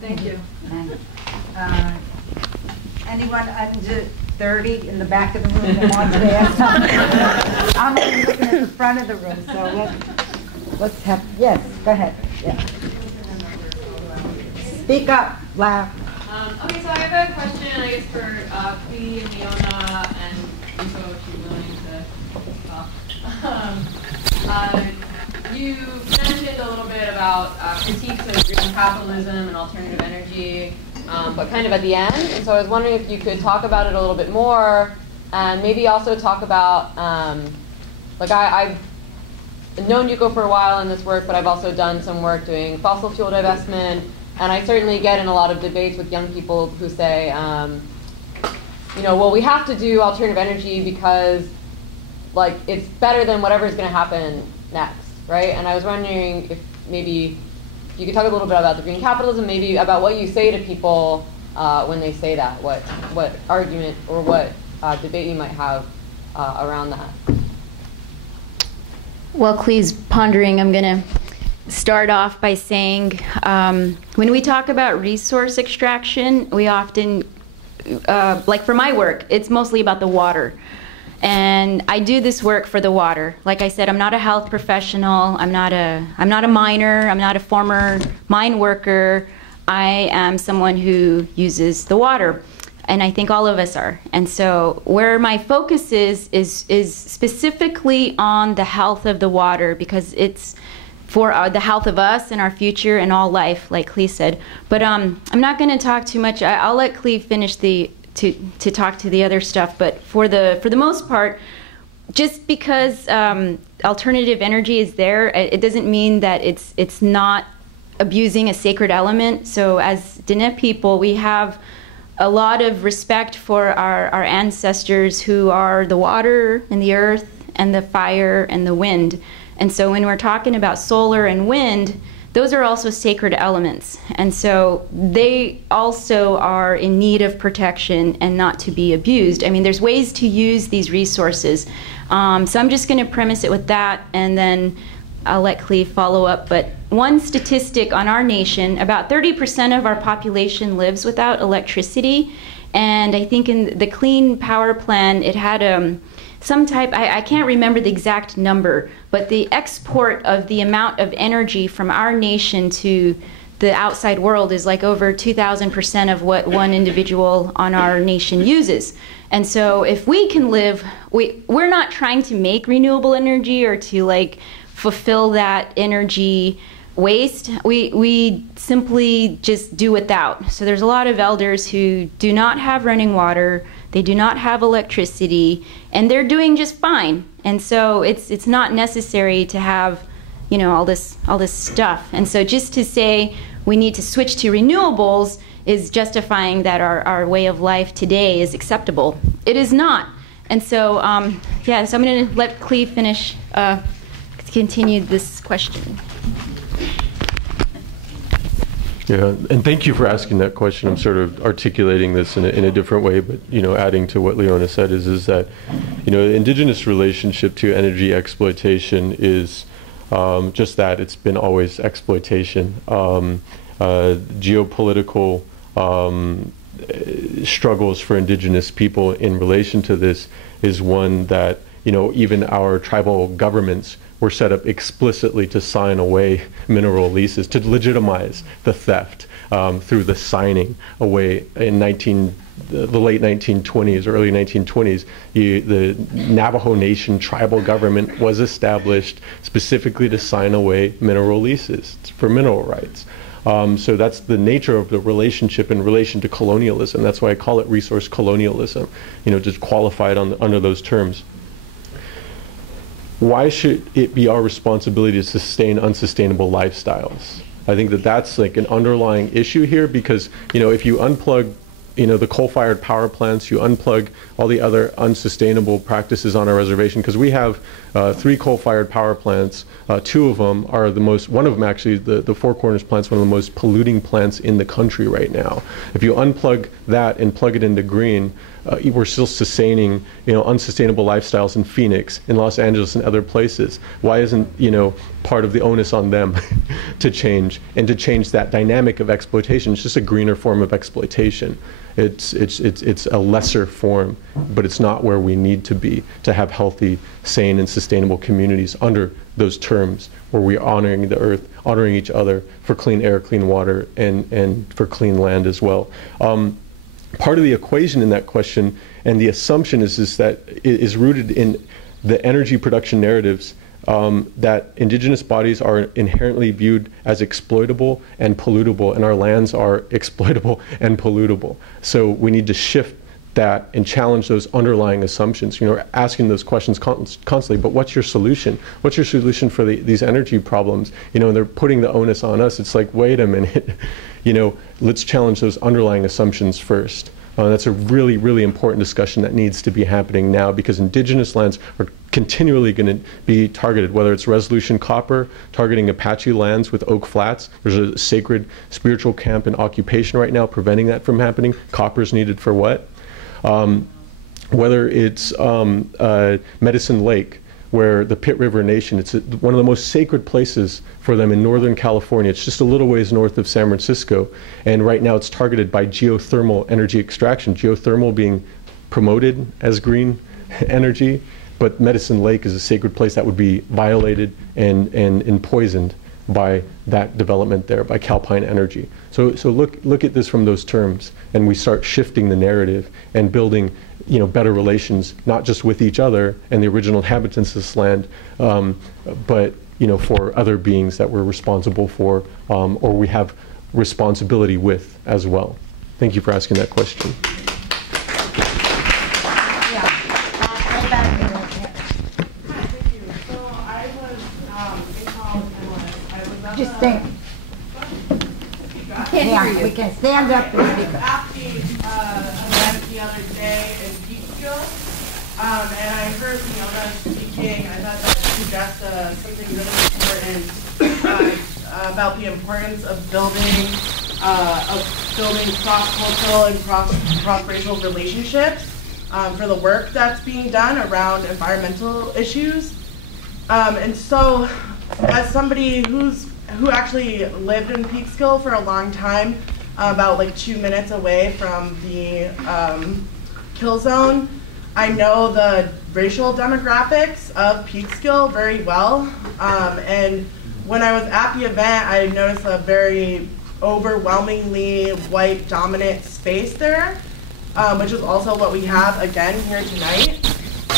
Thank you. Anyone under 30 in the back of the room that wants to ask something? I'm only looking at the front of the room, so let's have, yes, go ahead. Yeah. Speak up, loud. Okay, so I have a question, I guess, for Clea and Leona, and Rico, if you're willing to talk. You mentioned a little bit about critiques of green capitalism and alternative energy, but kind of at the end. And so I was wondering if you could talk about it a little bit more, and maybe also talk about, like I've known Yuko for a while in this work, but I've also done some work doing fossil fuel divestment, and I certainly get in a lot of debates with young people who say, you know, well, we have to do alternative energy because, like, it's better than whatever's going to happen next, right? And I was wondering if maybe you could talk a little bit about the green capitalism, maybe about what you say to people when they say that, what argument or what debate you might have around that. Well, Clee's pondering. I'm going to start off by saying when we talk about resource extraction, we often, like for my work, it's mostly about the water. And I do this work for the water. Like I said, I'm not a health professional. I'm not a miner. I'm not a former mine worker. I am someone who uses the water, and I think all of us are. And so where my focus is specifically on the health of the water, because it's for the health of us and our future and all life, like Clee said. But I'm not going to talk too much. I'll let Clee finish to talk to the other stuff, but for the most part, just because alternative energy is there, it doesn't mean that it's not abusing a sacred element. So as Diné people, we have a lot of respect for our ancestors, who are the water and the earth and the fire and the wind. And so when we're talking about solar and wind, those are also sacred elements, and so they also are in need of protection and not to be abused. I mean, there's ways to use these resources. So I'm just going to premise it with that, and then I'll let Cleve follow up. But one statistic on our nation, about 30% of our population lives without electricity, and I think in the Clean Power Plan, it had some type, I can't remember the exact number, but the export of the amount of energy from our nation to the outside world is like over 2,000% of what one individual on our nation uses. And so if we can live, we're not trying to make renewable energy or to like fulfill that energy waste. We simply just do without. So there's a lot of elders who do not have running water, they do not have electricity, and they're doing just fine. And so it's not necessary to have, you know, all this stuff. And so just to say we need to switch to renewables is justifying that our way of life today is acceptable. It is not. And so yeah, so I'm going to let Cleve finish, continue this question. Yeah, and thank you for asking that question. I'm sort of articulating this in a different way, but you know, adding to what Leona said is that, you know, the indigenous relationship to energy exploitation is just that. It's been always exploitation. geopolitical struggles for indigenous people in relation to this is one that, you know, even our tribal governments were set up explicitly to sign away mineral leases, to legitimize the theft through the signing away in the late 1920s, early 1920s. The Navajo Nation tribal government was established specifically to sign away mineral leases for mineral rights. So that's the nature of the relationship in relation to colonialism. That's why I call it resource colonialism, you know, just qualified under those terms. Why should it be our responsibility to sustain unsustainable lifestyles? I think that that's like an underlying issue here, because, you know, if you unplug, you know, the coal-fired power plants, you unplug all the other unsustainable practices on our reservation, because we have 3 coal-fired power plants. 2 of them are the most, one of them actually, the Four Corners plant's one of the most polluting plants in the country right now. If you unplug that and plug it into green, we're still sustaining, you know, unsustainable lifestyles in Phoenix, in Los Angeles, and other places. Why isn't, you know, part of the onus on them to change, and to change that dynamic of exploitation? It's just a greener form of exploitation. It's a lesser form, but it's not where we need to be to have healthy, sane, and sustainable communities under those terms, where we're honoring the earth, honoring each other for clean air, clean water, and for clean land as well. Part of the equation in that question, and the assumption is that it is rooted in the energy production narratives that indigenous bodies are inherently viewed as exploitable and pollutable, and our lands are exploitable and pollutable. So we need to shift that and challenge those underlying assumptions. You know, asking those questions constantly, but what's your solution? What's your solution for these energy problems? You know, and they're putting the onus on us. It's like, wait a minute, you know, let's challenge those underlying assumptions first. That's a really, really important discussion that needs to be happening now, because indigenous lands are continually going to be targeted, whether it's Resolution Copper, targeting Apache lands with Oak Flats. There's a sacred spiritual camp in occupation right now preventing that from happening. Copper's needed for what? Whether it's Medicine Lake, where the Pitt River Nation, it's one of the most sacred places for them in Northern California. It's just a little ways north of San Francisco. And right now it's targeted by geothermal energy extraction, geothermal being promoted as green energy, but Medicine Lake is a sacred place that would be violated and poisoned by that development there, by Calpine Energy. So look at this from those terms, and we start shifting the narrative and building, you know, better relations, not just with each other and the original inhabitants of this land, but, you know, for other beings that we're responsible for, or we have responsibility with as well. Thank you for asking that question. Just stand. Yeah, we can stand up and speak. At the event the other day in Peekskill, and I heard Fiona speaking. I thought that she suggested something really important about the importance of building cross-cultural and cross-racial relationships for the work that's being done around environmental issues. And so, as somebody who actually lived in Peekskill for a long time, about like 2 minutes away from the kill zone, I know the racial demographics of Peekskill very well. And when I was at the event, I noticed a very overwhelmingly white dominant space there, which is also what we have again here tonight.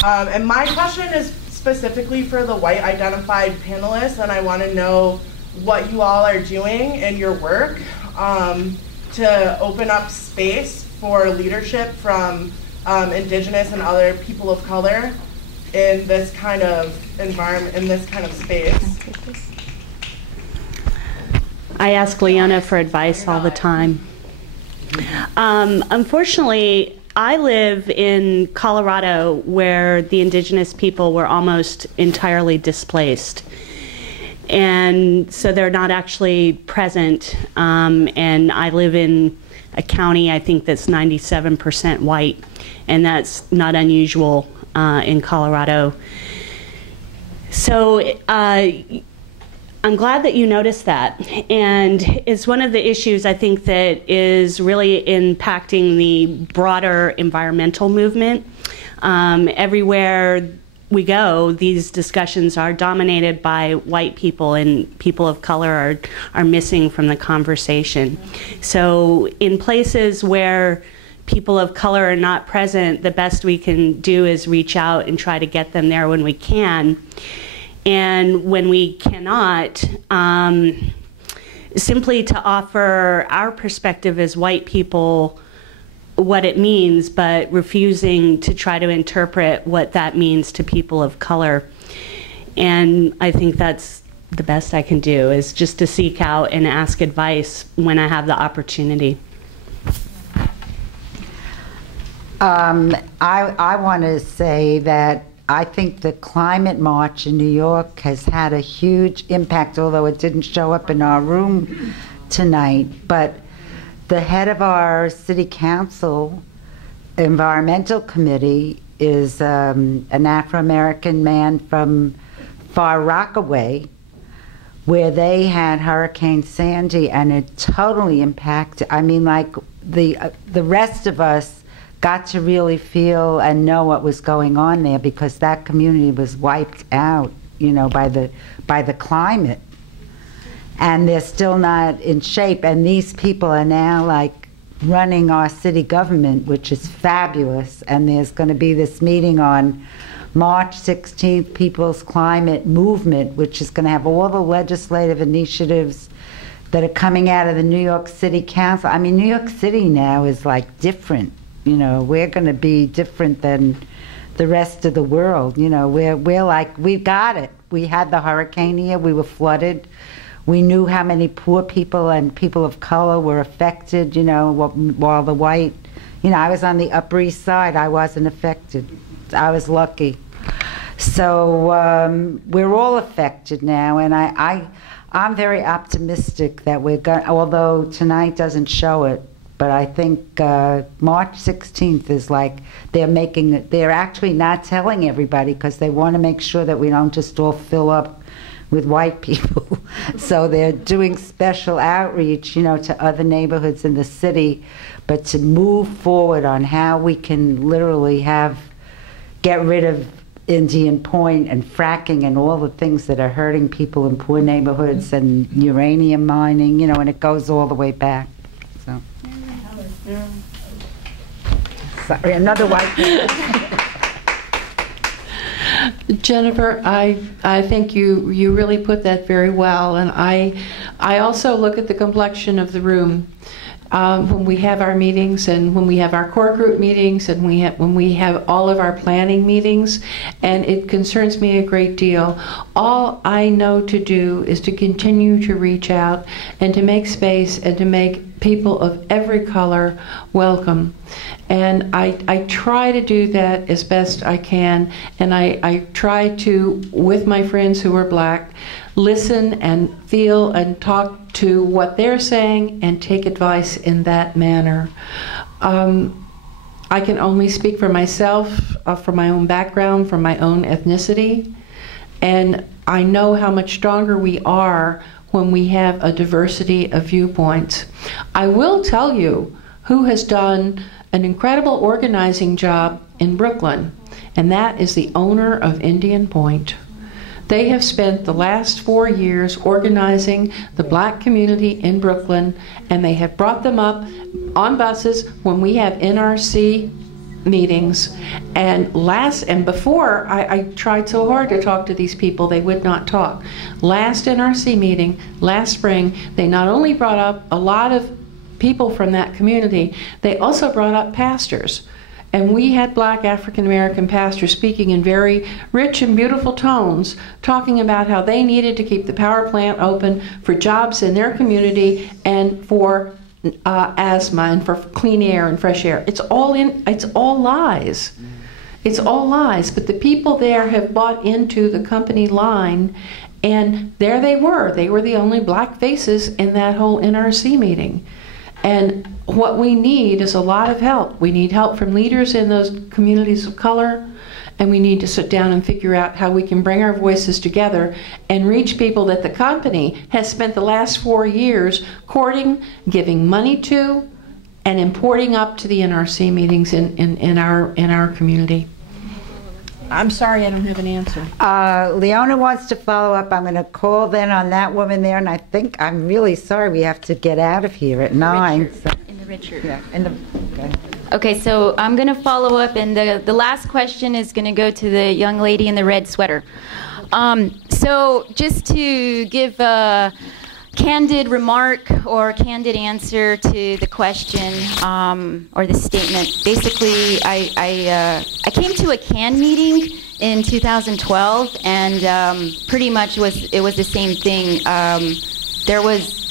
And my question is specifically for the white identified panelists, and I want to know what you all are doing in your work to open up space for leadership from Indigenous and other people of color in this kind of environment, in this kind of space. I ask Leona for advice all the time. Unfortunately, I live in Colorado, where the Indigenous people were almost entirely displaced. And so they're not actually present. And I live in a county, I think, that's 97% white. And that's not unusual in Colorado. So I'm glad that you noticed that. And it's one of the issues I think that is really impacting the broader environmental movement. Everywhere we go, these discussions are dominated by white people, and people of color are missing from the conversation. So in places where people of color are not present, the best we can do is reach out and try to get them there when we can. And when we cannot, simply to offer our perspective as white people what it means, but refusing to try to interpret what that means to people of color. And I think that's the best I can do, is just to seek out and ask advice when I have the opportunity. I want to say that I think the climate march in New York has had a huge impact, although it didn't show up in our room tonight. But the head of our city council environmental committee is an Afro-American man from Far Rockaway, where they had Hurricane Sandy, and it totally impacted. I mean, like the rest of us got to really feel and know what was going on there, because that community was wiped out, you know, by the climate. And they're still not in shape. And these people are now like running our city government, which is fabulous. And there's going to be this meeting on March 16th, People's Climate Movement, which is going to have all the legislative initiatives that are coming out of the New York City Council. I mean, New York City now is like different. You know, we're going to be different than the rest of the world. You know, we're like, we got it. We had the hurricane here. We were flooded. We knew how many poor people and people of color were affected, you know, while the white, you know, I was on the Upper East Side. I wasn't affected. I was lucky. So we're all affected now, and I'm very optimistic that we're going, although tonight doesn't show it, but I think March 16th is like they're actually not telling everybody, because they want to make sure that we don't just all fill up with white people. So they're doing special outreach, you know, to other neighborhoods in the city, but to move forward on how we can literally get rid of Indian Point and fracking and all the things that are hurting people in poor neighborhoods, and uranium mining, you know, and it goes all the way back. So. Sorry, another white person. Jennifer, I think you really put that very well, and I also look at the complexion of the room when we have our meetings, and when we have our core group meetings, and when we have all of our planning meetings, and it concerns me a great deal. All I know to do is to continue to reach out and to make space and to make people of every color welcome. And I try to do that as best I can, and I try to, with my friends who are black, listen and feel and talk to what they're saying and take advice in that manner. I can only speak for myself, from my own background, from my own ethnicity, and I know how much stronger we are when we have a diversity of viewpoints. I will tell you who has done an incredible organizing job in Brooklyn, and that is the owner of Indian Point. They have spent the last 4 years organizing the black community in Brooklyn, and they have brought them up on buses when we have NRC meetings. And before, I tried so hard to talk to these people, they would not talk. Last NRC meeting, last spring, they not only brought up a lot of people from that community, they also brought up pastors. And we had black African-American pastors speaking in very rich and beautiful tones, talking about how they needed to keep the power plant open for jobs in their community and for asthma and for clean air and fresh air. It's all lies. It's all lies. But the people there have bought into the company line, and there they were. They were the only black faces in that whole NRC meeting. And what we need is a lot of help. We need help from leaders in those communities of color, and we need to sit down and figure out how we can bring our voices together and reach people that the company has spent the last 4 years courting, giving money to, and importing up to the NRC meetings in our community. I'm sorry I don't have an answer. Leona wants to follow up. I'm going to call then on that woman there, and I think I'm really sorry we have to get out of here at 9. So. In the Richard. Yeah, okay. Okay, so I'm going to follow up, and the last question is going to go to the young lady in the red sweater. So just to give a candid remark or candid answer to the question or the statement, basically I came to a CAN meeting in 2012, and pretty much it was the same thing. There was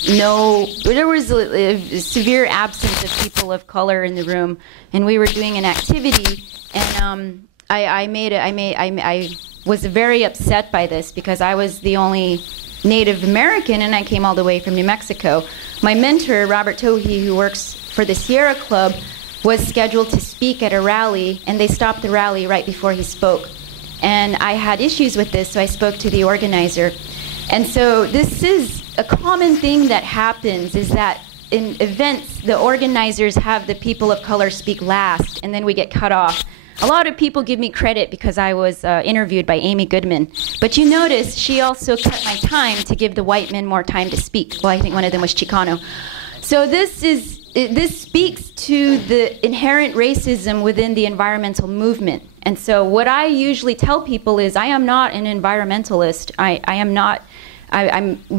a severe absence of people of color in the room, and we were doing an activity, and I was very upset by this because I was the only Native American, and I came all the way from New Mexico. My mentor, Robert Tohe, who works for the Sierra Club, was scheduled to speak at a rally, and they stopped the rally right before he spoke. And I had issues with this, so I spoke to the organizer. And so this is a common thing that happens, is that in events, the organizers have the people of color speak last, and then we get cut off. A lot of people give me credit because I was interviewed by Amy Goodman. But you notice she also cut my time to give the white men more time to speak. Well, I think one of them was Chicano. So this speaks to the inherent racism within the environmental movement. And so what I usually tell people is I am not an environmentalist.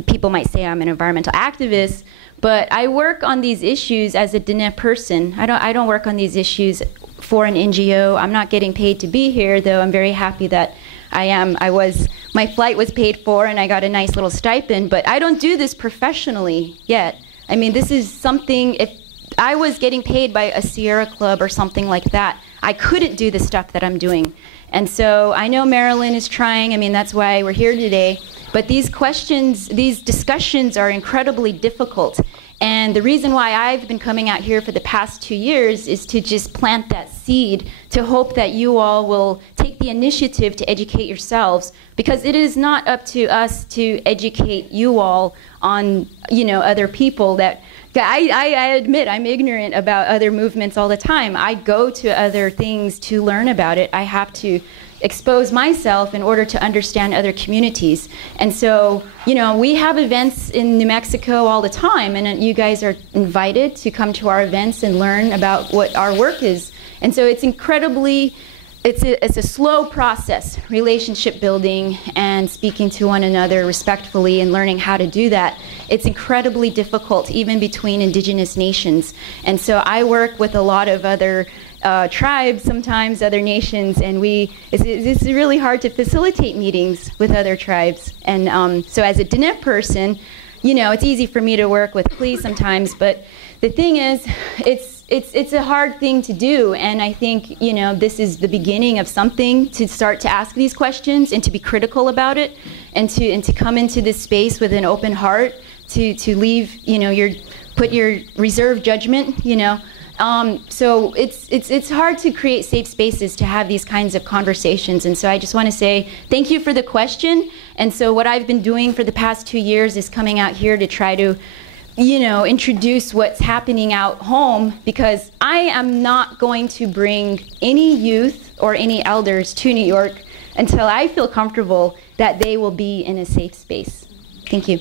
People might say I'm an environmental activist, but I work on these issues as a Diné person. I don't work on these issues for an NGO. I'm not getting paid to be here, though I'm very happy that my flight was paid for and I got a nice little stipend, but I don't do this professionally yet. I mean, this is something, if I was getting paid by a Sierra Club or something like that, I couldn't do the stuff that I'm doing. And so I know Marilyn is trying, I mean, that's why we're here today, but these discussions are incredibly difficult. And the reason why I've been coming out here for the past 2 years is to just plant that seed, to hope that you all will take the initiative to educate yourselves, because it is not up to us to educate you all on, other people that, I admit I'm ignorant about other movements all the time. I go to other things to learn about it. I have to expose myself in order to understand other communities. And so, we have events in New Mexico all the time, and you guys are invited to come to our events and learn about what our work is. And so it's it's a slow process, relationship building and speaking to one another respectfully and learning how to do that. It's incredibly difficult, even between indigenous nations. And so I work with a lot of other tribes, sometimes other nations, and it's really hard to facilitate meetings with other tribes. And so as a Diné person, it's easy for me to work with Klee sometimes, but the thing is, it's a hard thing to do, and I think, this is the beginning of something to start to ask these questions and to be critical about it, and to come into this space with an open heart, to leave, put your reserved judgment, So it's hard to create safe spaces to have these kinds of conversations. And so I just want to say thank you for the question. And so what I've been doing for the past 2 years is coming out here to try to, introduce what's happening out home, because I am not going to bring any youth or any elders to New York until I feel comfortable that they will be in a safe space. Thank you.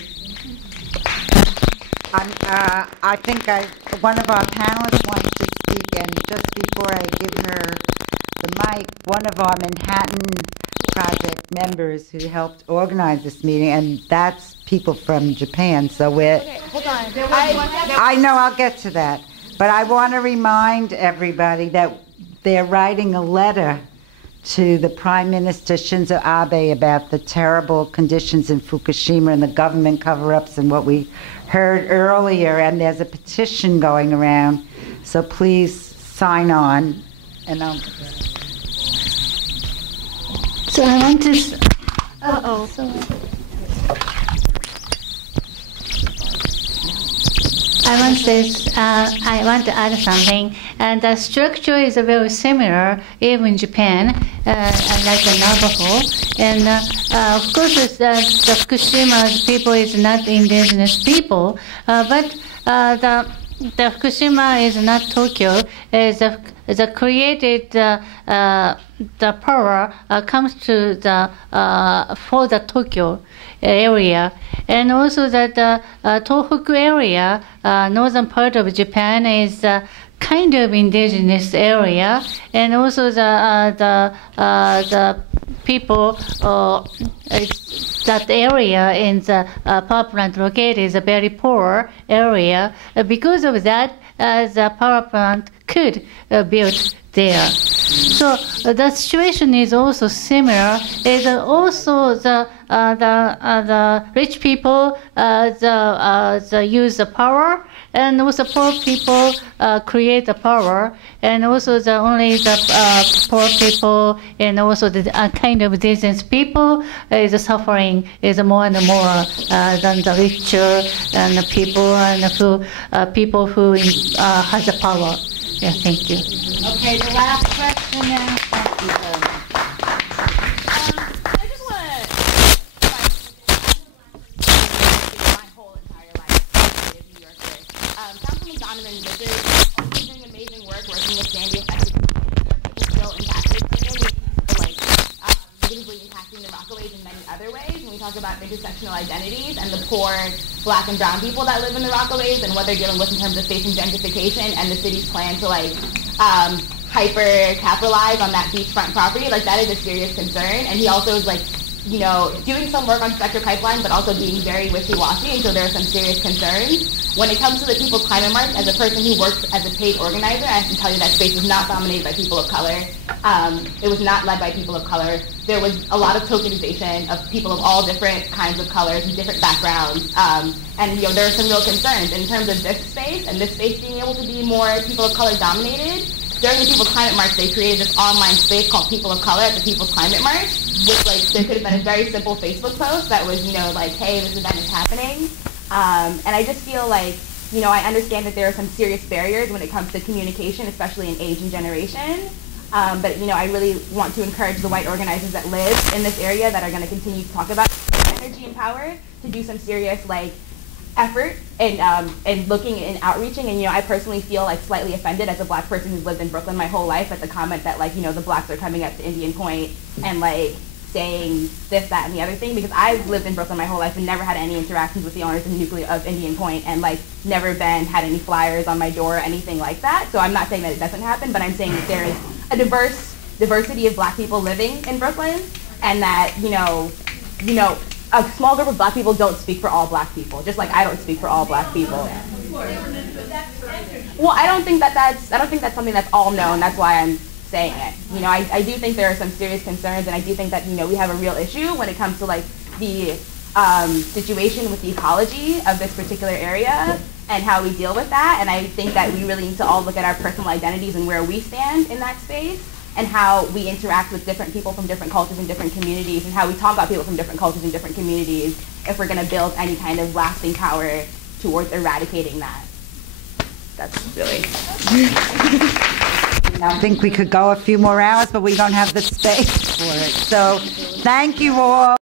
I think one of our panelists wants to speak, and just before I give her the mic, one of our Manhattan Project members who helped organize this meeting, and that's people from Japan, so Okay, hold on. I know, I'll get to that, but I want to remind everybody that they're writing a letter to the Prime Minister Shinzo Abe about the terrible conditions in Fukushima and the government cover-ups and what we heard earlier, and there's a petition going around, so please sign on. And So I want to. I want to add something. And the structure is very similar, even in Japan. like a Navajo. And of course, the Fukushima people is not indigenous people, but the Fukushima is not Tokyo. The created the power comes to the for the Tokyo area, and also that Tohoku area, northern part of Japan, is kind of indigenous area, and also the people that area in the power plant located is a very poor area. Because of that, the power plant could build there. So the situation is also similar. Is also the rich people use the power, and also poor people create the power, and also only the poor people and also the kind of indigenous people is suffering is more and more than the richer and the people and who people who has the power. Yeah, thank you. Okay, the last question now. Thank you very much. I just want my whole entire life as a New Yorker. Councilman Donovan Vickers is also doing amazing work working with Sandy affected people still impacted by it, negatively impacting the Rockaways in many other ways. When we talk about intersectional identities and the poor Black and brown people that live in the Rockaways and what they're dealing with in terms of facing gentrification and the city's plan to hyper capitalize on that beachfront property, that is a serious concern. And he also is doing some work on Spectre Pipeline, but also being very wishy-washy, and so there are some serious concerns. When it comes to the People's Climate March, as a person who works as a paid organizer, I can tell you that space was not dominated by people of color. It was not led by people of color. There was a lot of tokenization of people of all different kinds of colors and different backgrounds. And there are some real concerns in terms of this space, and this space being able to be more people of color dominated. During the People's Climate March, they created this online space called People of Color at the People's Climate March, which there could have been a very simple Facebook post that was, hey, this event is happening. And I just feel I understand that there are some serious barriers when it comes to communication, especially in age and generation. But I really want to encourage the white organizers that live in this area that are going to continue to talk about energy and power to do some serious effort and looking and outreaching. And I personally feel slightly offended as a Black person who's lived in Brooklyn my whole life at the comment that the Blacks are coming up to Indian Point and saying this, that, and the other thing, because I've lived in Brooklyn my whole life and never had any interactions with the owners of Indian Point, and never had any flyers on my door or anything like that. So I'm not saying that it doesn't happen, but I'm saying that there is a diversity of Black people living in Brooklyn, and that a small group of Black people don't speak for all Black people, just like I don't speak for all Black people. Well, I don't think that's something that's all known. That's why I'm saying it. I do think there are some serious concerns, and I do think that we have a real issue when it comes to the situation with the ecology of this particular area and how we deal with that. And I think that we really need to all look at our personal identities and where we stand in that space, and how we interact with different people from different cultures and different communities, and how we talk about people from different cultures and different communities if we're going to build any kind of lasting power towards eradicating that. That's really... I think we could go a few more hours, but we don't have the space for it. So thank you all.